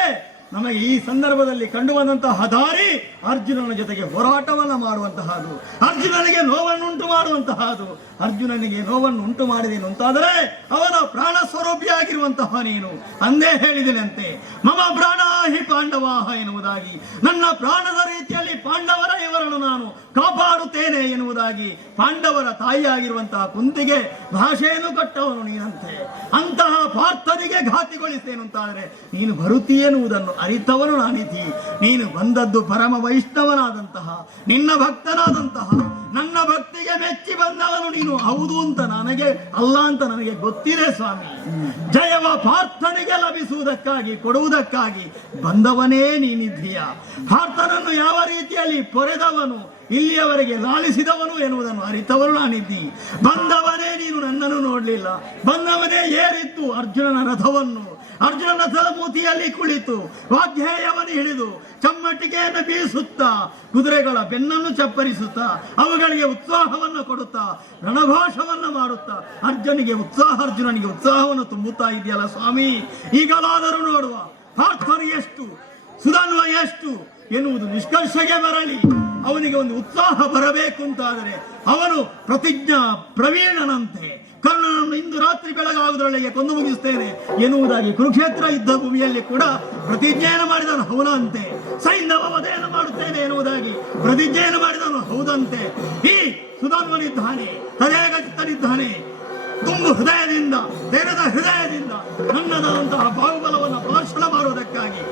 ನಮಗೆ ಈ ಸಂದರ್ಭದಲ್ಲಿ ಕಂಡು ಬಂದಂತಹ ದಾರಿ ಅರ್ಜುನನ ಜೊತೆಗೆ ಹೋರಾಟವನ್ನು ಮಾಡುವಂತಹದ್ದು, ಅರ್ಜುನನಿಗೆ ನೋವನ್ನುಂಟು ಮಾಡುವಂತಹದ್ದು. ಅರ್ಜುನನಿಗೆ ನೋವನ್ನು ಉಂಟು ಮಾಡಿದೇನು ಅಂತಾದರೆ ಅವನ ಪ್ರಾಣ ಸ್ವರೂಪಿಯಾಗಿರುವಂತಹ ನೀನು ಅಂದೇ ಹೇಳಿದೆನಂತೆ, ಮಮ ಪ್ರಾಣಾಹಿ ಪಾಂಡವಾಹ ಎನ್ನುವುದಾಗಿ. ನನ್ನ ಪ್ರಾಣದ ರೀತಿಯಲ್ಲಿ ಪಾಂಡವರ ಇವರನ್ನು ನಾನು ಕಾಪಾಡುತ್ತೇನೆ ಎನ್ನುವುದಾಗಿ ಪಾಂಡವರ ತಾಯಿಯಾಗಿರುವಂತಹ ಕುಂತಿಗೆ ಭಾಷೆಯನ್ನು ಕೊಟ್ಟವನು ನೀನಂತೆ. ಅಂತಹ ಪಾರ್ಥನಿಗೆ ಘಾತಿಗೊಳಿಸ್ತೇನು ಅಂತಾದರೆ ನೀನು ಬರುತ್ತೀಯೆನ್ನುವುದನ್ನು ಅರಿತವನು ನಾನಿದ್ದೀ. ನೀನು ಬಂದದ್ದು ಪರಮ ವೈಷ್ಣವನಾದಂತಹ, ನಿನ್ನ ಭಕ್ತನಾದಂತಹ, ನನ್ನ ಭಕ್ತಿಗೆ ಮೆಚ್ಚಿ ಬಂದವನು ನೀನು ಹೌದು ಅಂತ ನನಗೆ ಅಲ್ಲ ಅಂತ ನನಗೆ ಗೊತ್ತಿದೆ ಸ್ವಾಮಿ. ಜಯವ ಪಾರ್ಥನಿಗೆ ಲಭಿಸುವುದಕ್ಕಾಗಿ, ಕೊಡುವುದಕ್ಕಾಗಿ ಬಂದವನೇ ನೀನಿದ್ದೀಯ. ಪಾರ್ಥನನ್ನು ಯಾವ ರೀತಿಯಲ್ಲಿ ಪೊರೆದವನು, ಇಲ್ಲಿಯವರೆಗೆ ಲಾಲಿಸಿದವನು ಎನ್ನುವುದನ್ನು ಅರಿತವನು ನಾನಿದ್ದಿ. ಬಂದವನೇ ನೀನು ನನ್ನನ್ನು ನೋಡಲಿಲ್ಲ, ಬಂದವನೇ ಏರಿತ್ತು ಅರ್ಜುನನ ರಥವನ್ನು. ಅರ್ಜುನನ ರಥದ ಮೂತಿಯಲ್ಲಿ ಕುಳಿತು ವಾಗ್ಗೇಯವನ್ನು ಹಿಡಿದು ಚಮ್ಮಟಿಕೆಯನ್ನು ಬೀಸುತ್ತಾ, ಕುದುರೆಗಳ ಬೆನ್ನನ್ನು ಚಪ್ಪರಿಸುತ್ತಾ, ಅವುಗಳಿಗೆ ಉತ್ಸಾಹವನ್ನು ಕೊಡುತ್ತಾ, ರಣಘೋಷವನ್ನು ಮಾಡುತ್ತಾ ಅರ್ಜುನನಿಗೆ ಉತ್ಸಾಹವನ್ನು ತುಂಬುತ್ತಾ ಇದೆಯಲ್ಲ ಸ್ವಾಮಿ. ಈಗಲಾದರೂ ನೋಡುವ ಪಾರ್ಥನು ಎಷ್ಟು, ಸುಧನ್ವ ಎಷ್ಟು ಎನ್ನುವುದು ನಿಷ್ಕರ್ಷಗೆ ಬರಲಿ. ಅವನಿಗೆ ಒಂದು ಉತ್ಸಾಹ ಬರಬೇಕು ಅಂತಾದರೆ ಅವನು ಪ್ರತಿಜ್ಞಾ ಪ್ರವೀಣನಂತೆ, ಕರ್ಣನನ್ನು ಇಂದು ರಾತ್ರಿ ಬೆಳಗಾಗುವುದರೊಳಗೆ ಕೊಂದು ಮುಗಿಸ್ತೇನೆ ಎನ್ನುವುದಾಗಿ ಕುರುಕ್ಷೇತ್ರ ಯುದ್ಧ ಭೂಮಿಯಲ್ಲಿ ಕೂಡ ಪ್ರತಿಜ್ಞೆಯನ್ನು ಮಾಡಿದನು ಹೌದಂತೆ. ಸೈಂಧವ ವಧೆಯನ್ನು ಮಾಡುತ್ತೇನೆ ಎನ್ನುವುದಾಗಿ ಪ್ರತಿಜ್ಞೆಯನ್ನು ಮಾಡಿದನು ಹೌದಂತೆ. ಈ ಸುಧನ್ವನಿದ್ದಾನೆ, ತದೇಗಚಿತ್ತನಿದ್ದಾನೆ. ತುಂಬು ಹೃದಯದಿಂದ, ತೆರೆದ ಹೃದಯದಿಂದ ನನ್ನದಾದಂತಹ ಬಾಹುಬಲವನ್ನು ಪ್ರದರ್ಶನ ಮಾಡುವುದಕ್ಕಾಗಿ,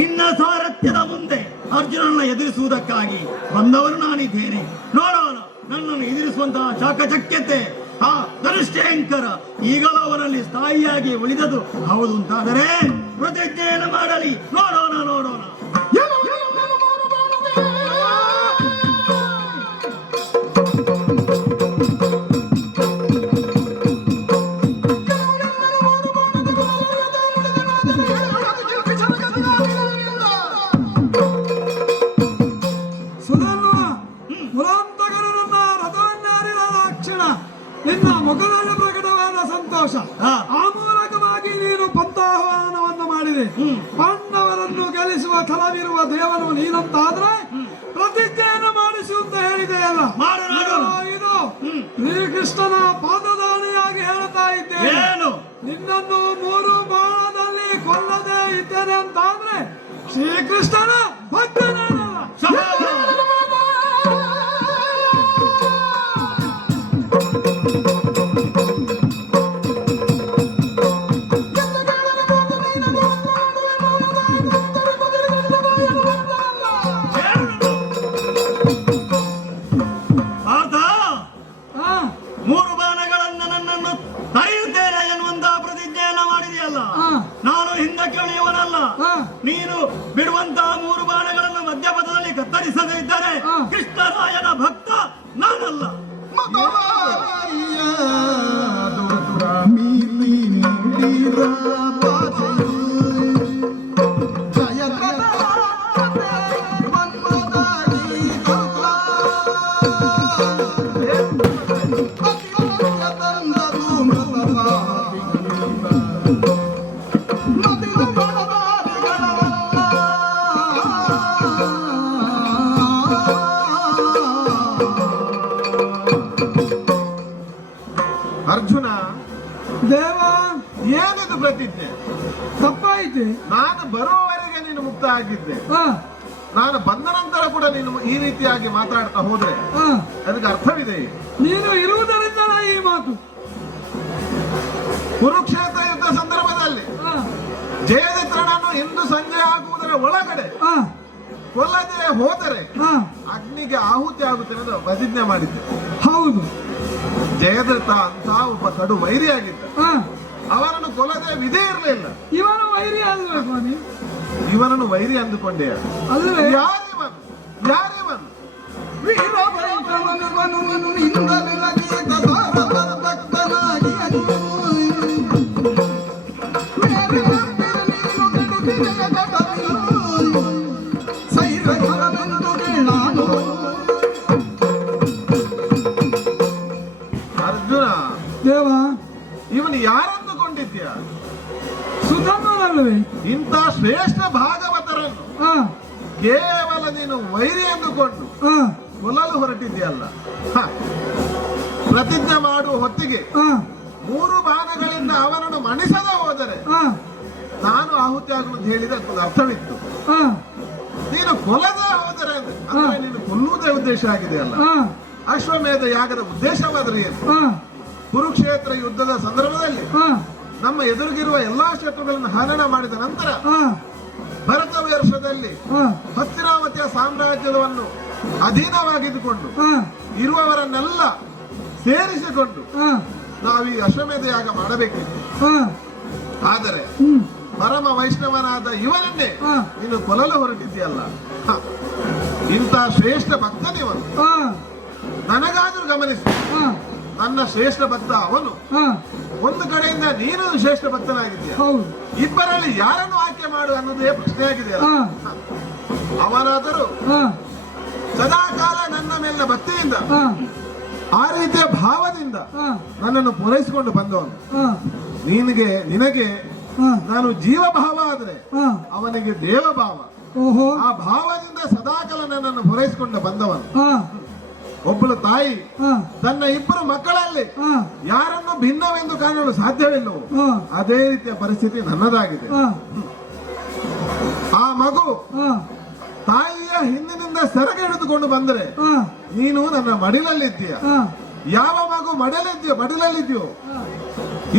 ನಿನ್ನ ಸಾರಥ್ಯದ ಮುಂದೆ ಅರ್ಜುನನ್ನ ಎದುರಿಸುವುದಕ್ಕಾಗಿ ಬಂದವನು ನಾನಿದ್ದೇನೆ. ನೋಡೋಣ ನನ್ನನ್ನು ಎದುರಿಸುವಂತಹ ಚಾಕಚಕ್ಯತೆ ಆ ಧನುಷ್ಠೇಂಕರ ಈಗಲೂ ಅವನಲ್ಲಿ ಸ್ಥಾಯಿಯಾಗಿ ಉಳಿದದು ಹೌದು ಅಂತಾದರೆ ಪ್ರತಿಜ್ಞೆಯನ್ನು ಮಾಡಲಿ. ನೋಡೋಣ ನೋಡೋಣ. ಸುಧನ್ವ ಪುರಾಂತಕರನ್ನ ರಥವನ್ನೇರಿದ ಕ್ಷಣ ನಿನ್ನ ಮುಖದಲ್ಲಿ ಪ್ರಕಟವಾದ ಸಂತೋಷ. ಹಾ. ಆ ಮೂಲಕವಾಗಿ ನೀನು ಪಂಥಾಹ್ವಾನವನ್ನು ಮಾಡಿದೆ. ಪಾಂಡವರನ್ನು ಗೆಲ್ಲಿಸುವ ಛಲವಿರುವ ದೇವನು ನೀನಂತಾದ್ರೆ ಪ್ರತಿಜ್ಞೆಯನ್ನು ಮಾಡಿಸು ಅಂತ ಹೇಳಿದೆಯಲ್ಲ. ಮಾಡು, ನೋಡೋಣ. ಇದು ಶ್ರೀಕೃಷ್ಣನ ಪಾದದಾನಿಯಾಗಿ ಹೇಳ್ತಾ ಇದ್ದೇನೆ. ಏನು? ನಿನ್ನನ್ನು 3 ಬಾಣದಲ್ಲಿ ಕೊಲ್ಲದೆ ಇದ್ದೇನೆ ಅಂತಾದ್ರೆ ಶ್ರೀಕೃಷ್ಣನ ಭಕ್ತನಾನಲ್ಲ. ಪಾರ್ಥ, ಹಾ 3 ಬಾಣಗಳನ್ನು ನನ್ನನ್ನು ತಡೆಯುತ್ತೇನೆ ಎನ್ನುವಂತಹ ಪ್ರತಿಜ್ಞೆಯನ್ನ ಮಾಡಿದೆಯಲ್ಲ. ಹಾ. ನಾನು ಹಿಂದಕ್ಕೆ ಉಳಿಯುವನಲ್ಲ. ಹಾ. ನೀನು ಬಿಡುವಂತಹ 3 ಬಾಣಗಳನ್ನು ಮಧ್ಯಪಥದಲ್ಲಿ ಕತ್ತರಿಸದೇ ಇದ್ದರೆ ಹಾ. ಕೃಷ್ಣರಾಯನ ಭಕ್ತ ನಾನಲ್ಲ. ಅರ್ಜುನ, ದೇವ ಏನಿದು ಪ್ರತಿಜ್ಞೆ? ತಪ್ಪಾಯ್ತು. ನಾನು ಬರುವವರೆಗೆ ನೀನು ಮುಕ್ತ ಆಗಿದ್ದೆ. ಹಾ ನಾನು ಬಂದ ನಂತರ ಕೂಡ ನೀನು ಈ ರೀತಿಯಾಗಿ ಮಾತಾಡ್ತಾ ಹೋದ್ರೆ ಹಾ ಅದಕ್ಕೆ ಅರ್ಥವಿದೆ. ನೀನು ಇರುವುದರಿಂದಲ ಈ ಮಾತು. ಕುರುಕ್ಷೇತ್ರ ಯುದ್ಧ ಸಂದರ್ಭದಲ್ಲಿ ಹಾ ಜಯದ್ರಥನನ್ನು ಇಂದು ಸಂಜೆ ಆಗುವುದರ ಒಳಗಡೆ ಹಾ ಕೊಲ್ಲದೆ ಹೋದರೆ ಹಾ ಅಗ್ನಿಗೆ ಆಹುತಿ ಆಗುತ್ತೇನೆ ಎಂದು ಪ್ರತಿಜ್ಞೆ ಮಾಡಿದ್ದೆ. ಹೌದು. ಜಯದ್ರಥ ಅಂತ ಒಬ್ಬ ಕಡು ವೈರಿಯಾಗಿದ್ದ. ಹಾ ಅವನನ್ನು ಕೊಲ್ಲದೆ ವಿಧಿ ಇರಲಿಲ್ಲ. ಇವನು ವೈರಿ ಅಲ್ವೇ ಸ್ವಾಮಿ? ಇವನನ್ನು ವೈರಿ ಅಂದುಕೊಂಡೆ. ಅಲ್ವೇ? ಯಾರಿವನು? ಯಾರಿವನು? ಅರ್ಜುನ, ದೇವ ಇವನು ಯಾರಂದುಕೊಂಡಿದ್ಯಾ? ಸುಧನ್ವನಲ್ವೇ? ಇಂಥ ಶ್ರೇಷ್ಠ ಭಾಗವತರನ್ನು ಹಾ ಕೇವಲ ನೀನು ವೈರಿ ಅಂದುಕೊಂಡು ಹಾ ಕೊಲ್ಲಲು ಹೊರಟಿದ್ಯಲ್ಲ. ಹ. ಪ್ರತಿಜ್ಞೆ ಮಾಡುವ ಹೊತ್ತಿಗೆ ಹಾ 3 ಬಾಣಗಳಿಂದ ಅವನನ್ನು ಮಣಿಸದೆ ಹೋದರೆ ಹಾ ನಾನು ಆಹುತಿ ಆಗುವುದು ಹೇಳಿದ ಅದಕ್ಕೊಂದು ಅರ್ಥವಿತ್ತು. ಹಾ ನೀನು ಕೊಲ್ಲದೆ ಹೋದರೆ ಅಂದ್ರೆ ನೀನು ಕೊಲ್ಲುವುದೇ ಉದ್ದೇಶ ಆಗಿದೆಯಲ್ಲ. ಹಾ ಅಶ್ವಮೇಧ ಯಾಗದ ಉದ್ದೇಶವಾದ್ರೆ ಏನು? ಹಾ ಕುರುಕ್ಷೇತ್ರ ಯುದ್ಧದ ಸಂದರ್ಭದಲ್ಲಿ ಹಾ ನಮ್ಮ ಎದುರಿಗಿರುವ ಎಲ್ಲಾ ಶತ್ರುಗಳನ್ನು ಹನನ ಮಾಡಿದ ನಂತರ ಹಾ ಭರತ ವರ್ಷದಲ್ಲಿ ಹಾ ಹಸ್ತಿನಾವತಿಯ ಸಾಮ್ರಾಜ್ಯವನ್ನು ಅಧೀನವಾಗಿದ್ದುಕೊಂಡು ಹಾ ಇರುವವರನ್ನೆಲ್ಲ ಸೇರಿಸಿಕೊಂಡು ಹಾ ನಾವು ಈ ಅಶ್ವಮೇಧ ಯಾಗ ಮಾಡಬೇಕಿತ್ತು. ಹಾ ಆದರೆ ಹ್ಮ್ ಪರಮ ವೈಷ್ಣವನಾದ ಇವನನ್ನೇ ಹಾ ನೀನು ಕೊಲ್ಲಲು ಹೊರಟಿದ್ದೀಯಲ್ಲ. ಹ. ಇಂಥ ಶ್ರೇಷ್ಠ ಭಕ್ತನಿವನು. ಹಾ ನನಗಾದ್ರೂ ಗಮನಿಸಿ, ಹಾ ನನ್ನ ಶ್ರೇಷ್ಠ ಭಕ್ತ ಅವನು. ಹಾ ಒಂದು ಕಡೆಯಿಂದ ನೀನು ಶ್ರೇಷ್ಠ ಭಕ್ತನಾಗಿದ್ದೀಯ. ಹೌದು. ಇಬ್ಬರಲ್ಲಿ ಯಾರನ್ನು ಆಯ್ಕೆ ಮಾಡು ಅನ್ನೋದೇ ಪ್ರಶ್ನೆ ಆಗಿದೆಯಲ್ಲ. ಹಾ ಅವನಾದರೂ ಹಾ ಸದಾಕಾಲ ನನ್ನ ಮೇಲಿನ ಭಕ್ತಿಯಿಂದ ಹಾ ಆ ರೀತಿಯ ಭಾವದಿಂದ ಹಾ ನನ್ನನ್ನು ಪೂರೈಸಿಕೊಂಡು ಬಂದವನು. ಹಾ ನಿನಗೆ ಹಾ ನಾನು ಜೀವಭಾವ ಆದ್ರೆ ಹಾ ಅವನಿಗೆ ದೇವಭಾವ. ಓಹೋ ಆ ಭಾವದಿಂದ ಸದಾಕಾಲ ನನ್ನನ್ನು ಪೂರೈಸಿಕೊಂಡು ಬಂದವನು. ಹಾ ಒಬ್ಬಳು ತಾಯಿ ಹಾ ತನ್ನ 2 ಮಕ್ಕಳಲ್ಲಿ ಹಾ ಯಾರನ್ನು ಭಿನ್ನವೆಂದು ಕಾಣಲು ಸಾಧ್ಯವಿಲ್ಲವೋ ಹಾ ಅದೇ ರೀತಿಯ ಪರಿಸ್ಥಿತಿ ನನ್ನದಾಗಿದೆ. ಹಾ ಆ ಮಗು ಹಾ ತಾಯಿಯ ಹಿಂದಿನಿಂದ ಸೆರಗೆ ಹಿಡಿದುಕೊಂಡು ಬಂದರೆ ಹಾ ನೀನು ನನ್ನ ಮಡಿಲಲ್ಲಿದ್ದೀಯ. ಹಾ ಯಾವ ಮಗು ಮಡಿಲಲ್ಲಿದ್ಯೋ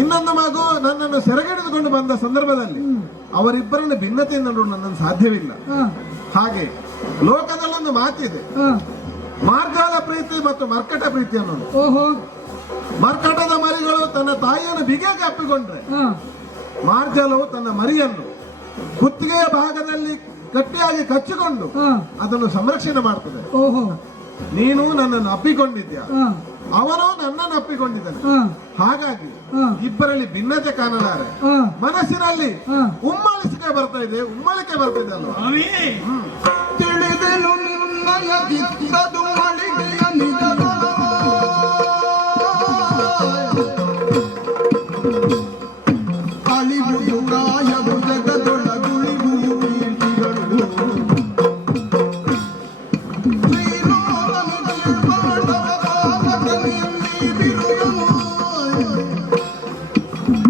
ಇನ್ನೊಂದು ಮಗು ನನ್ನನ್ನು ಸೆರಗೆಡಿದುಕೊಂಡು ಬಂದ ಸಂದರ್ಭದಲ್ಲಿ ಅವರಿಬ್ಬರನ್ನು ಭಿನ್ನತೆಯಿಂದ ನೋಡಲು ನನ್ನನ್ನು ಸಾಧ್ಯವಿಲ್ಲ. ಹಾ ಹಾಗೆ ಲೋಕದಲ್ಲೊಂದು ಮಾತಿದೆ, ಹಾ ಮಾರ್ಜಾಲ ಪ್ರೀತಿ ಮತ್ತು ಮರ್ಕಟ ಪ್ರೀತಿ ಅನ್ನೋದು. ಓಹೋ ಮರ್ಕಟದ ಮರಿಗಳು ತನ್ನ ತಾಯಿಯನ್ನು ಬಿಗಿಯಾಗಿ ಅಪ್ಪಿಕೊಂಡ್ರೆ ಹಾ ಮಾರ್ಜಲವು ತನ್ನ ಮರಿಯನ್ನು ಕುತ್ತಿಗೆಯ ಭಾಗದಲ್ಲಿ ಗಟ್ಟಿಯಾಗಿ ಕಚ್ಚಿಕೊಂಡು ಹಾ ಅದನ್ನು ಸಂರಕ್ಷಣೆ ಮಾಡ್ತದೆ. ಓಹೋ ನೀನು ನನ್ನನ್ನು ಅಪ್ಪಿಕೊಂಡಿದ್ಯಾ, ಹಾ ಅವನು ನನ್ನನ್ನು ಅಪ್ಪಿಕೊಂಡಿದ್ದಾನೆ. ಹಾ ಹಾಗಾಗಿ ಹಾ ಇಬ್ಬರಲ್ಲಿ ಭಿನ್ನತೆ ಕಾಣಲಾರೆ. ಹಾ ಮನಸ್ಸಿನಲ್ಲಿ ಹಾ ಉಮ್ಮಳಿಸಿಕೆ ಬರ್ತಾ ಇದೆ, ಉಮ್ಮಳಿಕೆ ಬರ್ತಾ ಇದೆ ಅಲ್ವಾ? ತಿಳಿದೆನು ನಿನ್ನಯ ಚಿತ್ತದು ಮಳಿಗೆಯ ನಿಜದೊಳವ. ಅಳಿವು ಕಾಯವು ಜಗದೊಳಗುಳಿವು ಕೀರ್ತಿಗಳು. ಶ್ರೀರಾಮನು ತಿಳ್ಕೊಂಡವ ಕಾಲದಲ್ಲಿ ಬಿರುಗನು.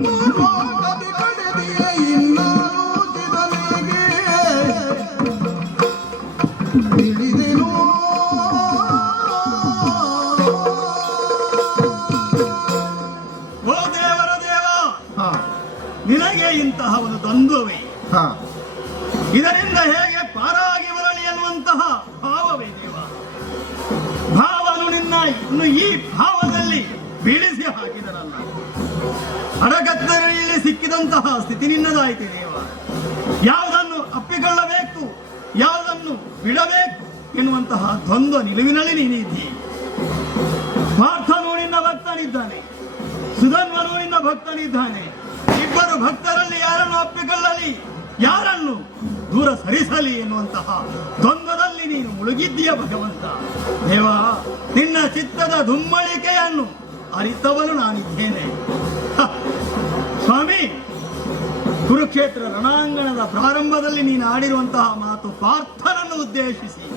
ಮೂರ್ಮೋಗದಿ ಕಡೆದಿಯೇ ಇನ್ನಾಲೋಚಿದನೆಗೆ ತಿಳಿದೆನು. ಓ ದೇವರ ದೇವ, ಹಾ ನಿನಗೆ ಇಂತಹ ಒಂದು ದ್ವಂದ್ವವೇ? ಹಾ ಇದರಿಂದ ಹೇಗೆ ಪಾರಾಗಿ ಬರಲಿ ಅನ್ನುವಂತಹ ಭಾವವೇ ದೇವ. ಭಾವನು ನಿನ್ನ ಈ ಭಾವದಲ್ಲಿ ಬೀಳಿಸಿ ಹಾಕಿದನಲ್ಲ. ಅಡಗತ್ತರಲ್ಲಿ ಸಿಕ್ಕಿದಂತಹ ಸ್ಥಿತಿ ನಿನ್ನದಾಯಿತು ದೇವ. ಯಾವುದನ್ನು ಅಪ್ಪಿಕೊಳ್ಳಬೇಕು, ಯಾವುದನ್ನು ಬಿಡಬೇಕು ಎನ್ನುವಂತಹ ದ್ವಂದ್ವ ನಿಲುವಿನಲ್ಲಿ ನೀನಿದ್ದೀ. ಪಾರ್ಥನು ನಿನ್ನ ಭಕ್ತನಿದ್ದಾನೆ, ಸುಧನ್ವನು ನಿನ್ನ ಭಕ್ತನಿದ್ದಾನೆ. ಇಬ್ಬರು ಭಕ್ತರಲ್ಲಿ ಯಾರನ್ನು ಅಪ್ಪಿಕೊಳ್ಳಲಿ, ಯಾರನ್ನು ದೂರ ಸರಿಸಲಿ ಎನ್ನುವಂತಹ ದ್ವಂದ್ವದಲ್ಲಿ ನೀನು ಮುಳುಗಿದ್ದೀಯ ಭಗವಂತ. ದೇವ, ನಿನ್ನ ಚಿತ್ತದ ದುಮ್ಮಳಿಕೆಯನ್ನು ಅರಿತವನು ನಾನಿದ್ದೇನೆ. ಸ್ವಾಮಿ, ಕುರುಕ್ಷೇತ್ರ ರಣಾಂಗಣದ ಪ್ರಾರಂಭದಲ್ಲಿ ನೀನು ಆಡಿರುವಂತಹ ಮಾತು ಪಾರ್ಥನನ್ನು ಉದ್ದೇಶಿಸಿ,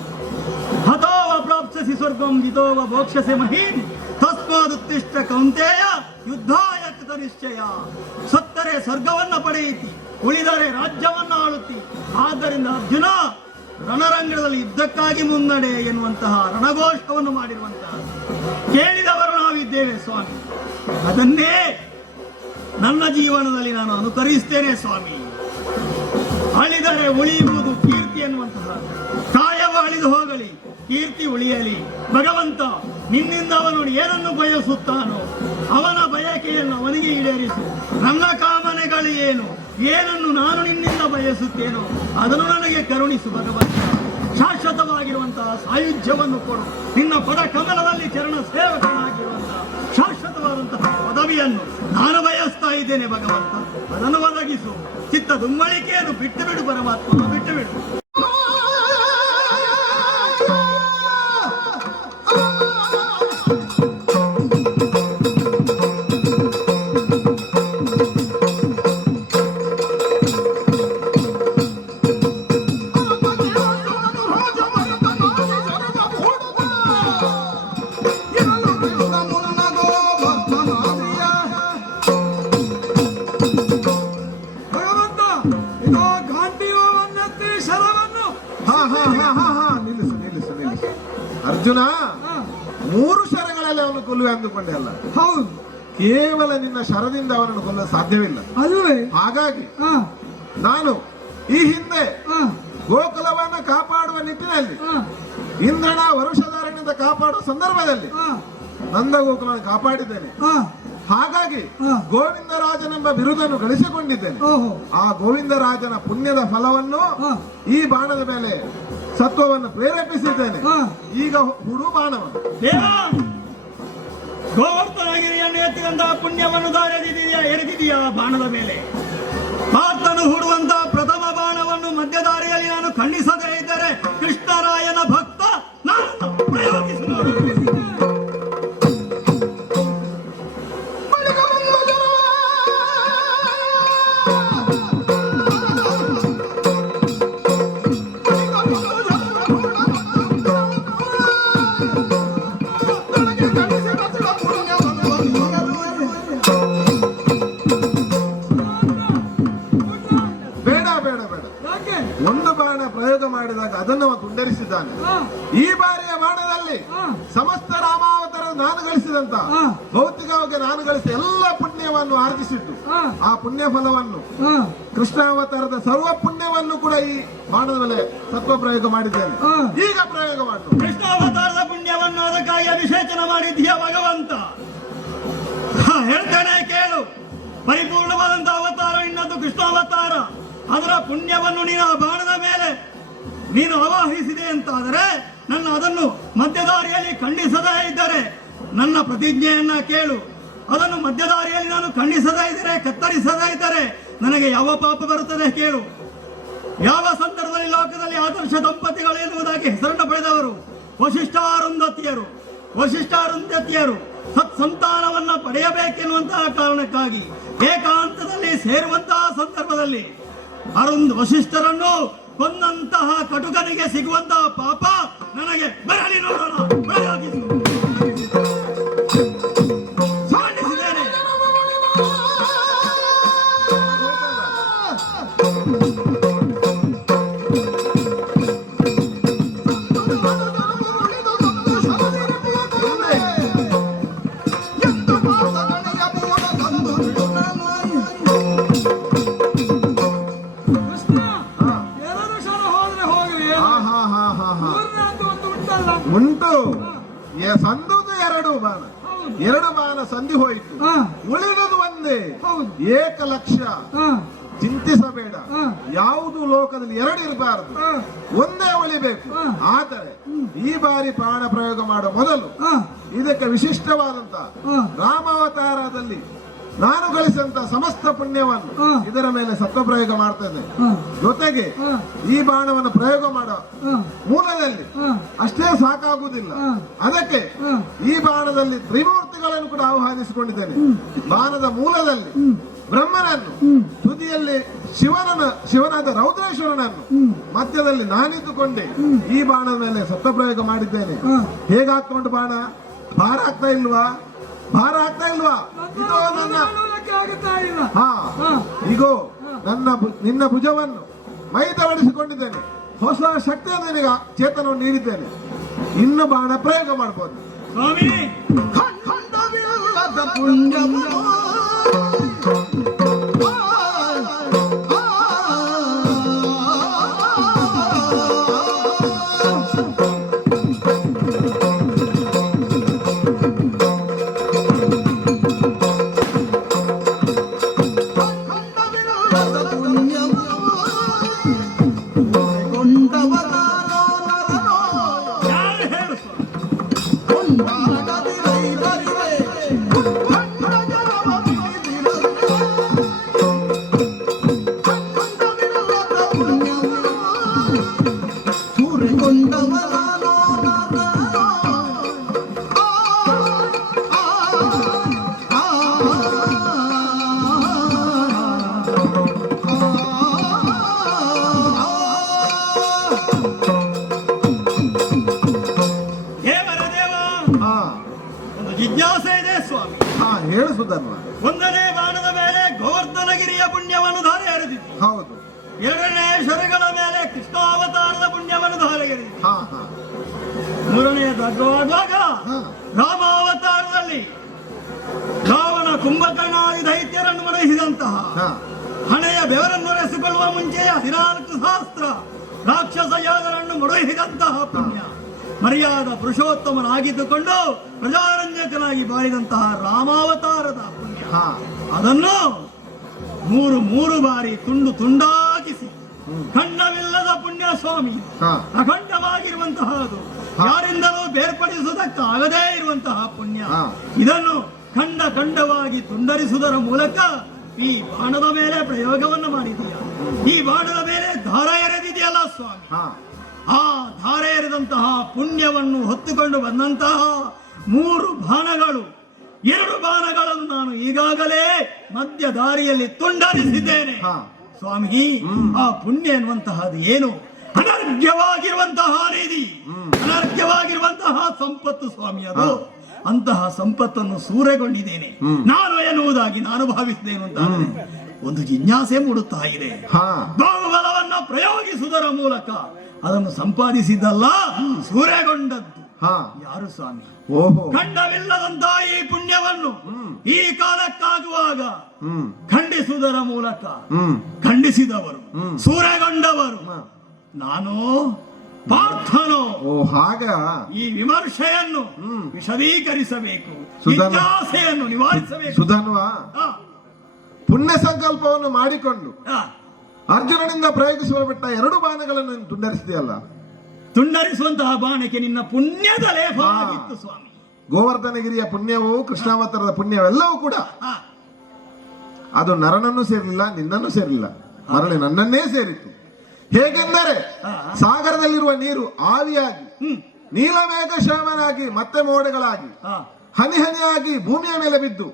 ಹತೋವ ಪ್ರಾಪ್ಸ್ಯಸಿ ಸ್ವರ್ಗಂ ಜಿತೋವ ಭೋಕ್ಷ್ಯಸೆ ಮಹೀಂ ತಸ್ಮಾದುತ್ತಿಷ್ಟ ಕೌಂತೆಯ ಯುದ್ಧಾಯ ಕೃತ ನಿಶ್ಚಯ. ಸತ್ತರೆ ಸ್ವರ್ಗವನ್ನ ಪಡೆಯಿತಿ, ಉಳಿದರೆ ರಾಜ್ಯವನ್ನ ಆಳುತ್ತಿ. ಆದ್ದರಿಂದ ಅರ್ಜುನ, ರಣರಂಗದಲ್ಲಿ ಯುದ್ಧಕ್ಕಾಗಿ ಮುನ್ನಡೆ ಎನ್ನುವಂತಹ ರಣಘೋಷವನ್ನು ಮಾಡಿರುವಂತಹ ಕೇಳಿದವರು ನಾವಿದ್ದೇವೆ ಸ್ವಾಮಿ. ಅದನ್ನೇ ನನ್ನ ಜೀವನದಲ್ಲಿ ನಾನು ಅನುಕರಿಸ್ತೇನೆ ಸ್ವಾಮಿ. ಅಳಿದರೆ ಉಳಿಯುವುದು ಕೀರ್ತಿ ಎನ್ನುವಂತಹ ಕಾಯವ ಅಳಿದು ಹೋಗಲಿ, ಕೀರ್ತಿ ಉಳಿಯಲಿ. ಭಗವಂತ, ನಿನ್ನಿಂದ ಅವನು ಏನನ್ನು ಬಯಸುತ್ತಾನೋ ಅವನ ಬಯಕೆಯನ್ನು ಅವನಿಗೆ ಈಡೇರಿಸು. ನನ್ನ ಕಾಮನೆಗಳು ಏನು, ಏನನ್ನು ನಾನು ನಿನ್ನಿಂದ ಬಯಸುತ್ತೇನೋ ಅದನ್ನು ನನಗೆ ಕರುಣಿಸು ಭಗವಂತ. ಶಾಶ್ವತವಾಗಿರುವಂತಹ ಸಾಯುಜ್ಯವನ್ನು ಕೊಡು. ನಿನ್ನ ಪದ ಕಮಲದಲ್ಲಿ ಚರಣ ಸೇವಕನಾಗಿರುವಂತಹ ಶಾಶ್ವತವಾದಂತಹ ಪದವಿಯನ್ನು ನಾನು ಬಯಸ್ತಾ ಇದ್ದೇನೆ ಭಗವಂತ. ಅದನ್ನು ಒದಗಿಸು. ಚಿತ್ತ ದುಮ್ಮಳಿಕೆಯನ್ನು ಬಿಟ್ಟು ಬಿಡು ಪರಮಾತ್ಮ, ಬಿಟ್ಟು ಬಿಡು. ಭಗವಂತ, ಇದು ಗಾಂಧೀವನ್ನೆತ್ತಿ ಶರವನ್ನು ಹಾ ಹಾ ಹಾ ಹಾ ಹಾ ನಿಲ್ಲಿಸು ನಿಲ್ಲಿಸು ನಿಲ್ಲಿಸು. ಅರ್ಜುನ, ಹಾ, 3 ಶರಗಳಲ್ಲಿ ಅವನು ಕೊಲ್ಲುವೆ ಅಂದುಕೊಂಡೆ ಅಲ್ಲ. ಹೌದು ಕೇವಲ ನಿನ್ನ ಶರದಿಂದ ಅವನನ್ನು ಕೊಲ್ಲಲು ಸಾಧ್ಯವಿಲ್ಲ. ಅಲ್ವೇ? ಹಾಗಾಗಿ ಹಾ ನಾನು ಈ ಹಿಂದೆ ಹಾ ಗೋಕುಲವನ್ನು ಕಾಪಾಡುವ ನಿಟ್ಟಿನಲ್ಲಿ ಹಾ ಇಂದ್ರನ ವರುಷಧಾರಣಿಂದ ಕಾಪಾಡುವ ಸಂದರ್ಭದಲ್ಲಿ ಹಾ ನಂದ ಗೋಕುಲವನ್ನು ಕಾಪಾಡಿದ್ದೇನೆ. ಹಾ ಹಾಗಾಗಿ ಹಾ. ಗೋವಿಂದರಾಜನೆಂಬ ಬಿರುದನ್ನು ಗಳಿಸಿಕೊಂಡಿದ್ದೇನೆ. ಓಹೋ ಆ ಗೋವಿಂದರಾಜನ ಪುಣ್ಯದ ಫಲವನ್ನು ಹಾ ಈ ಬಾಣದ ಮೇಲೆ ಸತ್ವವನ್ನು ಪ್ರೇರೇಪಿಸಿದ್ದೇನೆ. ಹಾ ಈಗ ಹುಡು ಬಾಣವನ್ನು. ದೇವ, ಗೋವರ್ಧನಗಿರಿಯನ್ನು ಎತ್ತಿದಂತಹ ಪುಣ್ಯವನ್ನು ದಾರಿಯದಿದೆಯಾ, ಎರೆದಿದೆಯಾ ಬಾಣದ ಮೇಲೆ? ಪಾರ್ಥನು ಹೂಡುವಂತಹ ಪ್ರಥಮ ಬಾಣವನ್ನು ಮಧ್ಯದಾರಿಯಲ್ಲಿ ನಾನು ಖಂಡಿಸದೇ ಇದ್ದರೆ ಕೃಷ್ಣರಾಯನ ಭಕ್ತ ನಾನು ಪ್ರಯೋಗಿಸಿ ನೋಡು. ಬೇಡ ಬೇಡ ಬೇಡ. ಯಾಕೆ? ಒಂದು ಬಾಣ ಪ್ರಯೋಗ ಮಾಡಿದಾಗ ಅದನ್ನು ಅವನು ತುಂಡರಿಸಿದ್ದಾನೆ. ಹಾ ಈ ಬಾರಿಯ ಬಾಣದಲ್ಲಿ ಹಾ ಸಮಸ್ತ ರಾಮಾವತಾರ ನಾನು ಗಳಿಸಿದಂತ ಹಾ. ಭೌತಿಕವಾಗಿ ನಾನು ಗಳಿಸಿದ ಎಲ್ಲ ಪುಣ್ಯವನ್ನು ಆರ್ಜಿಸಿಟ್ಟು ಹಾ ಆ ಪುಣ್ಯ ಫಲವನ್ನು ಹಾ ಕೃಷ್ಣಾವತಾರದ ಸರ್ವ ಪುಣ್ಯವನ್ನು ಕೂಡ ಈ ಬಾಣದ ಮೇಲೆ ಸತ್ವ ಪ್ರಯೋಗ ಮಾಡಿದ್ದೇನೆ. ಹಾ. ಈಗ ಪ್ರಯೋಗ ಮಾಡು. ಕೃಷ್ಣಾವತಾರದ ಪುಣ್ಯವನ್ನು ಅದಕ್ಕಾಗಿ ಅಭಿಷೇಚನ ಮಾಡಿದ್ದೀಯ ಭಗವಂತ. ಕೃಷ್ಣಾವತಾರ ಅದರ ಪುಣ್ಯವನ್ನು ನೀನು ಆ ಬಾಣದ ಮೇಲೆ ನೀನು ಆವಾಹಿಸಿದೆ ಅಂತಾದರೆ ನನ್ನ ಅದನ್ನು ಮಧ್ಯದಾರಿಯಲ್ಲಿ ಖಂಡಿಸದೇ ಇದ್ದರೆ ನನ್ನ ಪ್ರತಿಜ್ಞೆಯನ್ನ ಕೇಳು. ಅದನ್ನು ಮಧ್ಯದಾರಿಯಲ್ಲಿ ನಾನು ಖಂಡಿಸದೇ ಇದ್ದರೆ, ಕತ್ತರಿಸದೇ ಇದ್ದರೆ ನನಗೆ ಯಾವ ಪಾಪ ಬರುತ್ತದೆ ಕೇಳು. ಯಾವ ಸಂದರ್ಭದಲ್ಲಿ ಲೋಕದಲ್ಲಿ ಆದರ್ಶ ದಂಪತಿಗಳು ಎನ್ನುವುದಾಗಿ ಹೆಸರನ್ನು ಪಡೆದವರು ವಶಿಷ್ಠಾರುಂಧತಿಯರು ಸತ್ಸಂತಾನವನ್ನ ಪಡೆಯಬೇಕೆನ್ನುವಂತಹ ಕಾರಣಕ್ಕಾಗಿ ಏಕಾಂತದಲ್ಲಿ ಸೇರುವಂತಹ ಸಂದರ್ಭದಲ್ಲಿ ವಶಿಷ್ಠರನ್ನು ಕೊಂದಂತಹ ಕಟುಕನಿಗೆ ಸಿಗುವಂತಹ ಪಾಪ ನನಗೆ ಬರಲಿ ನೋಡೋಣ. ಖಂಡಿಸಿದ್ದೇನೆ. ಕೃಷ್ಣ ಎರಡು ಕ್ಷಣ ಹೋದ್ರೆ ಹೋಗ್ಲಿ. ಹಾ ಹಾ ಹಾ ಹಾ ಹಾ ಮೂರನೇ ಅಂತ ಒಂದು ಉಂಟಲ್ಲ. ಉಂಟು. ಸಂದುದು ಎರಡು ಬಾಣ ಸಂಧಿ ಹೋಯಿತು. ಹಾ. ಉಳಿದುದು ಒಂದೇ. ಹೌದು. ಏಕಲಕ್ಷ. ಹಾ. ಚಿಂತಿಸಬೇಡ. ಹಾ. ಯಾವುದು ಲೋಕದಲ್ಲಿ ಎರಡು ಇರಬಾರದು, ಹಾ. ಒಂದೇ ಉಳಿಬೇಕು. ಹಾ. ಆದರೆ ಈ ಬಾರಿ ಪ್ರಾಣ ಪ್ರಯೋಗ ಮಾಡುವ ಮೊದಲು ಹಾ. ಇದಕ್ಕೆ ವಿಶಿಷ್ಟವಾದಂತ ಹಾ. ರಾಮಾವತಾರದಲ್ಲಿ ನಾನು ಗಳಿಸಿದಂತ ಸಮಸ್ತ ಪುಣ್ಯವನ್ನು ಹಾ. ಇದರ ಮೇಲೆ ಸತ್ವ ಪ್ರಯೋಗ ಮಾಡ್ತೇನೆ. ಹಾ. ಜೊತೆಗೆ ಹಾ. ಈ ಬಾಣವನ್ನು ಪ್ರಯೋಗ ಮಾಡೋ ಹಾ. ಮೂಲದಲ್ಲಿ ಹಾ. ಅಷ್ಟೇ ಸಾಕಾಗುವುದಿಲ್ಲ. ಹಾ. ಅದಕ್ಕೆ ಹಾ. ಈ ಬಾಣದಲ್ಲಿ ತ್ರಿಮೂರ್ತಿಗಳನ್ನು ಕೂಡ ಆಹ್ವಾನಿಸಿಕೊಂಡಿದ್ದೇನೆ. ಬಾಣದ ಮೂಲದಲ್ಲಿ ಬ್ರಹ್ಮನನ್ನು, ತುದಿಯಲ್ಲಿ ಶಿವನಾದ ರೌದ್ರೇಶ್ವರನನ್ನು, ಮಧ್ಯದಲ್ಲಿ ನಾನಿದ್ದುಕೊಂಡೆ ಈ ಬಾಣದ ಮೇಲೆ ಸತ್ವ ಪ್ರಯೋಗ ಮಾಡಿದ್ದೇನೆ. ಹಾ. ಹೇಗಾಗ್ಕೊಂಡು ಬಾಣ ಭಾರ ಆಗ್ತಾ ಇಲ್ವಾ? ಭಾರ ಆಗ್ತಾ ಇಲ್ವಾ? ಇದೋ ನನ್ನ ನೋಡೋದಕ್ಕೆ ಆಗುತ್ತಾ ಇಲ್ಲ. ಹಾ ಹಾ. ಈಗೋ ನಿನ್ನ ಭುಜವನ್ನು ಮೈದವಡಿಸಿಕೊಂಡಿದ್ದೇನೆ. ಹೊಸ ಶಕ್ತಿಯನ್ನು ನಿನಗೆ ಚೇತನವನ್ನು ನೀಡಿದ್ದೇನೆ. ಇನ್ನು ಬಾಣ ಪ್ರಯೋಗ ಮಾಡಬಹುದು. ಸ್ವಾಮಿ, ಖಂಡವಿಲ್ಲದ ಪುಣ್ಯವು ಯಾರು ಹೇಳು ಸ್ವಾಮಿ? ದೇವರ ಹಾ ಒಂದು ಜಿಜ್ಞಾಸೆ ಇದೆ ಸ್ವಾಮಿ. ಹಾ ಹೇಳು ಸುಧನ್ವ. ಒಂದನೇ ಬಾಣದ ಮೇಲೆ ಗೋವರ್ಧನಗಿರಿಯ ಪುಣ್ಯವನ್ನು ಧಾರೆ ಎರೆದಿತ್ತು. ಹೌದು. ಎರಡನೇ ಶರಗಳ ಮೇಲೆ ಕೃಷ್ಣಾವತಾರದ ಪುಣ್ಯವನ್ನು ಧಾರೆ ಎರೆದಿತ್ತು. ಹಾ ಹಾ ಮೂರನೆಯದು ಅಗ್ರವಾಗುವಾಗ ಹಾ ರಾಮಾವತಾರದಲ್ಲಿ ರಾವಣ ಕುಂಭಕರ್ಣಾದಿ ದೈತ್ಯರನ್ನು ಮಣಿಸಿದಂತಹ ಹಾ ಹಣೆಯ ಬೆವರನ್ನು ಎರೆಸಿಕೊಳ್ಳುವ ಮುಂಚೆಯ 14,000 ರಾಕ್ಷಸ ಯೋಧರನ್ನು ಮೊಡಹಿದಂತಹ ಪುಣ್ಯ, ಮರ್ಯಾದ ಪುರುಷೋತ್ತಮನಾಗಿದ್ದುಕೊಂಡು ಪ್ರಜಾರಂಜಕನಾಗಿ ಬಾಳಿದಂತಹ ರಾಮಾವತಾರದ ಪುಣ್ಯ, ಹಾ ಅದನ್ನು ಮೂರು ಬಾರಿ ತುಂಡು ತುಂಡಾಗಿಸಿ ಖಂಡವಿಲ್ಲದ ಪುಣ್ಯ ಸ್ವಾಮಿ, ಹಾ ಅಖಂಡವಾಗಿರುವಂತಹದು, ಯಾರಿಂದಲೂ ಬೇರ್ಪಡಿಸುವುದಕ್ಕಾಗದೇ ಇರುವಂತಹ ಪುಣ್ಯ. ಹಾ. ಇದನ್ನು ಖಂಡವಾಗಿ ತುಂಡರಿಸುವುದರ ಮೂಲಕ ಈ ಬಾಣದ ಮೇಲೆ ಪ್ರಯೋಗವನ್ನು ಮಾಡಿದೀಯ. ಈ ಬಾಣದ ಮೇಲೆ ದಾರ ಎರೆದಿದೆಯಲ್ಲ ಸ್ವಾಮಿ, ಹಾ ಆ ಧಾರೆ ಎರೆದಂತಹ ಪುಣ್ಯವನ್ನು ಹೊತ್ತುಕೊಂಡು ಬಂದಂತಹ 3 ಬಾಣಗಳು, 2 ಬಾಣಗಳನ್ನು ನಾನು ಈಗಾಗಲೇ ಮಧ್ಯ ದಾರಿಯಲ್ಲಿ ತುಂಡರಿಸಿದ್ದೇನೆ. ಹಾ. ಸ್ವಾಮಿ, ಆ ಪುಣ್ಯ ಎನ್ನುವಂತಹದ್ದು ಏನು? ಅನರ್ಘ್ಯವಾಗಿರುವಂತಹ ನಿಧಿ, ಅನರ್ಘ್ಯವಾಗಿರುವಂತಹ ಸಂಪತ್ತು ಸ್ವಾಮಿ. ಅದು ಅಂತಹ ಸಂಪತ್ತನ್ನು ಸೂರೆಗೊಂಡಿದ್ದೇನೆ ನಾನು ಎನ್ನುವುದಾಗಿ ನಾನು ಭಾವಿಸಿದ್ದೇನೆ ಅಂತ ಒಂದು ಜಿಜ್ಞಾಸೆ ಮೂಡುತ್ತಾ ಇದೆ. ಹಾ ಬಾಹುಬಲವನ್ನು ಪ್ರಯೋಗಿಸುವುದರ ಮೂಲಕ ಅದನ್ನು ಸಂಪಾದಿಸಿದ್ದಲ್ಲ, ಸೂರೆಗೊಂಡದ್ದು ಹಾ ಯಾರು ಸ್ವಾಮಿ? ಓಹೋ ಖಂಡವಿಲ್ಲದಂತಹ ಈ ಪುಣ್ಯವನ್ನು ಈ ಕಾಲಕ್ಕಾಗುವಾಗ ಹ್ಮ್ ಖಂಡಿಸುವುದರ ಮೂಲಕ ಹ್ಮ್ ಖಂಡಿಸಿದವರು, ಸೂರೆಗೊಂಡವರು ನಾನು ಪಾರ್ಥನೋ. ಓ ಹಾಗ ಈ ವಿಮರ್ಶೆಯನ್ನು ವಿಶದೀಕರಿಸಬೇಕು, ಸುಧನ್ವ. ಜಿಜ್ಞಾಸೆಯನ್ನು ನಿವಾರಿಸಬೇಕು. ಸುಧನ್ವ, ಆ, ಪುಣ್ಯ ಸಂಕಲ್ಪವನ್ನು ಮಾಡಿಕೊಂಡು ಆ, ಅರ್ಜುನನಿಂದ ಪ್ರಯೋಗಿಸಲ್ಪಟ್ಟ 2 ಬಾಣಗಳನ್ನು ನೀನು ತುಂಡರಿಸಿದೆಯಲ್ಲ, ತುಂಡರಿಸುವಂತಹ ಬಾಣಕ್ಕೆ ನಿನ್ನ ಪುಣ್ಯದ ಲೇಪವಾಗಿತ್ತು ಸ್ವಾಮಿ. ಗೋವರ್ಧನಗಿರಿಯ ಪುಣ್ಯವೂ ಕೃಷ್ಣಾವತಾರದ ಪುಣ್ಯವೆಲ್ಲವೂ ಕೂಡ ಆ, ಅದು ನರನನ್ನು ಸೇರಲಿಲ್ಲ, ನಿನ್ನನ್ನು ಸೇರಲಿಲ್ಲ, ಮರಳಿ ನನ್ನನ್ನೇ ಸೇರಿತು. ಹೇಗೆಂದರೆ ಸಾಗರದಲ್ಲಿರುವ ನೀರು ಆವಿಯಾಗಿ, ನೀಲಮೇಘ ಶ್ಯಾಮನಾಗಿ, ಮತ್ತೆ ಮೋಡಗಳಾಗಿ, ಆ, ಹನಿ ಹನಿಯಾಗಿ ಭೂಮಿಯ ಮೇಲೆ ಬಿದ್ದು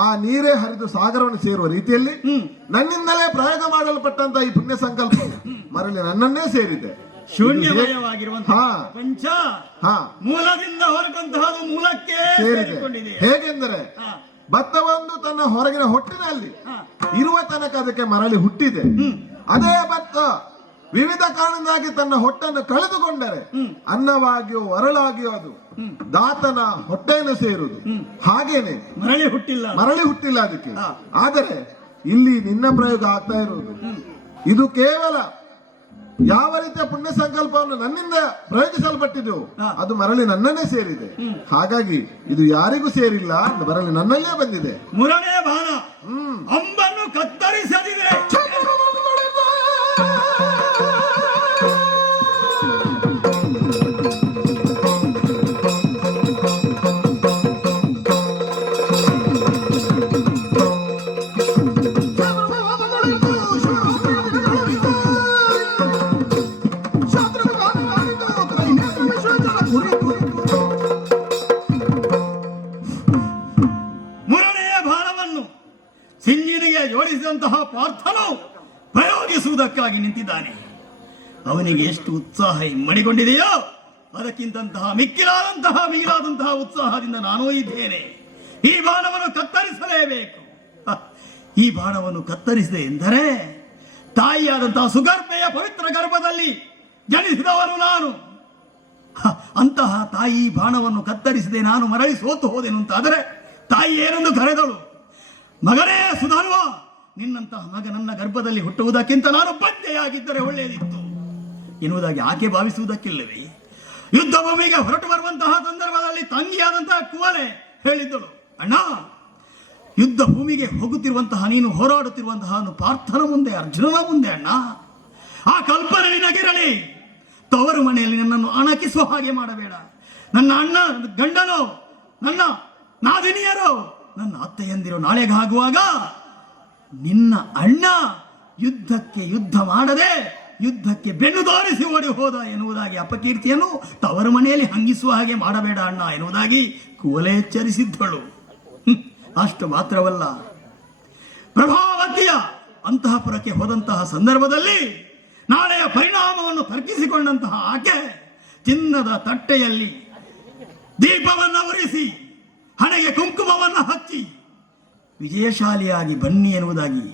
ಆ ನೀರೇ ಹರಿದು ಸಾಗರವನ್ನು ಸೇರುವ ರೀತಿಯಲ್ಲಿ ನನ್ನಿಂದಲೇ ಪ್ರಯೋಗ ಮಾಡಲ್ಪಟ್ಟಂತ ಈ ಪುಣ್ಯ ಸಂಕಲ್ಪ ಮರಳಿ ನನ್ನನ್ನೇ ಸೇರಿದೆ. ಶೂನ್ಯಮಯವಾಗಿರುವಂತಹ ಹಾ. ಪ್ರಪಂಚ ಹಾ, ಮೂಲದಿಂದ ಹೊರಟಂತಹದು ಮೂಲಕ್ಕೆ ಸೇರಿದೆ. ಸೇರಿಕೊಂಡಿದೆ. ಹೇಗೆಂದರೆ ಆ, ಭತ್ತವೊಂದು ತನ್ನ ಹೊರಗಿನ ಹೊಟ್ಟಿನಲ್ಲಿ ಆ, ಇರುವ ತನಕ ಅದಕ್ಕೆ ಮರಳಿ ಹುಟ್ಟಿದೆ. ಅದೇ ಭತ್ತ ವಿವಿಧ ಕಾರಣದಿಂದಾಗಿ ತನ್ನ ಹೊಟ್ಟನ್ನು ಕಳೆದುಕೊಂಡರೆ ಅನ್ನವಾಗಿಯೋ ಅರಳಾಗಿಯೋ ಅದು ದಾತನ ಹೊಟ್ಟೆಯನ್ನು ಸೇರುವುದು. ಹಾಗೇನೆ ಮರಳಿ ಹುಟ್ಟಿಲ್ಲ ಅದಕ್ಕೆ. ಆದರೆ ಇಲ್ಲಿ ನಿನ್ನ ಪ್ರಯೋಗ ಆಗ್ತಾ ಇರುವುದು ಇದು ಕೇವಲ ಯಾವ ರೀತಿಯ ಪುಣ್ಯ ಸಂಕಲ್ಪವನ್ನು ನನ್ನಿಂದ ಪ್ರಯೋಗಿಸಲ್ಪಟ್ಟಿದೆಯೋ ಅದು ಮರಳಿ ನನ್ನನ್ನೇ ಸೇರಿದೆ. ಹಾಗಾಗಿ ಇದು ಯಾರಿಗೂ ಸೇರಿಲ್ಲ, ಮರಳಿ ನನ್ನಲ್ಲೇ ಬಂದಿದೆ. ಮುರಳೆ ಬಾಣ ಅಂಬನ್ನು ಕತ್ತರಿಸದಿದೆ. ಸಿಂಜಿನಿಗೆ ಜೋಡಿಸಿದಂತಹ ಪಾರ್ಥನು ಪ್ರಯೋಗಿಸುವುದಕ್ಕಾಗಿ ನಿಂತಿದ್ದಾನೆ. ಅವನಿಗೆ ಎಷ್ಟು ಉತ್ಸಾಹ ಇಮ್ಮಡಿಕೊಂಡಿದೆಯೋ ಅದಕ್ಕಿಂತಹ ಮಿಗಿಲಾದಂತಹ ಉತ್ಸಾಹದಿಂದ ನಾನೂ ಇದ್ದೇನೆ. ಈ ಬಾಣವನ್ನು ಕತ್ತರಿಸಲೇಬೇಕು. ಈ ಬಾಣವನ್ನು ಕತ್ತರಿಸಿದೆ ಎಂದರೆ ತಾಯಿಯಾದಂತಹ ಸುಗರ್ಭೆಯ ಪವಿತ್ರ ಗರ್ಭದಲ್ಲಿ ಜನಿಸಿದವನು ನಾನು. ಅಂತಹ ತಾಯಿ ಬಾಣವನ್ನು ಕತ್ತರಿಸಿದೆ ನಾನು ಮರಳಿ ಸೋತು ಹೋದೆನು ಅಂತಾದರೆ ತಾಯಿ ಏನೆಂದು ಕರೆದಳು, ಮಗನೇ ಸುಧಾರುವ, ನಿನ್ನಂತಹ ಮಗ ನನ್ನ ಗರ್ಭದಲ್ಲಿ ಹುಟ್ಟುವುದಕ್ಕಿಂತ ನಾನು ಬಂದೆಯಾಗಿದ್ದರೆ ಒಳ್ಳೆಯದಿತ್ತು ಎನ್ನುವುದಾಗಿ ಆಕೆ ಭಾವಿಸುವುದಕ್ಕಿಲ್ಲವೇ? ಯುದ್ಧ ಭೂಮಿಗೆ ಹೊರಟು ಬರುವಂತಹ ಸಂದರ್ಭದಲ್ಲಿ ತಂಗಿಯಾದಂತಹ ಕುವಲೆ ಹೇಳಿದ್ದಳು, ಅಣ್ಣ, ಯುದ್ಧ ಭೂಮಿಗೆ ಹೋಗುತ್ತಿರುವಂತಹ ನೀನು ಹೋರಾಡುತ್ತಿರುವಂತಹ ಪಾರ್ಥನ ಮುಂದೆ, ಅರ್ಜುನನ ಮುಂದೆ ಅಣ್ಣ ಆ ಕಲ್ಪನೆ ನಿನಗಿರಲಿ. ತವರು ಮನೆಯಲ್ಲಿ ನನ್ನನ್ನು ಅಣಕಿಸುವ ಹಾಗೆ ಮಾಡಬೇಡ. ನನ್ನ ಅಣ್ಣ ಗಂಡನೋ, ನನ್ನ ನಾದಿನಿಯರೋ, ನನ್ನ ಅತ್ತೆಯಂದಿರೋ ನಾಳೆಗಾಗುವಾಗ ನಿನ್ನ ಅಣ್ಣ ಯುದ್ಧ ಮಾಡದೆ ಯುದ್ಧಕ್ಕೆ ಬೆನ್ನು ತೋರಿಸಿ ಓಡಿ ಹೋದ ಎನ್ನುವುದಾಗಿ ಅಪಕೀರ್ತಿಯನ್ನು ತವರು ಮನೆಯಲ್ಲಿ ಹಂಗಿಸುವ ಹಾಗೆ ಮಾಡಬೇಡ ಅಣ್ಣ ಎನ್ನುವುದಾಗಿ ಕುವಲೆ ಎಚ್ಚರಿಸಿದ್ದಳು. ಅಷ್ಟು ಮಾತ್ರವಲ್ಲ, ಪ್ರಭಾವತಿಯ ಅಂತಃಪುರಕ್ಕೆ ಹೋದಂತಹ ಸಂದರ್ಭದಲ್ಲಿ ನಾಳೆಯ ಪರಿಣಾಮವನ್ನು ತರ್ಕಿಸಿಕೊಂಡಂತಹ ಆಕೆ ಚಿನ್ನದ ತಟ್ಟೆಯಲ್ಲಿ ದೀಪವನ್ನು ಉರಿಸಿ ಹಣೆಗೆ ಕುಂಕುಮವನ್ನು ಹಚ್ಚಿ ವಿಜಯಶಾಲಿಯಾಗಿ ಬನ್ನಿ ಎನ್ನುವುದಾಗಿ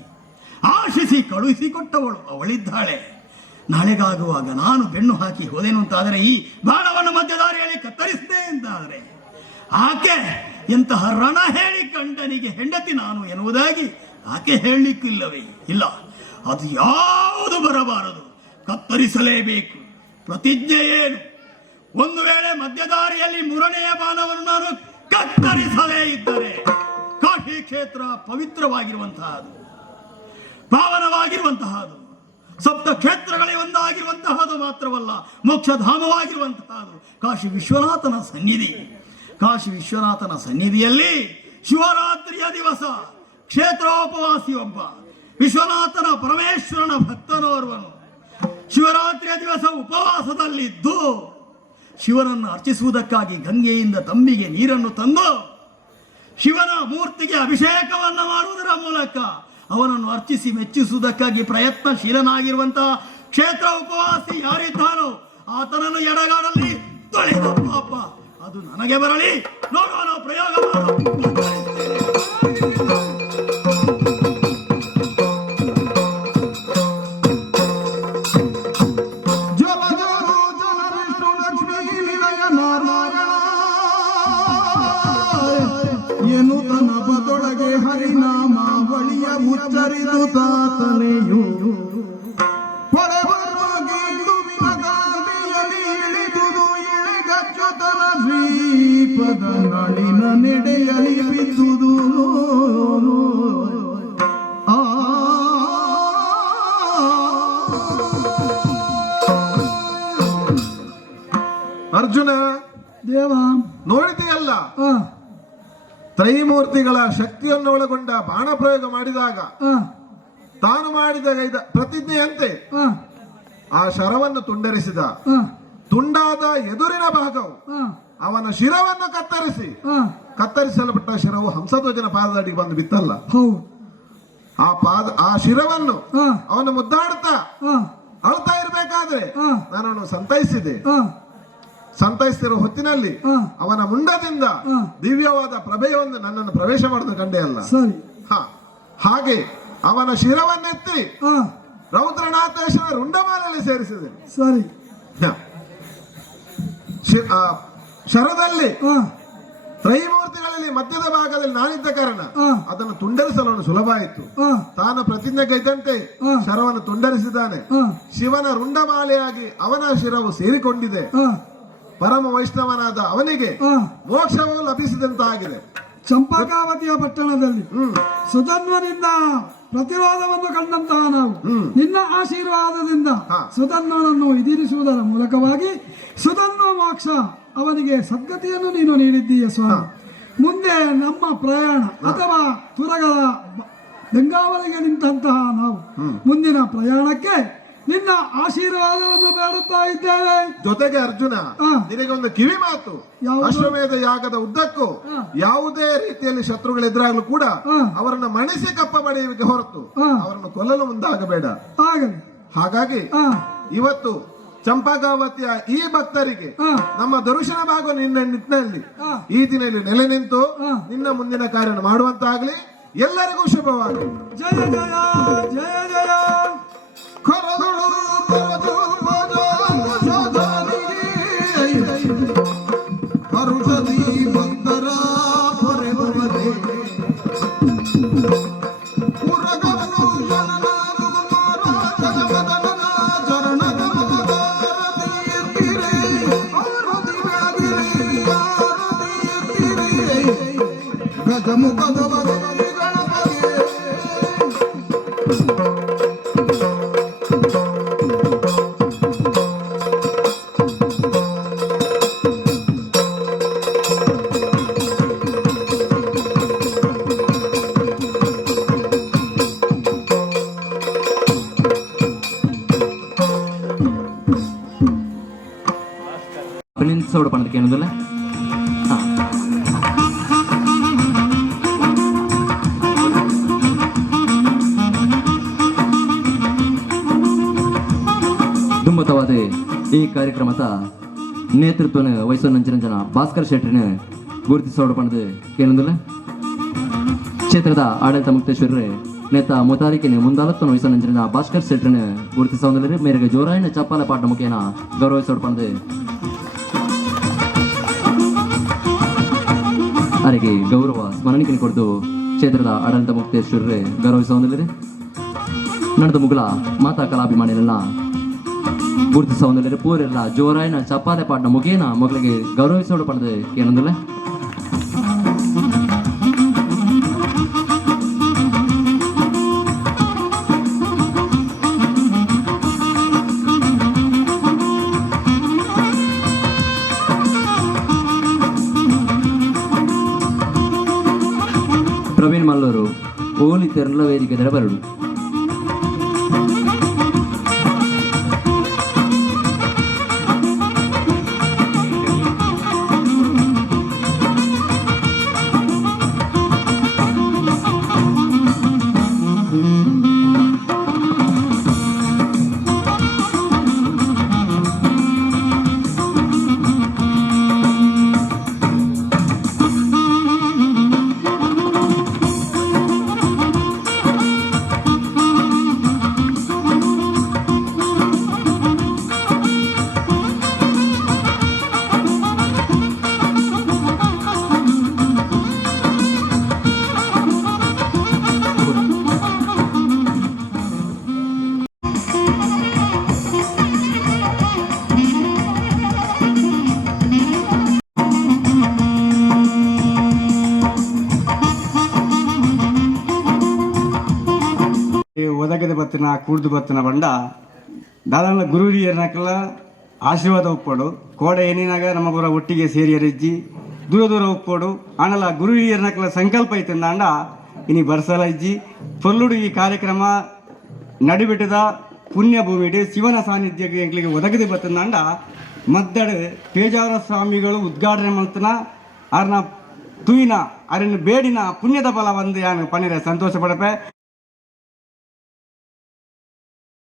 ಆಶಿಸಿ ಕಳುಹಿಸಿಕೊಟ್ಟವಳು ಅವಳಿದ್ದಾಳೆ. ನಾಳೆಗಾಗುವಾಗ ನಾನು ಬೆನ್ನು ಹಾಕಿ ಹೋದೆನು ಅಂತಾದರೆ, ಈ ಬಾಣವನ್ನು ಮಧ್ಯದಾರಿಯಲ್ಲಿ ಕತ್ತರಿಸಿದೆ ಅಂತಾದರೆ ಆಕೆ ಎಂತಹ ರಣ ಹೇಳಿ ಗಂಡನಿಗೆ ಹೆಂಡತಿ ನಾನು ಎನ್ನುವುದಾಗಿ ಆಕೆ ಹೇಳಲಿಕ್ಕಿಲ್ಲವೇ? ಇಲ್ಲ, ಅದು ಯಾವುದು ಬರಬಾರದು, ಕತ್ತರಿಸಲೇಬೇಕು. ಪ್ರತಿಜ್ಞೆ ಏನು? ಒಂದು ವೇಳೆ ಮಧ್ಯದಾರಿಯಲ್ಲಿ ಮುರನೆಯ ಬಾಣವನ್ನು ನಾನು ಕತ್ತರಿಸದೇ ಇದ್ದರೆ ಕಾಶಿ ಕ್ಷೇತ್ರ ಪವಿತ್ರವಾಗಿರುವಂತಹದು, ಪಾವನವಾಗಿರುವಂತಹದು, ಸಪ್ತ ಕ್ಷೇತ್ರಗಳೇ ಒಂದಾಗಿರುವಂತಹದು ಮಾತ್ರವಲ್ಲ, ಮೋಕ್ಷಧಾಮವಾಗಿರುವಂತಹದು ಕಾಶಿ ವಿಶ್ವನಾಥನ ಸನ್ನಿಧಿ. ಕಾಶಿ ವಿಶ್ವನಾಥನ ಸನ್ನಿಧಿಯಲ್ಲಿ ಶಿವರಾತ್ರಿಯ ದಿವಸ ಕ್ಷೇತ್ರೋಪವಾಸಿ ಒಬ್ಬ, ವಿಶ್ವನಾಥನ ಪರಮೇಶ್ವರನ ಭಕ್ತನೋರ್ವನು ಶಿವರಾತ್ರಿಯ ದಿವಸ ಉಪವಾಸದಲ್ಲಿದ್ದು ಶಿವನನ್ನು ಅರ್ಚಿಸುವುದಕ್ಕಾಗಿ ಗಂಗೆಯಿಂದ ತಂಬಿಗೆ ನೀರನ್ನು ತಂದು ಶಿವನ ಮೂರ್ತಿಗೆ ಅಭಿಷೇಕವನ್ನು ಮಾಡುವುದರ ಮೂಲಕ ಅವನನ್ನು ಅರ್ಚಿಸಿ ಮೆಚ್ಚಿಸುವುದಕ್ಕಾಗಿ ಪ್ರಯತ್ನಶೀಲನಾಗಿರುವಂತಹ ಕ್ಷೇತ್ರ ಉಪವಾಸಿ ಯಾರಿದ್ದಾನೋ ಆತನನ್ನು ಎಡಗಾಡಲ್ಲಿ ತೊಳೆದ ಪಾಪ ಅದು ನನಗೆ ಬರಲಿ. ನೋಡೋಣ, ಪ್ರಯೋಗ ಮಾಡೋಣ. ಎನ್ನುತ್ತನಪದೊಳಗೆ ಹರಿನಾಮ ಬಳಿಯ ಉಚ್ಚರಿದು ತಾತನೆಯು ಹೊರಬರುವಾಗಿ ಇಡುವಿನ ಗಾದಿಯಲ್ಲಿ ಇಳಿದುದು ಇಳಿಗಚ್ಚುತನ ದ್ವೀಪದ ನಳಿನ ನೆಡೆಯಲ್ಲಿ ಬಿದ್ದುದು ತ್ರೈಮೂರ್ತಿಗಳ ಶಕ್ತಿಯನ್ನು ಒಳಗೊಂಡ ಬಾಣ ಪ್ರಯೋಗ ಮಾಡಿದಾಗ ಆ, ತಾನು ಮಾಡಿದ ಪ್ರತಿಜ್ಞೆಯಂತೆ ಆ, ಆ ಶರವನ್ನು ತುಂಡರಿಸಿದ. ಆ, ತುಂಡಾದ ಎದುರಿನ ಭಾಗವು ಆ, ಅವನ ಶಿರವನ್ನು ಕತ್ತರಿಸಿ, ಆ, ಕತ್ತರಿಸಲ್ಪಟ್ಟ ಶಿರವು ಹಂಸಧ್ವಜನ ಪಾದದಡಿಗೆ ಬಂದು ಬಿತ್ತಲ್ಲ. ಹೌದು. ಆ ಶಿರವನ್ನು ಆ, ಅವನು ಮುದ್ದಾಡ್ತಾ ಆ, ಅಳ್ತಾ ಇರ್ಬೇಕಾದ್ರೆ ಆ, ನಾನು ಸಂತೈಸಿದೆ. ಆ, ಸಂತೈಸ್ತಿರುವ ಹೊತ್ತಿನಲ್ಲಿ ಆ, ಅವನ ಮುಂಡದಿಂದ ಆ. ದಿವ್ಯವಾದ ಪ್ರಭೆಯೊಂದು ನನ್ನನ್ನು ಪ್ರವೇಶ ಮಾಡಿದ ಕಂಡೆ ಅಲ್ಲ. ಸರಿ. ಹಾಗೆ ಅವನ ಶಿರವನ್ನೆತ್ತಿ ಆ, ರೌದ್ರನಾಥೇಶನ ರುಂಡಮಾಲೆಯಲ್ಲಿ ಸೇರಿಸಿದೆ. ಸರಿ. ಶರದಲ್ಲಿ ಆ, ತ್ರೈಮೂರ್ತಿಗಳಲ್ಲಿ ಮಧ್ಯದ ಭಾಗದಲ್ಲಿ ನಾನಿದ್ದ ಕಾರಣ ಆ. ಅದನ್ನು ತುಂಡರಿಸಲು ಅವನು ಸುಲಭ ಆಯಿತು. ಆ, ತಾನು ಪ್ರತಿಜ್ಞೆ ಕೈದಂತೆ ಆ. ಶರವನ್ನು ತುಂಡರಿಸಿದ್ದಾನೆ. ಆ, ಶಿವನ ರುಂಡಮಾಲೆಯಾಗಿ ಅವನ ಶಿರವು ಸೇರಿಕೊಂಡಿದೆ. ಆ, ಪರಮ ವೈಷ್ಣವನಾದ ಅವನಿಗೆ ಆ. ಮೋಕ್ಷವು ಲಭಿಸಿದಂತಾಗಿದೆ. ಚಂಪಕಾವತಿಯ ಪಟ್ಟಣದಲ್ಲಿ ಸುಧನ್ವನಿಂದ ಪ್ರತಿರೋಧವನ್ನು ಕಂಡಂತಹ ನಾವು ನಿನ್ನ ಆಶೀರ್ವಾದದಿಂದ ಹಾ. ಸುಧನ್ವನನ್ನು ಇದಿರಿಸುವುದರ ಮೂಲಕವಾಗಿ ಸುಧನ್ವ ಮೋಕ್ಷ ಅವನಿಗೆ ಸದ್ಗತಿಯನ್ನು ನೀನು ನೀಡಿದ್ದೀಯ ಸ್ವಾಮಿ. ಮುಂದೆ ನಮ್ಮ ಪ್ರಯಾಣ ಅಥವಾ ತುರಗದ ಬೆಂಗಾವಲಿಗೆ ನಿಂತಹ ನಾವು ಮುಂದಿನ ಪ್ರಯಾಣಕ್ಕೆ ನಿನ್ನ ಆಶೀರ್ವಾದವನ್ನು ಬೇಡುತ್ತಾ ಇದ್ದೇವೆ. ಜೊತೆಗೆ ಅರ್ಜುನ, ಹಾ. ನಿನಗೆ ಒಂದು ಕಿವಿ ಮಾತು. ಯಾವುದು? ಅಶ್ವಮೇಧ ಯಾಗದ ಉದ್ದಕ್ಕೂ ಹಾ. ಯಾವುದೇ ರೀತಿಯಲ್ಲಿ ಶತ್ರುಗಳು ಎದುರಾಗಲು ಕೂಡ ಹಾ. ಅವರನ್ನ ಮಣಿಸಿ ಕಪ್ಪ ಬಡಿಯುವಿಕೆ ಹೊರತು ಹಾ. ಅವರನ್ನು ಕೊಲ್ಲಲು ಮುಂದಾಗಬೇಡ. ಆಗಲಿ. ಹಾಗಾಗಿ ಆ, ಇವತ್ತು ಚಂಪಕಾವತಿಯ ಈ ಭಕ್ತರಿಗೆ ಆ, ನಮ್ಮ ದರ್ಶನವಾಗುವ ನಿನ್ನ ನಿಟ್ಟಿನಲ್ಲಿ ಆ. ಈ ದಿನಲ್ಲಿ ನೆಲೆ ನಿಂತು ಆ. ನಿನ್ನ ಮುಂದಿನ ಕಾರ್ಯ ಮಾಡುವಂತಾಗ್ಲಿ. ಎಲ್ಲರಿಗೂ ಶುಭವಾಗಲಿ. ಜಯ ಜಯ ಜಯ ಜಯ. ಕರಗಳು ಬರದು ಹರುಷದಿ ಭಕ್ತರ ಹೊರೆ ಬರದೆ ಪುರಗರು ಜನನಾದು ಕುಮಾರ ಜಗದನನ ಚರಣದ ಆರತಿಯಿತ್ತಿರೆ ಆರತಿ ಬೆಳಗಿರೆ ಆರತಿಯಿತ್ತಿರೆ ಗಜಮುಖದ ಭಗವತಿ ಗಣಪತಿಯೇ. ಸೋಡು ಪಣದಕ್ಕೆ ಏನದಲ್ಲ ದುಂಬತವಾದ ಈ ಕಾರ್ಯಕ್ರಮದ ನೇತೃತ್ವನ ವಹಿಸುವ ಭಾಸ್ಕರ್ ಶೆಟ್ಟರಿನ ಗುರುತಿಸೋಡು ಪಣದು ಏನಂದಲ್ಲ ಕ್ಷೇತ್ರದ ಆಡಳಿತ ಮುಕ್ತೇಶ್ವರರೇ ನೇತ ಮುತಾರಿಕೆನ ಮುಂದಾಲತ್ವನ ವಹಿಸುವ ಭಾಸ್ಕರ್ ಶೆಟ್ಟರಿನ ಗುರುತಿಸೋದಲ್ಲೇ ಮೇರೆಗೆ ಜೋರಾಯಿನ ಚಪ್ಪಾಲ ಪಾಠ ಮುಖೇನ ಗೌರವಿಸೋಡು ಪಣದು ಅವರಿಗೆ ಗೌರವ ಸ್ಮರಣಿಕೆ ಕೊಡ್ದು ಕ್ಷೇತ್ರದ ಆಡಳಿತ ಮುಕ್ತೇಶ್ವರರೇ ಗೌರವಿಸುವುದಿಲ್ಲರಿ ನಡೆದ ಮುಗಳ ಮಾತಾ ಕಲಾಭಿಮಾನಿಗಳನ್ನ ಗುರುತಿಸುವುದಿಲ್ಲರಿ ಪೂರೆಲ್ಲ ಜೋರಾಯಿನ ಚಪ್ಪಾಲೆ ಪಾಠ ಮುಖೇನ ಮಗಳಿಗೆ ಗೌರವಿಸೋಡು ಪಡೆದು ಏನಂದಿಲ್ಲ ಪ್ರವೀಣ್ ಮಲ್ಲೂರು ಓಲಿ ತೆರಳ ವೇದಿಕೆ ಬರಡು ಒದಗದ ಬತ್ತಿನ ಕೂಡ್ದು ಬತ್ತಿನ ಬಂಡ ದಾದಾನ ಗುರು ಹಿರಿಯರನಕ್ಕೆಲ್ಲ ಆಶೀರ್ವಾದ ಉಪ್ಪಡು ಕೋಡೆ ಏನಿನಾಗ ನಮ್ಮ ಗುರ ಒಟ್ಟಿಗೆ ಸೇರಿ ಅರಿಜ್ಜಿ ದೂರ ದೂರ ಉಪ್ಪೋಡು ಆನಲ ಗುರು ಹಿರಿಯರ್ನಕ್ಲ ಸಂಕಲ್ಪ ಐತಂದಾಂಡ ಇನಿ ಬರ್ಸಲ ಇಜ್ಜಿ ಪೊಲ್ಲುಡು ಈ ಕಾರ್ಯಕ್ರಮ ನಡಿಬಿಟ್ಟದ ಪುಣ್ಯ ಭೂಮಿಡು ಶಿವನ ಸಾನ್ನಿಧ್ಯಕ್ಕೆ ಎಂಕ್ಲಿಗೆ ಒದಗದಿ ಬತ್ತಂದಾಂಡ ಮದ್ದಡು ಪೇಜಾವರ ಸ್ವಾಮಿಗಳು ಉದ್ಘಾಟನೆ ಮಾಡ್ತನ ಅವ್ರನ್ನ ತುಯಿನ ಅವ್ರನ್ನ ಬೇಡಿನ ಪುಣ್ಯದ ಫಲ ಒಂದು ಯಾನು ಪನ್ನಿರ ಸಂತೋಷ ಪಡಪೆ.